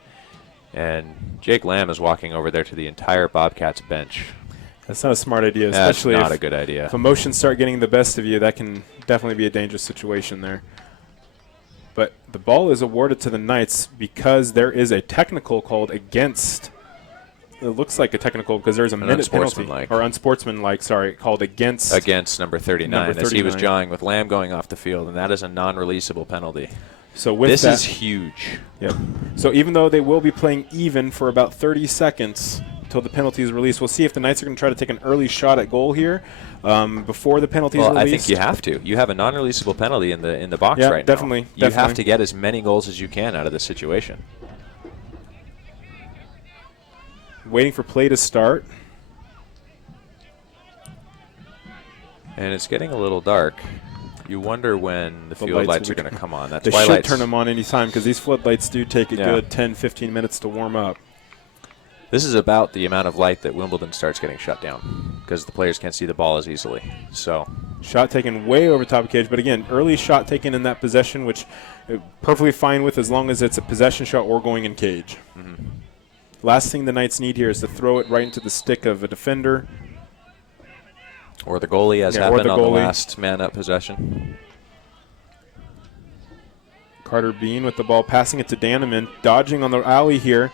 And Jake Lamb is walking over there to the entire Bobcats bench. That's not a smart idea, especially That's not a good idea. If emotions start getting the best of you, that can definitely be a dangerous situation there. But the ball is awarded to the Knights because there is a technical called against. It looks like a technical because there's a minute penalty. Or unsportsmanlike, sorry, called against. Against number 39, as he was jawing with Lamb going off the field, and that is a non-releasable penalty. So with this is huge. Yep. So even though they will be playing even for about 30 seconds until the penalty is released, we'll see if the Knights are going to try to take an early shot at goal here before the penalty is released. I think you have to. You have a non-releasable penalty in the box right now. You have to get as many goals as you can out of this situation. Waiting for play to start. And it's getting a little dark. You wonder when the field lights are going to come on. That's they why should turn them on any time because these floodlights do take a good 10, 15 minutes to warm up. This is about the amount of light that Wimbledon starts getting shut down because the players can't see the ball as easily. So, shot taken way over top of cage, but again, early shot taken in that possession, which perfectly fine with as long as it's a possession shot or going in cage. Last thing the Knights need here is to throw it right into the stick of a defender. Or the goalie, as happened on the last man-up possession. Carter Bean with the ball, passing it to Daneman, dodging on the alley here.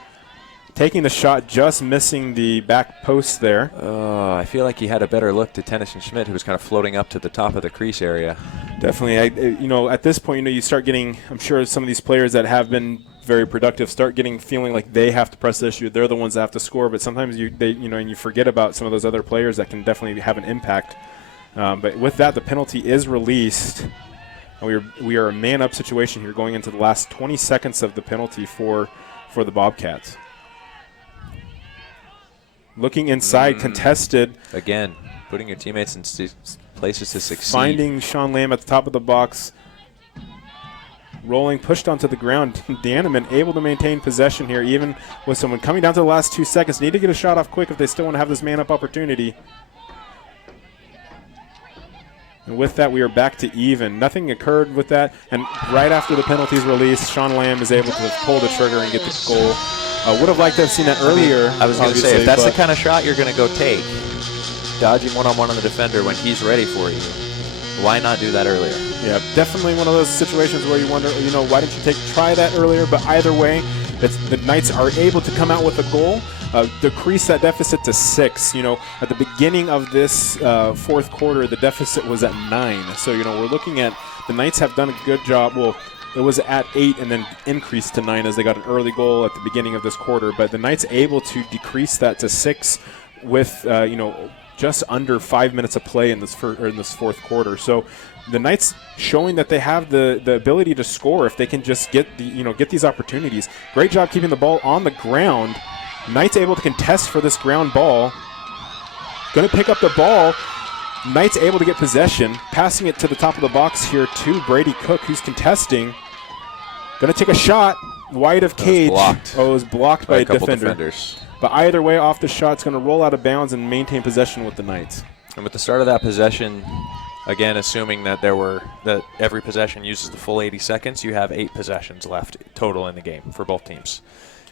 Taking the shot, just missing the back post there. I feel like he had a better look to Tennyson Schmidt, who was kind of floating up to the top of the crease area. Definitely. At this point, you start getting, I'm sure some of these players that have been very productive start feeling like they have to press the issue. They're the ones that have to score, but sometimes and you forget about some of those other players that can definitely have an impact. But with that, the penalty is released. And we are a man-up situation here going into the last 20 seconds of the penalty for the Bobcats. Looking inside, contested. Again. putting your teammates in places to succeed. Finding Sean Lamb at the top of the box. Rolling, pushed onto the ground. Daneman able to maintain possession here, even with someone coming down to the last 2 seconds. Need to get a shot off quick if they still want to have this man-up opportunity. And with that, we are back to even. Nothing occurred with that. And right after the penalties released, Sean Lamb is able to pull the trigger and get the goal. Would have liked to have seen that earlier. I was going to say, if that's the kind of shot you're going to go take, dodging one-on-one on the defender when he's ready for you, why not do that earlier? Yeah, definitely one of those situations where you wonder, why didn't you try that earlier? But either way, the Knights are able to come out with a goal, decrease that deficit to 6. At the beginning of this fourth quarter, the deficit was at 9. So, we're looking at the Knights have done a good job. Well, it was at 8 and then increased to 9 as they got an early goal at the beginning of this quarter. But the Knights able to decrease that to 6 with, just under 5 minutes of play in this fourth quarter. So the Knights showing that they have the ability to score if they can just get these opportunities. Great job keeping the ball on the ground. Knights able to contest for this ground ball. Going to pick up the ball. Knights able to get possession, passing it to the top of the box here to Brady Cook, who's contesting. Going to take a shot wide of cage. It was blocked by a couple defender. Defenders. But either way, off the shot, it's going to roll out of bounds and maintain possession with the Knights. And with the start of that possession, again, assuming that every possession uses the full 80 seconds, you have 8 possessions left total in the game for both teams.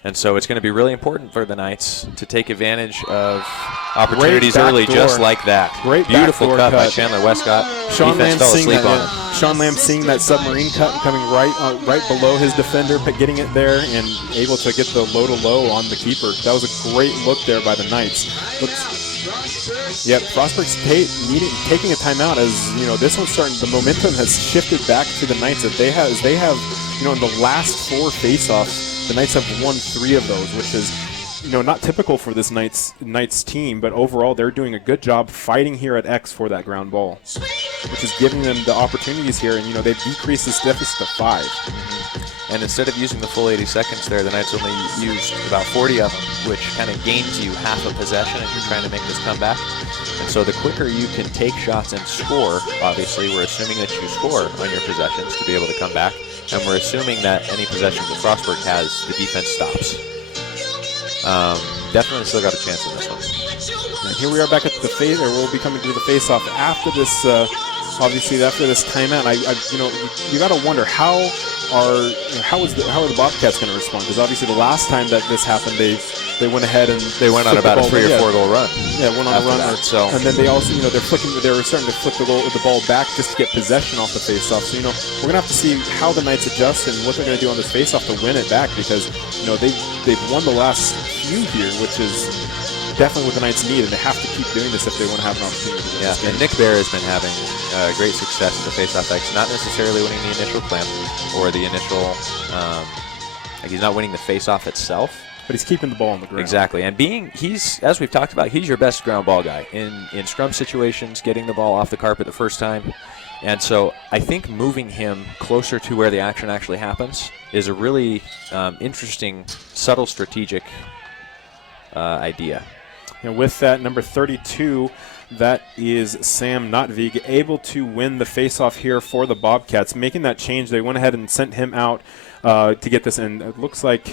And so it's going to be really important for the Knights to take advantage of opportunities early, just like that. Great beautiful cut by Chandler Westcott. Sean Lamb seeing asleep on that. him. Sean Lamb seeing that submarine cut and coming right below his defender, getting it there and able to get the low-to-low on the keeper. That was a great look there by the Knights. Frostburg's taking a timeout as this one's starting. The momentum has shifted back to the Knights. As they have in the last 4 face-offs. The Knights have won 3 of those, which is, not typical for this Knights team, but overall they're doing a good job fighting here at X for that ground ball, which is giving them the opportunities here, and they've decreased this deficit to 5. And instead of using the full 80 seconds there, the Knights only used about 40 of them, which kind of gains you half a possession as you're trying to make this comeback. And so the quicker you can take shots and score, obviously we're assuming that you score on your possessions to be able to come back. And we're assuming that any possessions that Frostburg has, the defense stops. Definitely still got a chance in this one. And here we are back at the face, or we'll be coming to the face-off after this. Obviously, after this timeout, you got to wonder how are the Bobcats going to respond? Because obviously, the last time that this happened, they went ahead and they went on about a 3 or 4 goal run. Yeah, went on a run. And then they also, they were starting to flick the ball back just to get possession off the face-off. So we're gonna have to see how the Knights adjust and what they're gonna do on this face-off to win it back, because they've won the last few here, which is definitely what the Knights need, and they have to keep doing this if they want to have an opportunity to win this game. And Nick Bear has been having great success in the face-off X, not necessarily winning the initial clamp or the initial, he's not winning the face-off itself. But he's keeping the ball on the ground. Exactly, and he's as we've talked about, he's your best ground ball guy in scrum situations, getting the ball off the carpet the first time. And so I think moving him closer to where the action actually happens is a really interesting, subtle strategic idea. And with that, number 32, that is Sam Notvig, able to win the face-off here for the Bobcats. Making that change, they went ahead and sent him out to get this, and it looks like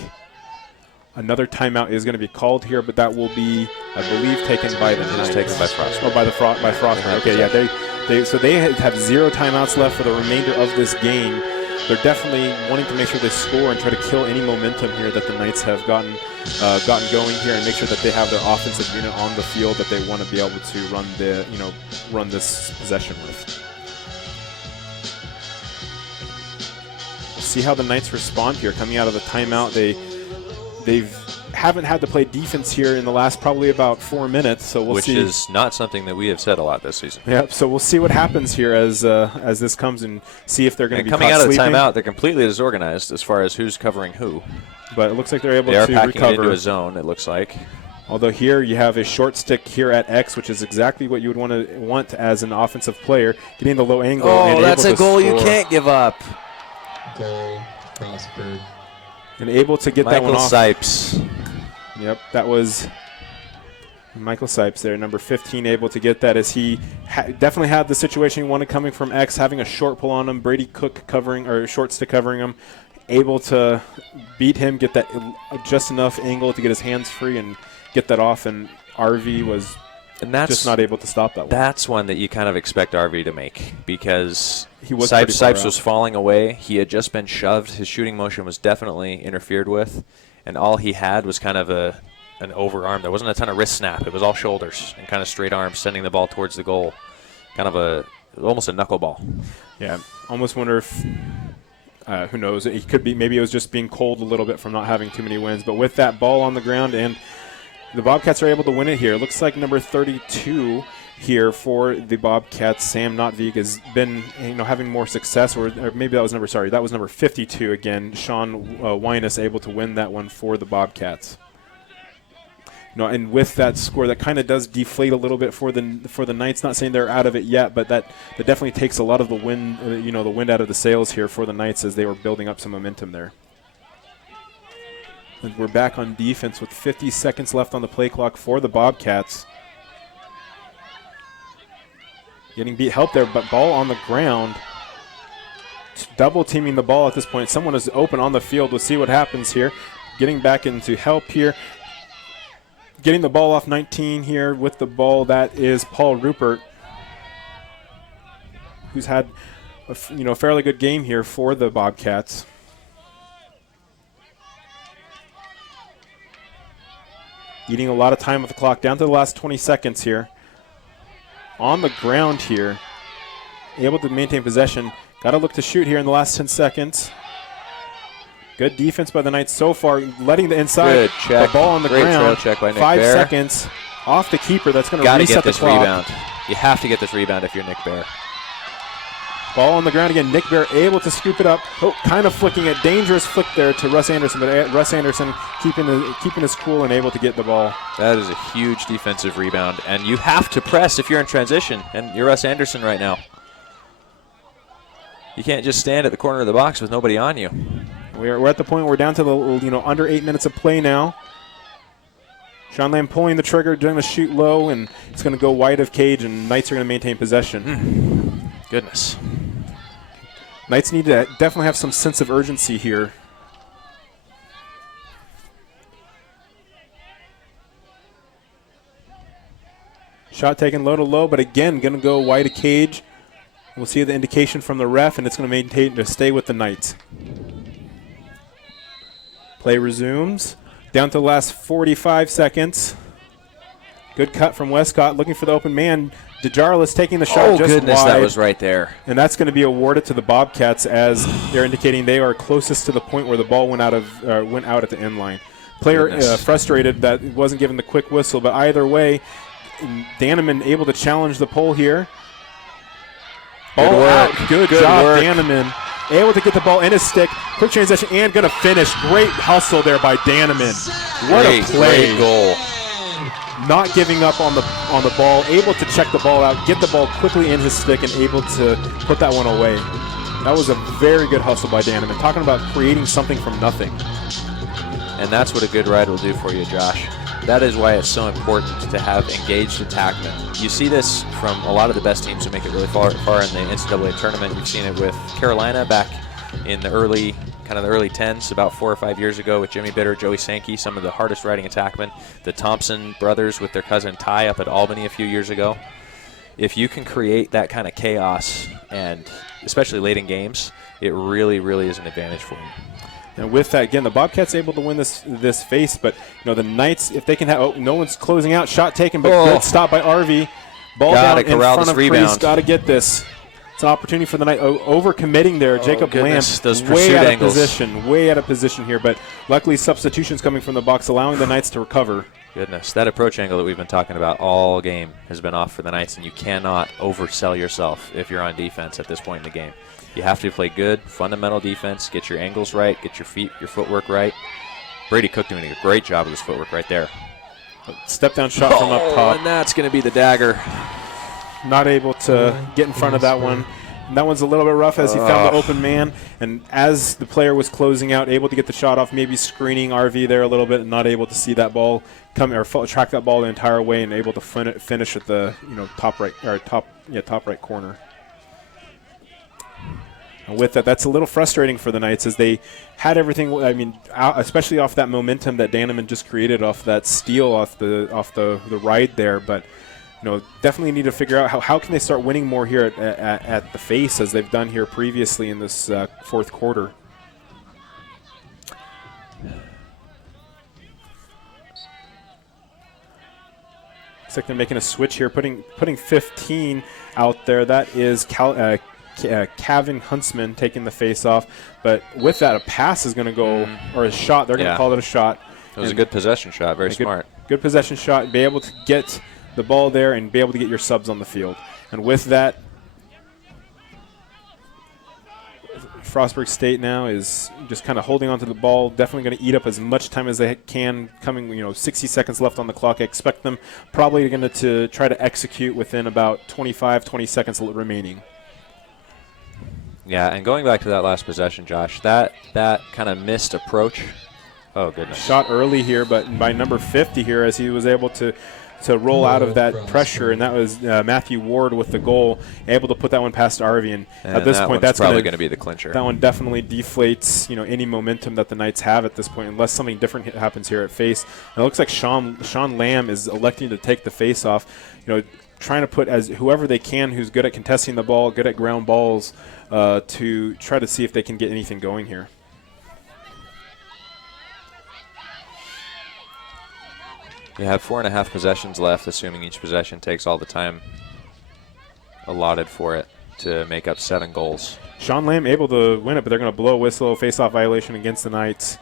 another timeout is going to be called here, but that will be, I believe, taken by the Knights. Taken by Frostburg. Oh, by Frostburg. Okay, yeah. They have 0 timeouts left for the remainder of this game. They're definitely wanting to make sure they score and try to kill any momentum here that the Knights have gotten going here, and make sure that they have their offensive unit on the field that they want to be able to run this possession with. See how the Knights respond here coming out of the timeout. They haven't had to play defense here in the last probably about 4 minutes, so we'll see. Which is not something that we have said a lot this season. Yeah, so we'll see what happens here as this comes, and see if they're going to be coming out of the sleeping. timeout. They're completely disorganized as far as who's covering who. But it looks like they're able They are to packing recover. it into a zone, it looks like. Although here you have a short stick here at X, which is exactly what you would want as an offensive player, getting the low angle. Oh, and that's able a to goal score. you can't give up. Goal, Frostburg. And able to get that one Michael off. Sipes. Yep, that was Michael Sipes there, number 15, able to get that as he definitely had the situation he wanted coming from X, having a short pull on him. Brady Cook covering, or short stick covering him, able to beat him, get that just enough angle to get his hands free and get that off, and RV was just not able to stop that one. That's one that you kind of expect RV to make because Sipes was falling away. He had just been shoved. His shooting motion was definitely interfered with, and all he had was kind of an overarm. There wasn't a ton of wrist snap. It was all shoulders and kind of straight arms sending the ball towards the goal. Kind of almost a knuckleball. Yeah, almost wonder if, who knows, it could be, maybe it was just being cold a little bit from not having too many wins. But with that ball on the ground, and the Bobcats are able to win it here. It looks like number 32 here for the Bobcats, Sam Notvig, has been having more success, or maybe that was number 52 again. Sean Winus able to win that one for the Bobcats. And with that score, that kind of does deflate a little bit for the Knights. Not saying they're out of it yet, but that definitely takes a lot of the wind, the wind out of the sails here for the Knights as they were building up some momentum there. And we're back on defense with 50 seconds left on the play clock for the Bobcats. Getting beat help there, but ball on the ground. Double teaming the ball at this point. Someone is open on the field. We'll see what happens here. Getting back into help here. Getting the ball off 19 here with the ball. That is Paul Rupert, who's had a fairly good game here for the Bobcats. Eating a lot of time with the clock. Down to the last 20 seconds here. On the ground here. Able to maintain possession. Got to look to shoot here in the last 10 seconds. Good defense by the Knights so far, letting the inside. Good check. The ball on the Great ground. trail check by Nick 5 Bear. seconds off the keeper. That's going to Gotta reset get the this clock. rebound. You have to get this rebound if you're Nick Bear. Ball on the ground again. Nick Bear able to scoop it up. Oh, kind of flicking it. Dangerous flick there to Russ Anderson, but Russ Anderson keeping his cool and able to get the ball. That is a huge defensive rebound, and you have to press if you're in transition, and you're Russ Anderson right now. You can't just stand at the corner of the box with nobody on you. We're at the point where we're down to the under 8 minutes of play now. Sean Lamb pulling the trigger, doing the shoot low, and it's going to go wide of cage, and Knights are going to maintain possession. Goodness. Knights need to definitely have some sense of urgency here. Shot taken low to low, but again, going to go wide of cage. We'll see the indication from the ref, and it's going to maintain to stay with the Knights. Play resumes. Down to the last 45 seconds. Good cut from Westcott, looking for the open man. DeJarlis taking the shot just goodness, wide. that was right there. And that's going to be awarded to the Bobcats as they're indicating they are closest to the point where the ball went out at the end line. Player frustrated that it wasn't given the quick whistle, but either way, Danneman able to challenge the pole here. Ball out. Good job, work. Danneman. Able to get the ball in his stick. Quick transition and going to finish. Great hustle there by Danneman. What a play. Great goal. Not giving up on the ball. Able to check the ball out, get the ball quickly in his stick, and able to put that one away. That was a very good hustle by Danneman. Talking about creating something from nothing. And that's what a good ride will do for you, Josh. That is why it's so important to have engaged attackmen. You see this from a lot of the best teams who make it really far in the NCAA tournament. You've seen it with Carolina back in the early 10s, about 4 or 5 years ago with Jimmy Bitter, Joey Sankey, some of the hardest riding attackmen. The Thompson brothers with their cousin Ty up at Albany a few years ago. If you can create that kind of chaos, and especially late in games, it really, really is an advantage for you. And with that, again, the Bobcats able to win this face, but the Knights, if they can have, no one's closing out, shot taken, but good stop by RV. Ball down in front of Crease, got to get this. It's an opportunity for the Knights. Over-committing there, Jacob Lamb, way out of position here, but luckily substitutions coming from the box, allowing the Knights to recover. Goodness, that approach angle that we've been talking about all game has been off for the Knights, and you cannot oversell yourself if you're on defense at this point in the game. You have to play good, fundamental defense, get your angles right, get your footwork right. Brady Cook doing a great job with his footwork right there. Step-down shot from up top. And that's going to be the dagger. Not able to get in front of that one. And that one's a little bit rough as he found the open man. And as the player was closing out, able to get the shot off, maybe screening RV there a little bit and not able to see that ball come or track that ball the entire way and able to finish at the top right corner. And with that, that's a little frustrating for the Knights as they had everything. I mean, especially off that momentum that Daneman just created off that steal off the ride there. But definitely need to figure out how can they start winning more here at the face as they've done here previously in this fourth quarter. Looks like they're making a switch here, putting 15 out there. That is Kevin Huntsman taking the face off. But with that, a pass is going to go, or a shot. They're going to call it a shot. It was a good possession shot. Very smart. Good possession shot. Be able to get the ball there and be able to get your subs on the field. And with that, Frostburg State now is just kind of holding on to the ball, definitely going to eat up as much time as they can. Coming, 60 seconds left on the clock. I expect them probably going to try to execute within about 20 seconds remaining. Yeah, and going back to that last possession, Josh, that kind of missed approach. Oh, goodness. Shot early here, but by number 50 here as he was able to roll out of that pressure, and that was Matthew Ward with the goal, able to put that one past Arvey. And at this point, that's probably going to be the clincher. That one definitely deflates, any momentum that the Knights have at this point, unless something different happens here at face. And it looks like Sean Lamb is electing to take the face off, trying to put as whoever they can who's good at contesting the ball, good at ground balls, to try to see if they can get anything going here. You have 4.5 possessions left, assuming each possession takes all the time allotted for it to make up 7 goals. Sean Lamb able to win it, but they're going to blow a whistle, face-off violation against the Knights.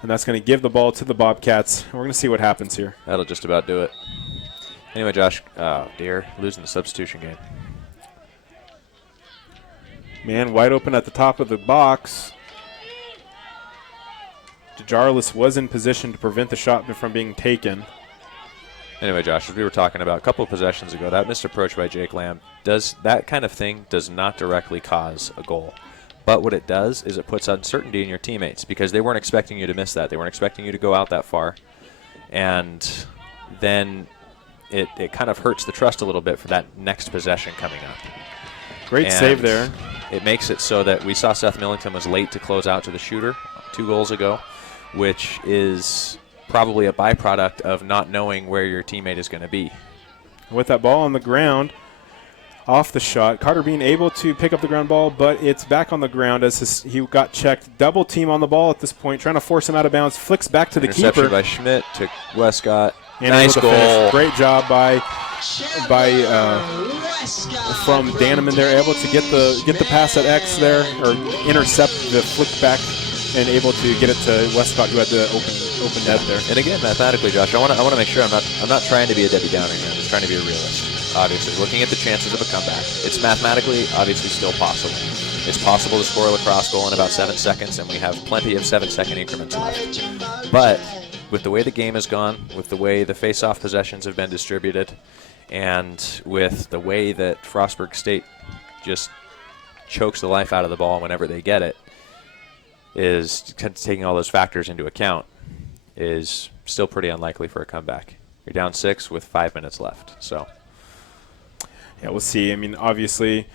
And that's going to give the ball to the Bobcats. We're going to see what happens here. That'll just about do it. Anyway, Josh, oh dear, losing the substitution game. Man wide open at the top of the box. DeJarlis was in position to prevent the shot from being taken. Anyway, Josh, as we were talking about a couple of possessions ago, that missed approach by Jake Lamb, that kind of thing does not directly cause a goal. But what it does is it puts uncertainty in your teammates because they weren't expecting you to miss that. They weren't expecting you to go out that far. And then it kind of hurts the trust a little bit for that next possession coming up. Great save there. It makes it so that we saw Seth Millington was late to close out to the shooter 2 goals ago, which is probably a byproduct of not knowing where your teammate is going to be. With that ball on the ground, off the shot, Carter Bean able to pick up the ground ball, but it's back on the ground as he got checked. Double team on the ball at this point, trying to force him out of bounds. Flicks back to the keeper. Interception by Schmidt to Westcott. And nice goal. Finish. Great job by from Daneman there, able to get the pass at X there, or intercept the flick back, and able to get it to Westcott, who had the open net there. And again, mathematically, Josh, I want to make sure I'm not trying to be a Debbie Downer here. I'm just trying to be a realist. Obviously, looking at the chances of a comeback, it's mathematically obviously still possible. It's possible to score a lacrosse goal in about 7 seconds, and we have plenty of 7-second increments left. But with the way the game has gone, with the way the face-off possessions have been distributed, and with the way that Frostburg State just chokes the life out of the ball whenever they get it, is taking all those factors into account, is still pretty unlikely for a comeback. You're down 6 with 5 minutes left. So, yeah, we'll see. I mean, obviously,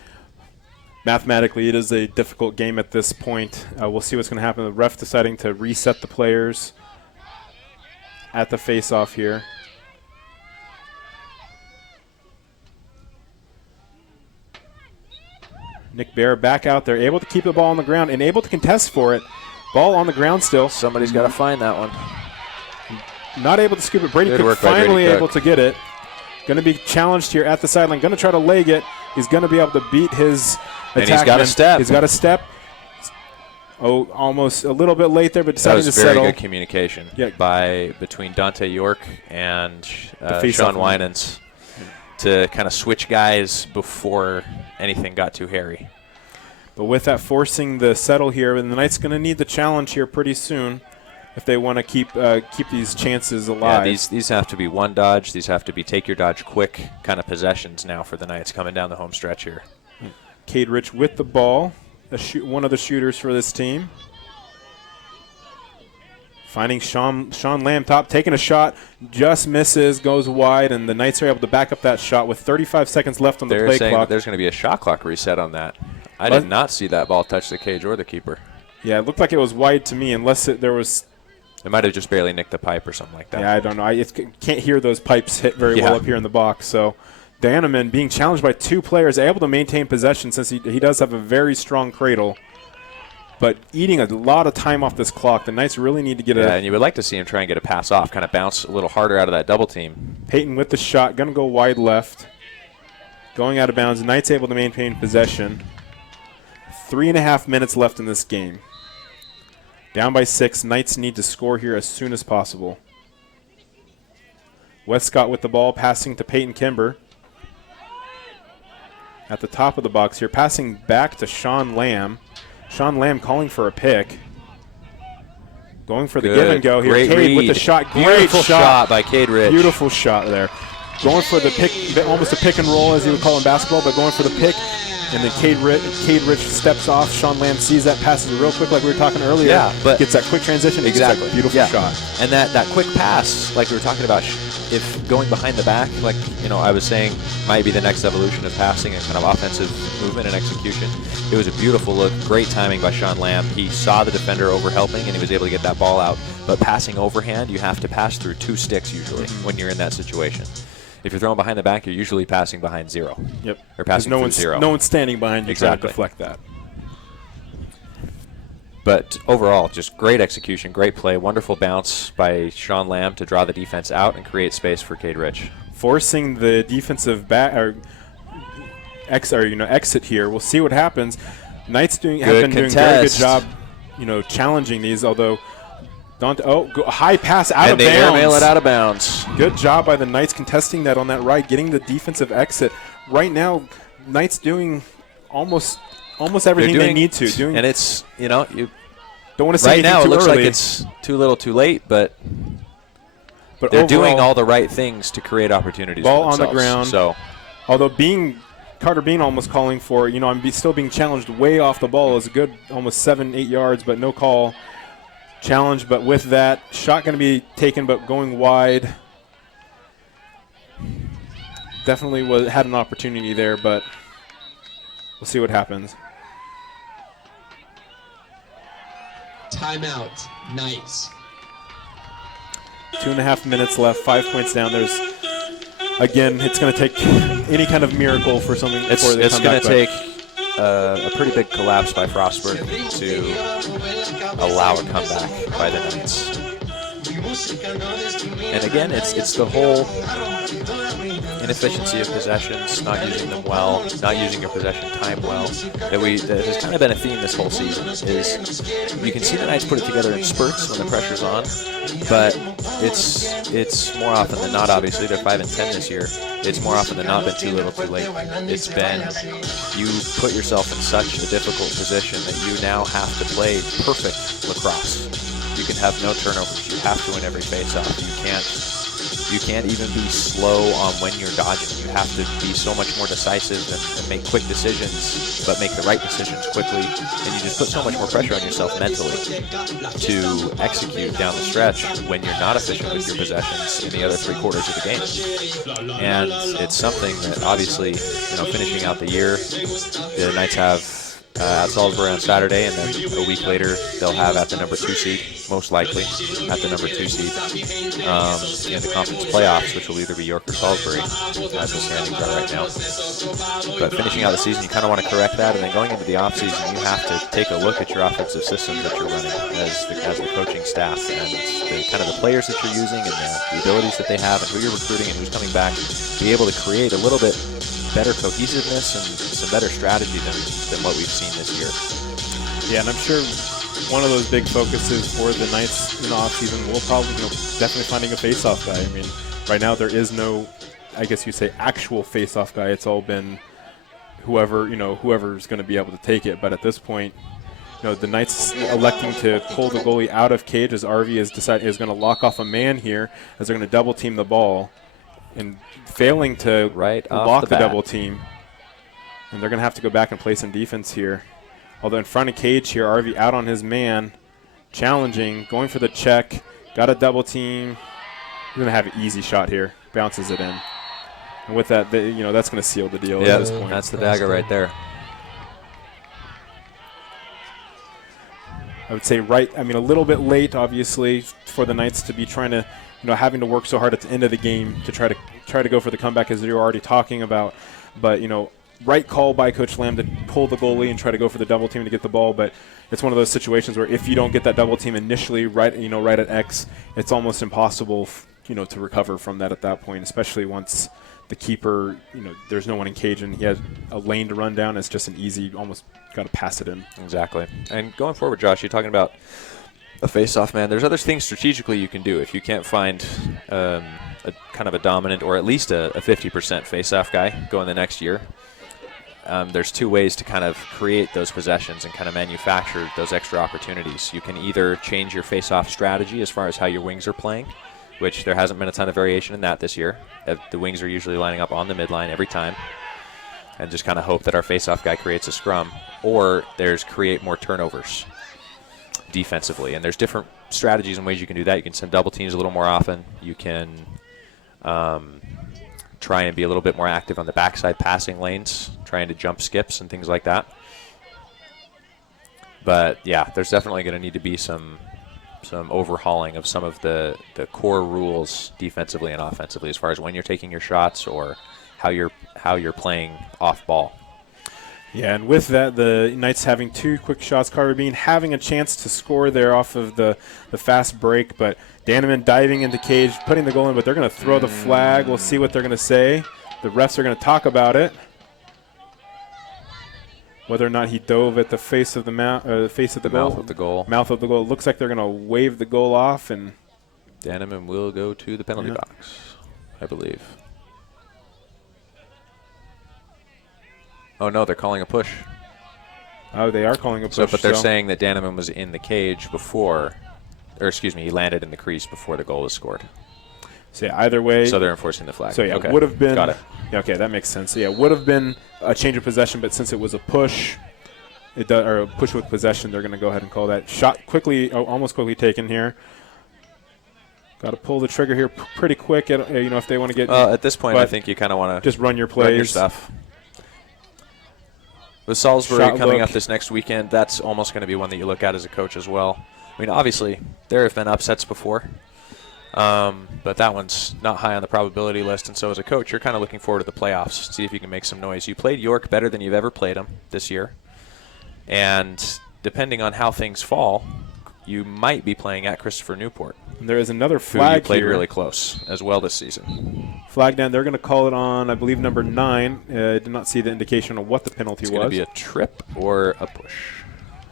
mathematically, it is a difficult game at this point. We'll see what's going to happen. The ref deciding to reset the players at the face-off here. Nick Bear back out there, able to keep the ball on the ground and able to contest for it. Ball on the ground still. Somebody's got to find that one. Not able to scoop it. Brady Cook finally able to get it. Going to be challenged here at the sideline. Going to try to leg it. He's going to be able to beat his attackman. And he's got a step. He's got a step. Oh, almost a little bit late there, but deciding to settle. That was very good communication between Dante York and Sean Winans to kind of switch guys before anything got too hairy. But with that forcing the settle here, and the Knights going to need the challenge here pretty soon if they want to keep these chances alive. Yeah, these have to be one dodge. These have to be take your dodge quick kind of possessions now for the Knights coming down the home stretch here. Cade Rich with the ball, one of the shooters for this team. Finding Sean Lamb top, taking a shot, just misses, goes wide, and the Knights are able to back up that shot with 35 seconds left on the play saying clock. There's going to be a shot clock reset on that. I did not see that ball touch the cage or the keeper. Yeah, it looked like it was wide to me, unless there was. It might have just barely nicked the pipe or something like that. Yeah, I don't know. I can't hear those pipes hit very well up here in the box. So Dianaman being challenged by 2 players, able to maintain possession since he does have a very strong cradle. But eating a lot of time off this clock. The Knights really need to get Yeah, and you would like to see him try and get a pass off, kind of bounce a little harder out of that double team. Peyton with the shot, going to go wide left. Going out of bounds. Knights able to maintain possession. 3.5 minutes left in this game. Down by 6. Knights need to score here as soon as possible. Westcott with the ball, passing to Peyton Kimber. At the top of the box here, passing back to Sean Lamb. Sean Lamb calling for a pick. Going for the give and go here. Great Cade read. with the shot. Great Beautiful shot by Cade Rich. Beautiful shot there. Going for the pick, almost a pick and roll as you would call in basketball, but going for the pick. And then Cade Rich steps off. Sean Lamb sees that, passes real quick like we were talking earlier. Yeah, but gets that quick transition. Exactly. Beautiful shot. And that quick pass, like we were talking about, if going behind the back, like I was saying, might be the next evolution of passing and kind of offensive movement and execution. It was a beautiful look, great timing by Sean Lamb. He saw the defender over helping, and he was able to get that ball out. But passing overhand, you have to pass through 2 sticks usually when you're in that situation. If you're throwing behind the back, you're usually passing behind 0. Yep. Or passing through 0. No one's standing behind you trying to Exactly. deflect that. But overall, just great execution, great play, wonderful bounce by Sean Lamb to draw the defense out and create space for Cade Rich. Forcing the defensive exit here. We'll see what happens. Knights have been doing a very good job, challenging these. Although, high pass out of bounds. And they airmail it out of bounds. Good job by the Knights contesting that on that right, getting the defensive exit. Right now, Knights doing almost everything they need to. And it's you don't want to say right now it looks early. like it's too little, too late, but they're overall, doing all the right things to create opportunities. Ball for on the themselves. ground. So, although Carter Bean almost calling for, I'm still being challenged way off the ball. Is a good almost 7-8 yards, but no call. Challenge, but with that shot going to be taken, but going wide. Definitely had an opportunity there, but we'll see what happens. Timeout, Knights. 2.5 minutes left, 5 points down. Again, it's going to take any kind of miracle for something before they it's come going back. to take a pretty big collapse by Frostburg to allow a comeback by the Knights. And again, it's the whole inefficiency of possessions, not using them well, not using your possession time well, that has kind of been a theme this whole season. Is you can see the Knights put it together in spurts when the pressure's on, but it's more often than not, obviously, they're 5-10 this year. It's more often than not been too little, too late. It's been you put yourself in such a difficult position that you now have to play perfect lacrosse. You can have no turnovers. You have to win every face-off. You can't even be slow on when you're dodging. You have to be so much more decisive and make quick decisions, but make the right decisions quickly. And you just put so much more pressure on yourself mentally to execute down the stretch when you're not efficient with your possessions in the other 3 quarters of the game. And it's something that obviously, finishing out the year, the Knights have at Salisbury on Saturday, and then a week later they'll have at the number 2 seed, most likely at the number 2 seed in the conference playoffs, which will either be York or Salisbury as the standings are right now. But finishing out the season, you kind of want to correct that, and then going into the off season, you have to take a look at your offensive systems that you're running as the coaching staff and the players that you're using and the abilities that they have and who you're recruiting and who's coming back. Be able to create a little bit better cohesiveness and some better strategy than what we've seen this year. Yeah, and I'm sure one of those big focuses for the Knights in the offseason will probably definitely finding a face-off guy. I mean, right now there is no, I guess you'd say, actual face-off guy. It's all been whoever's going to be able to take it. But at this point, the Knights electing to pull the goalie out of cage as RV is going to lock off a man here as they're going to double team the ball and failing to right lock the double team. And they're going to have to go back and play some defense here. Although in front of cage here, RV out on his man, challenging, going for the check, got a double team. He's going to have an easy shot here, bounces it in. And with that, that's going to seal the deal at this point. That's the dagger right there. I would say a little bit late, obviously, for the Knights to be trying to, having to work so hard at the end of the game to try to go for the comeback, as you were already talking about. But, right call by Coach Lamb to pull the goalie and try to go for the double team to get the ball. But it's one of those situations where if you don't get that double team initially right at X, it's almost impossible, to recover from that at that point, especially once the keeper, there's no one in cage and he has a lane to run down. It's just an easy, almost got to pass it in. Exactly. And going forward, Josh, you're talking about a face-off man. There's other things strategically you can do if you can't find a kind of a dominant or at least a 50% face-off guy going the next year. There's two ways to kind of create those possessions and kind of manufacture those extra opportunities. You can either change your face-off strategy as far as how your wings are playing, which there hasn't been a ton of variation in that this year. The wings are usually lining up on the midline every time and just kind of hope that our face-off guy creates a scrum. Or there's create more turnovers defensively. And there's different strategies and ways you can do that. You can send double teams a little more often. You can try and be a little bit more active on the backside passing lanes, trying to jump skips and things like that. But, yeah, there's definitely going to need to be some overhauling of some of the core rules defensively and offensively as far as when you're taking your shots or how you're playing off ball. Yeah, and with that, the Knights having two quick shots, Carter Bean having a chance to score there off of the fast break, but Danneman diving into cage, putting the goal in, but they're going to throw the flag. We'll see what they're going to say. The refs are going to talk about it. Whether or not he dove at the face of the mouth of the goal. Mouth of the goal. It looks like they're going to wave the goal off, and Danneman will go to the penalty box, I believe. Oh, no, they're calling a push. Oh, they are calling a push. But they're saying that Danneman was in the cage before, or excuse me, he landed in the crease before the goal was scored. So yeah, either way. So they're enforcing the flag. So yeah, okay. Would have been. Got it. Yeah, okay, that makes sense. So yeah, would have been a change of possession, but since it was a push, or a push with possession, they're going to go ahead and call that shot quickly, almost quickly taken here. Got to pull the trigger here pretty quick. If they want to get. At this point, I think you kind of want to just run your plays, run your stuff. With Salisbury coming up this next weekend, that's almost going to be one that you look at as a coach as well. I mean, obviously, there have been upsets before, but that one's not high on the probability list. And so as a coach, you're kind of looking forward to the playoffs, see if you can make some noise. You played York better than you've ever played them this year. And depending on how things fall, you might be playing at Christopher Newport. And there is another flag who you played here. Really close as well this season. Flag down. They're going to call it on, I believe, number 9. Did not see the indication of what the penalty was. It's going to be a trip or a push,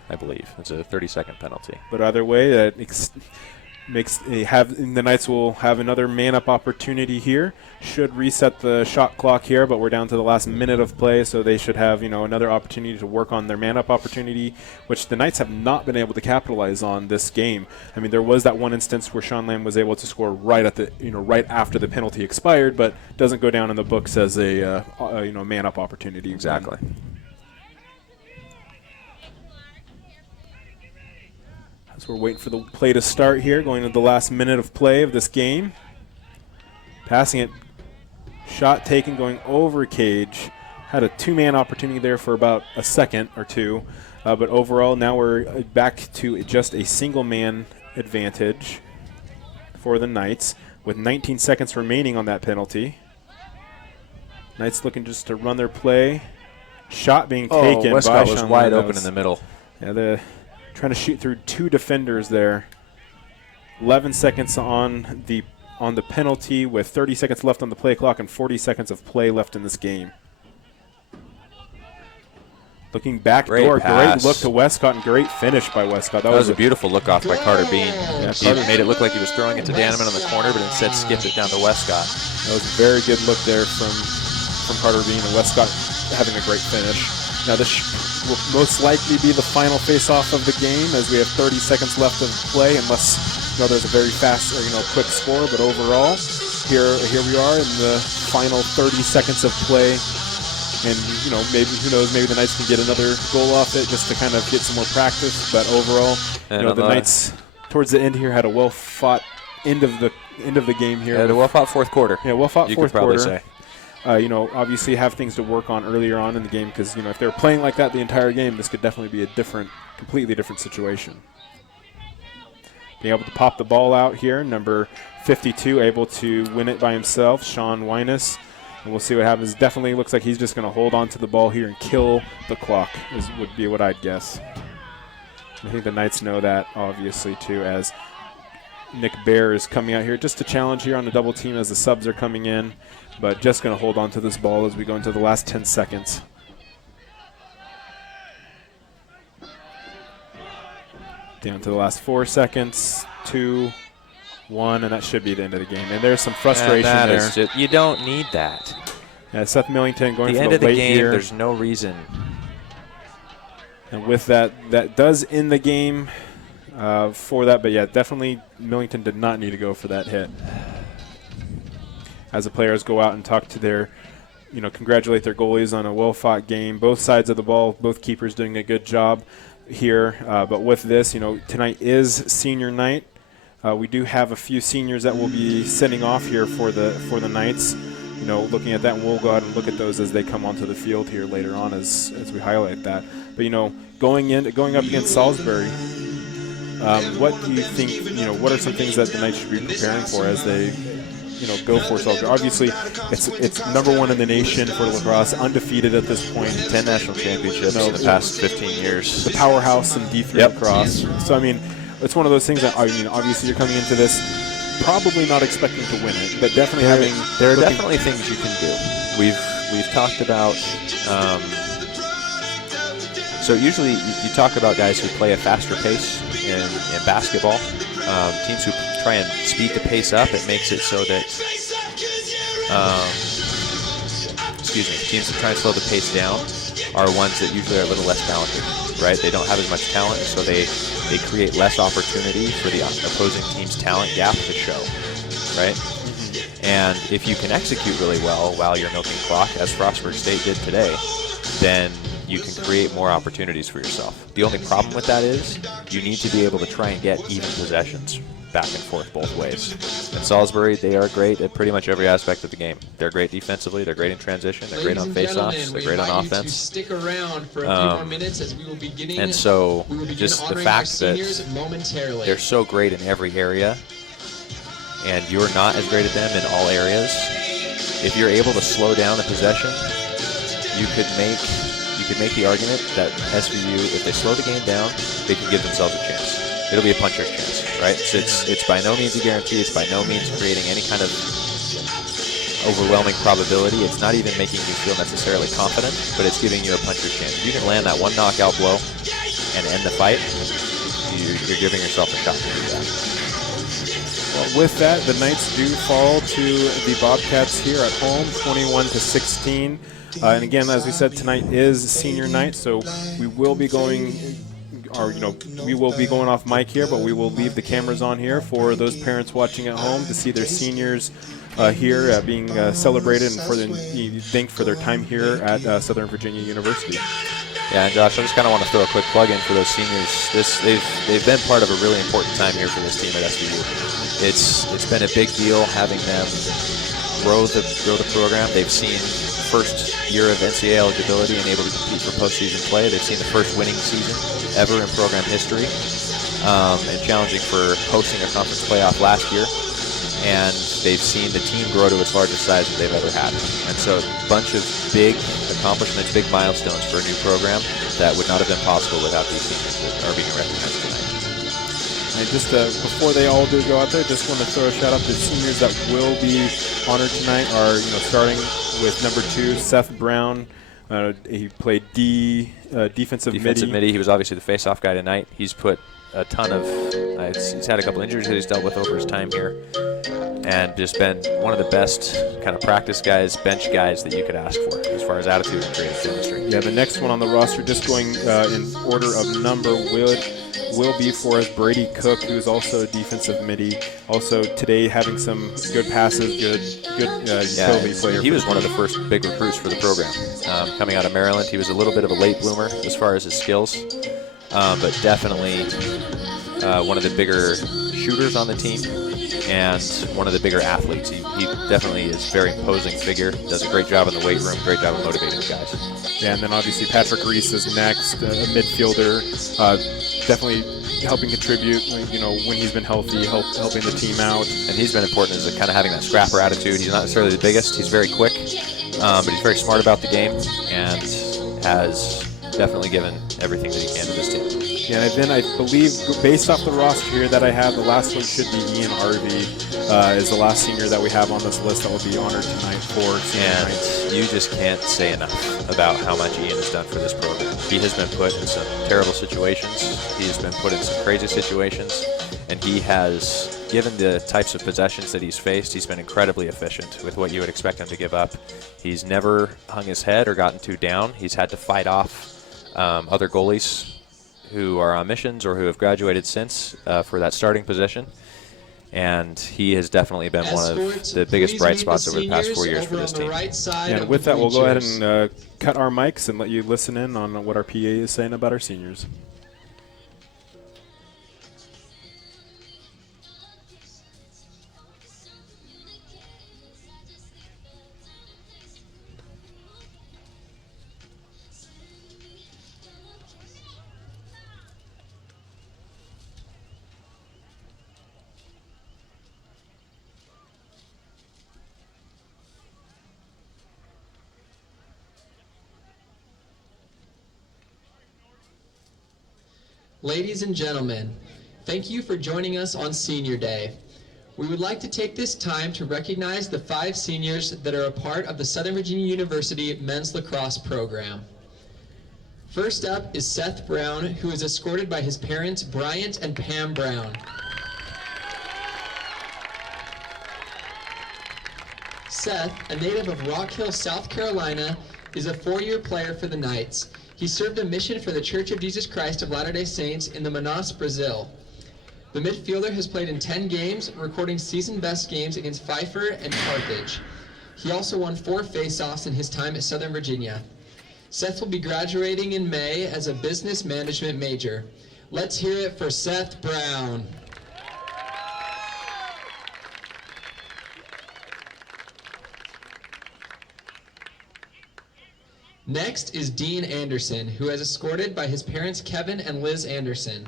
I believe. It's a 30-second penalty. But either way, that the Knights will have another man-up opportunity here. Should reset the shot clock here, but we're down to the last minute of play, so they should have another opportunity to work on their man-up opportunity, which the Knights have not been able to capitalize on this game. I mean, there was that one instance where Sean Lamb was able to score right after the penalty expired, but doesn't go down in the books as a man-up opportunity. Exactly. So we're waiting for the play to start here, going to the last minute of play of this game. Passing it, shot taken, going over cage. Had a two-man opportunity there for about a second or two. But overall, now we're back to just a single-man advantage for the Knights with 19 seconds remaining on that penalty. Knights looking just to run their play. Shot being taken by Sean Lamb. Was wide open in the middle. Yeah, trying to shoot through two defenders there. 11 seconds on the penalty with 30 seconds left on the play clock and 40 seconds of play left in this game. Looking back door, great look to Westcott and great finish by Westcott. That was a beautiful look off by Carter Bean. Yeah, he made it look like he was throwing it to Danneman on the corner, but instead skipped it down to Westcott. That was a very good look there from Carter Bean, and Westcott having a great finish. Now this will most likely be the final face-off of the game, as we have 30 seconds left of play, unless there's a very fast or quick score. But overall, here we are in the final 30 seconds of play And, maybe, who knows, maybe the Knights can get another goal off it just to kind of get some more practice. But overall, the Knights towards the end here had a well-fought end of the game here. Had a well-fought fourth quarter. Yeah, well-fought fourth quarter. You could probably say. Obviously have things to work on earlier on in the game because, if they were playing like that the entire game, this could definitely be a completely different situation. Being able to pop the ball out here, number 52 able to win it by himself, Sean Wyness. And we'll see what happens. Definitely looks like he's just going to hold on to the ball here and kill the clock would be what I'd guess. I think the Knights know that, obviously, too, as Nick Bear is coming out here just to challenge here on the double team as the subs are coming in. But just going to hold on to this ball as we go into the last 10 seconds. Down to the last 4 seconds. 2, 1, and that should be the end of the game. And there's some frustration there. You don't need that. Yeah, Seth Millington going the for end the of the late game, here. There's no reason. And with that does end the game for that. But, yeah, definitely Millington did not need to go for that hit. As the players go out and talk to their, congratulate their goalies on a well-fought game. Both sides of the ball, both keepers doing a good job here. But with this, tonight is senior night. We do have a few seniors that will be sending off here for the Knights. Looking at that, and we'll go ahead and look at those as they come onto the field here later on as we highlight that. But going up against Salisbury, what do you think? What are some things that the Knights should be preparing for as they go for Salisbury? Obviously, it's number one in the nation for lacrosse, undefeated at this point. 10 national championships in the past 15 years. The powerhouse in D3 lacrosse. So, it's one of those things that, obviously you're coming into this probably not expecting to win it, but definitely There are definitely things you can do. We've talked about, so usually you talk about guys who play a faster pace in basketball. Teams who try and speed the pace up, it makes it so that, teams that try and slow the pace down are ones that usually are a little less talented, right? They don't have as much talent, so they create less opportunity for the opposing team's talent gap to show, right? And if you can execute really well while you're milking clock, as Frostburg State did today, then you can create more opportunities for yourself. The only problem with that is you need to be able to try and get even possessions back and forth both ways. And Salisbury, they are great at pretty much every aspect of the game. They're great defensively, they're great in transition, they're great on face-offs, they're great on offense. Stick around for a few more minutes as we will be getting, and so just the fact that they're so great in every area and you're not as great at them in all areas, if you're able to slow down a possession, you could make the argument that SVU, if they slow the game down, they can give themselves a chance. It'll be a puncher's chance, right? So it's by no means a guarantee. It's by no means creating any kind of overwhelming probability. It's not even making you feel necessarily confident, but it's giving you a puncher's chance. If you can land that one knockout blow and end the fight, you're giving yourself a shot to do that. Well, with that, the Knights do fall to the Bobcats here at home, 21-16. And again, as we said, tonight is senior night, so we will be going off mic here, but we will leave the cameras on here for those parents watching at home to see their seniors here being celebrated and thanked for their time here at Southern Virginia University. Yeah, and Josh, I just kind of want to throw a quick plug in for those seniors. They've been part of a really important time here for this team at SVU. It's been a big deal having them grow the program. They've seen first year of NCAA eligibility and able to compete for postseason play. They've seen the first winning season ever in program history, and challenging for hosting a conference playoff last year. And they've seen the team grow to its largest size that they've ever had. And so a bunch of big accomplishments, big milestones for a new program that would not have been possible without these seniors that are being recognized tonight. And just before they all do go out there, just want to throw a shout out to seniors that will be honored tonight. Are starting with number 2, Seth Brown. He played defensive midi. He was obviously the face-off guy tonight. He's put a ton of he's had a couple injuries that he's dealt with over his time here, and just been one of the best kind of practice guys, bench guys that you could ask for as far as attitude and creative chemistry. Yeah, the next one on the roster, just going in order of number, will be for us Brady Cook, who's also a defensive midi. Also today having some good passes, good utility player. He was one of the first big recruits for the program. Coming out of Maryland, he was a little bit of a late bloomer as far as his skills, but definitely one of the bigger shooters on the team and one of the bigger athletes. He definitely is a very imposing figure, does a great job in the weight room, great job of motivating the guys. Yeah, and then obviously Patrick Reese is next, a midfielder, definitely helping contribute, when he's been healthy, helping the team out. And he's been important as kind of having that scrapper attitude. He's not necessarily the biggest, he's very quick, but he's very smart about the game and has definitely given everything that he can to this team. Yeah, and then I believe, based off the roster here that I have, the last one should be Ian Harvey, is the last senior that we have on this list that will be honored tonight for senior night. You just can't say enough about how much Ian has done for this program. He has been put in some terrible situations. He has been put in some crazy situations, and he has, given the types of possessions that he's faced, he's been incredibly efficient with what you would expect him to give up. He's never hung his head or gotten too down. He's had to fight off other goalies who are on missions or who have graduated since for that starting position. And he has definitely been one of the biggest bright spots over the past 4 years for this team. And with that, we'll go ahead and cut our mics and let you listen in on what our PA is saying about our seniors. Ladies and gentlemen, thank you for joining us on Senior Day. We would like to take this time to recognize the 5 seniors that are a part of the Southern Virginia University men's lacrosse program. First up is Seth Brown, who is escorted by his parents, Bryant and Pam Brown. Seth, a native of Rock Hill, South Carolina, is a 4-year player for the Knights. He served a mission for the Church of Jesus Christ of Latter-day Saints in the Manaus, Brazil. The midfielder has played in 10 games, recording season-best games against Pfeiffer and Carthage. He also won 4 face-offs in his time at Southern Virginia. Seth will be graduating in May as a business management major. Let's hear it for Seth Brown. Next is Dean Anderson, who is escorted by his parents Kevin and Liz Anderson.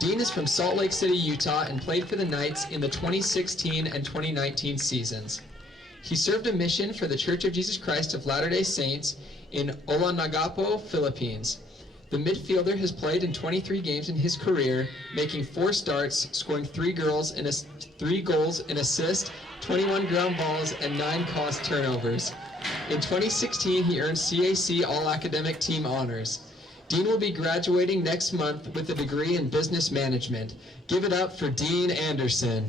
Dean is from Salt Lake City, Utah, and played for the Knights in the 2016 and 2019 seasons. He served a mission for the Church of Jesus Christ of Latter-day Saints in Olongapo, Philippines. The midfielder has played in 23 games in his career, making 4 starts, scoring 3 goals and assists, 21 ground balls, and 9 caused turnovers. In 2016, he earned CAC All-Academic Team honors. Dean will be graduating next month with a degree in business management. Give it up for Dean Anderson.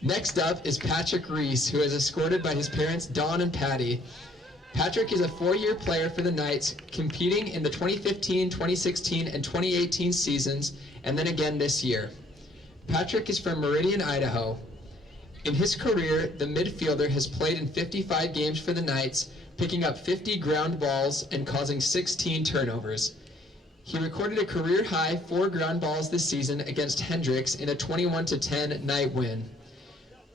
Next up is Patrick Reese, who is escorted by his parents Don and Patty. Patrick is a 4-year player for the Knights, competing in the 2015, 2016, and 2018 seasons, and then again this year. Patrick is from Meridian, Idaho. In his career, the midfielder has played in 55 games for the Knights, picking up 50 ground balls and causing 16 turnovers. He recorded a career-high 4 ground balls this season against Hendricks in a 21-10 night win.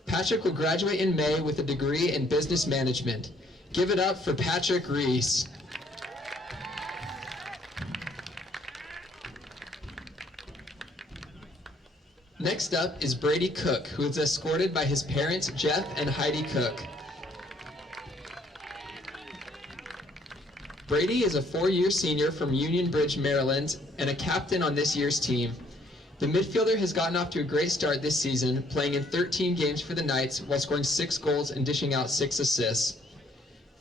Patrick will graduate in May with a degree in business management. Give it up for Patrick Reese. Next up is Brady Cook, who is escorted by his parents, Jeff and Heidi Cook. Brady is a 4-year senior from Union Bridge, Maryland, and a captain on this year's team. The midfielder has gotten off to a great start this season, playing in 13 games for the Knights while scoring 6 goals and dishing out 6 assists.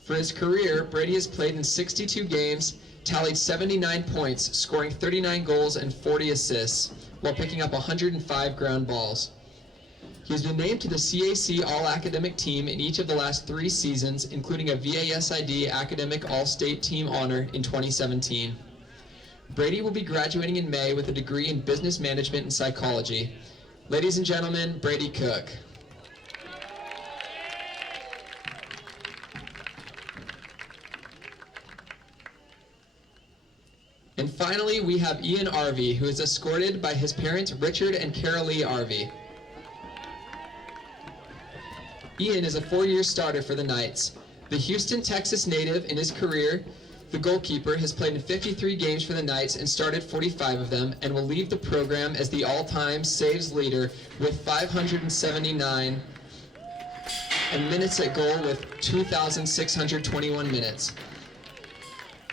For his career, Brady has played in 62 games, tallied 79 points, scoring 39 goals and 40 assists, while picking up 105 ground balls. He has been named to the CAC All-Academic Team in each of the last 3 seasons, including a VASID Academic All-State Team honor in 2017. Brady will be graduating in May with a degree in Business Management and Psychology. Ladies and gentlemen, Brady Cook. And finally, we have Ian Arvey, who is escorted by his parents, Richard and Carol Lee Arvey. Ian is a 4-year starter for the Knights. The Houston, Texas native in his career, the goalkeeper has played in 53 games for the Knights and started 45 of them, and will leave the program as the all-time saves leader with 579 and minutes at goal with 2,621 minutes.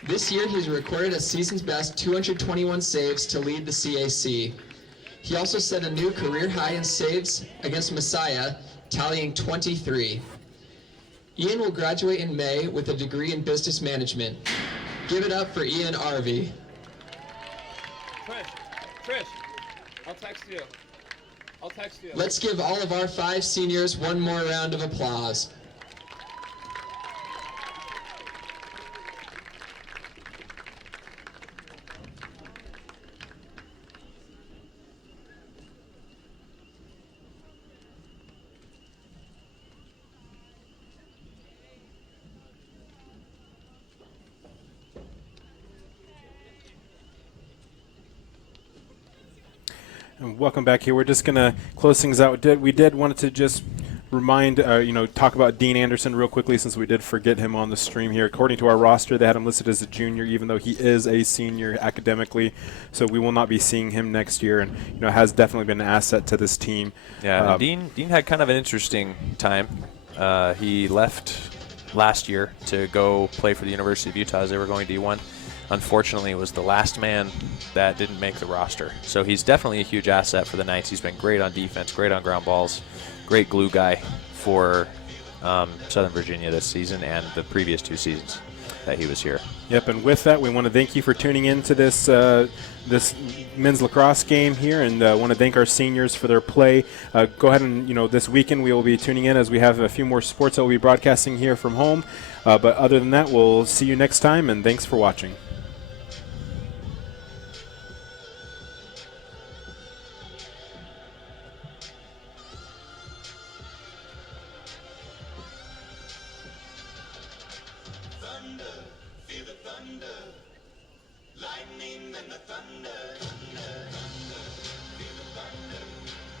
This year, he's recorded a season's best 221 saves to lead the CAC. He also set a new career high in saves against Messiah, tallying 23. Ian will graduate in May with a degree in business management. Give it up for Ian Arvey. Trish, I'll text you. Let's give all of our 5 seniors one more round of applause. And welcome back here. We're just going to close things out. We did wanted to just remind, talk about Dean Anderson real quickly, since we did forget him on the stream here. According to our roster, they had him listed as a junior, even though he is a senior academically. So we will not be seeing him next year, and has definitely been an asset to this team. Yeah, Dean had kind of an interesting time. He left last year to go play for the University of Utah as they were going D1. Unfortunately, was the last man that didn't make the roster. So he's definitely a huge asset for the Knights. He's been great on defense, great on ground balls, great glue guy for Southern Virginia this season and the previous 2 seasons that he was here. Yep, and with that, we want to thank you for tuning in to this this men's lacrosse game here, and want to thank our seniors for their play. Go ahead and, this weekend we will be tuning in as we have a few more sports that we'll be broadcasting here from home. But other than that, we'll see you next time, and thanks for watching. Thunder, feel the thunder, lightning and the thunder.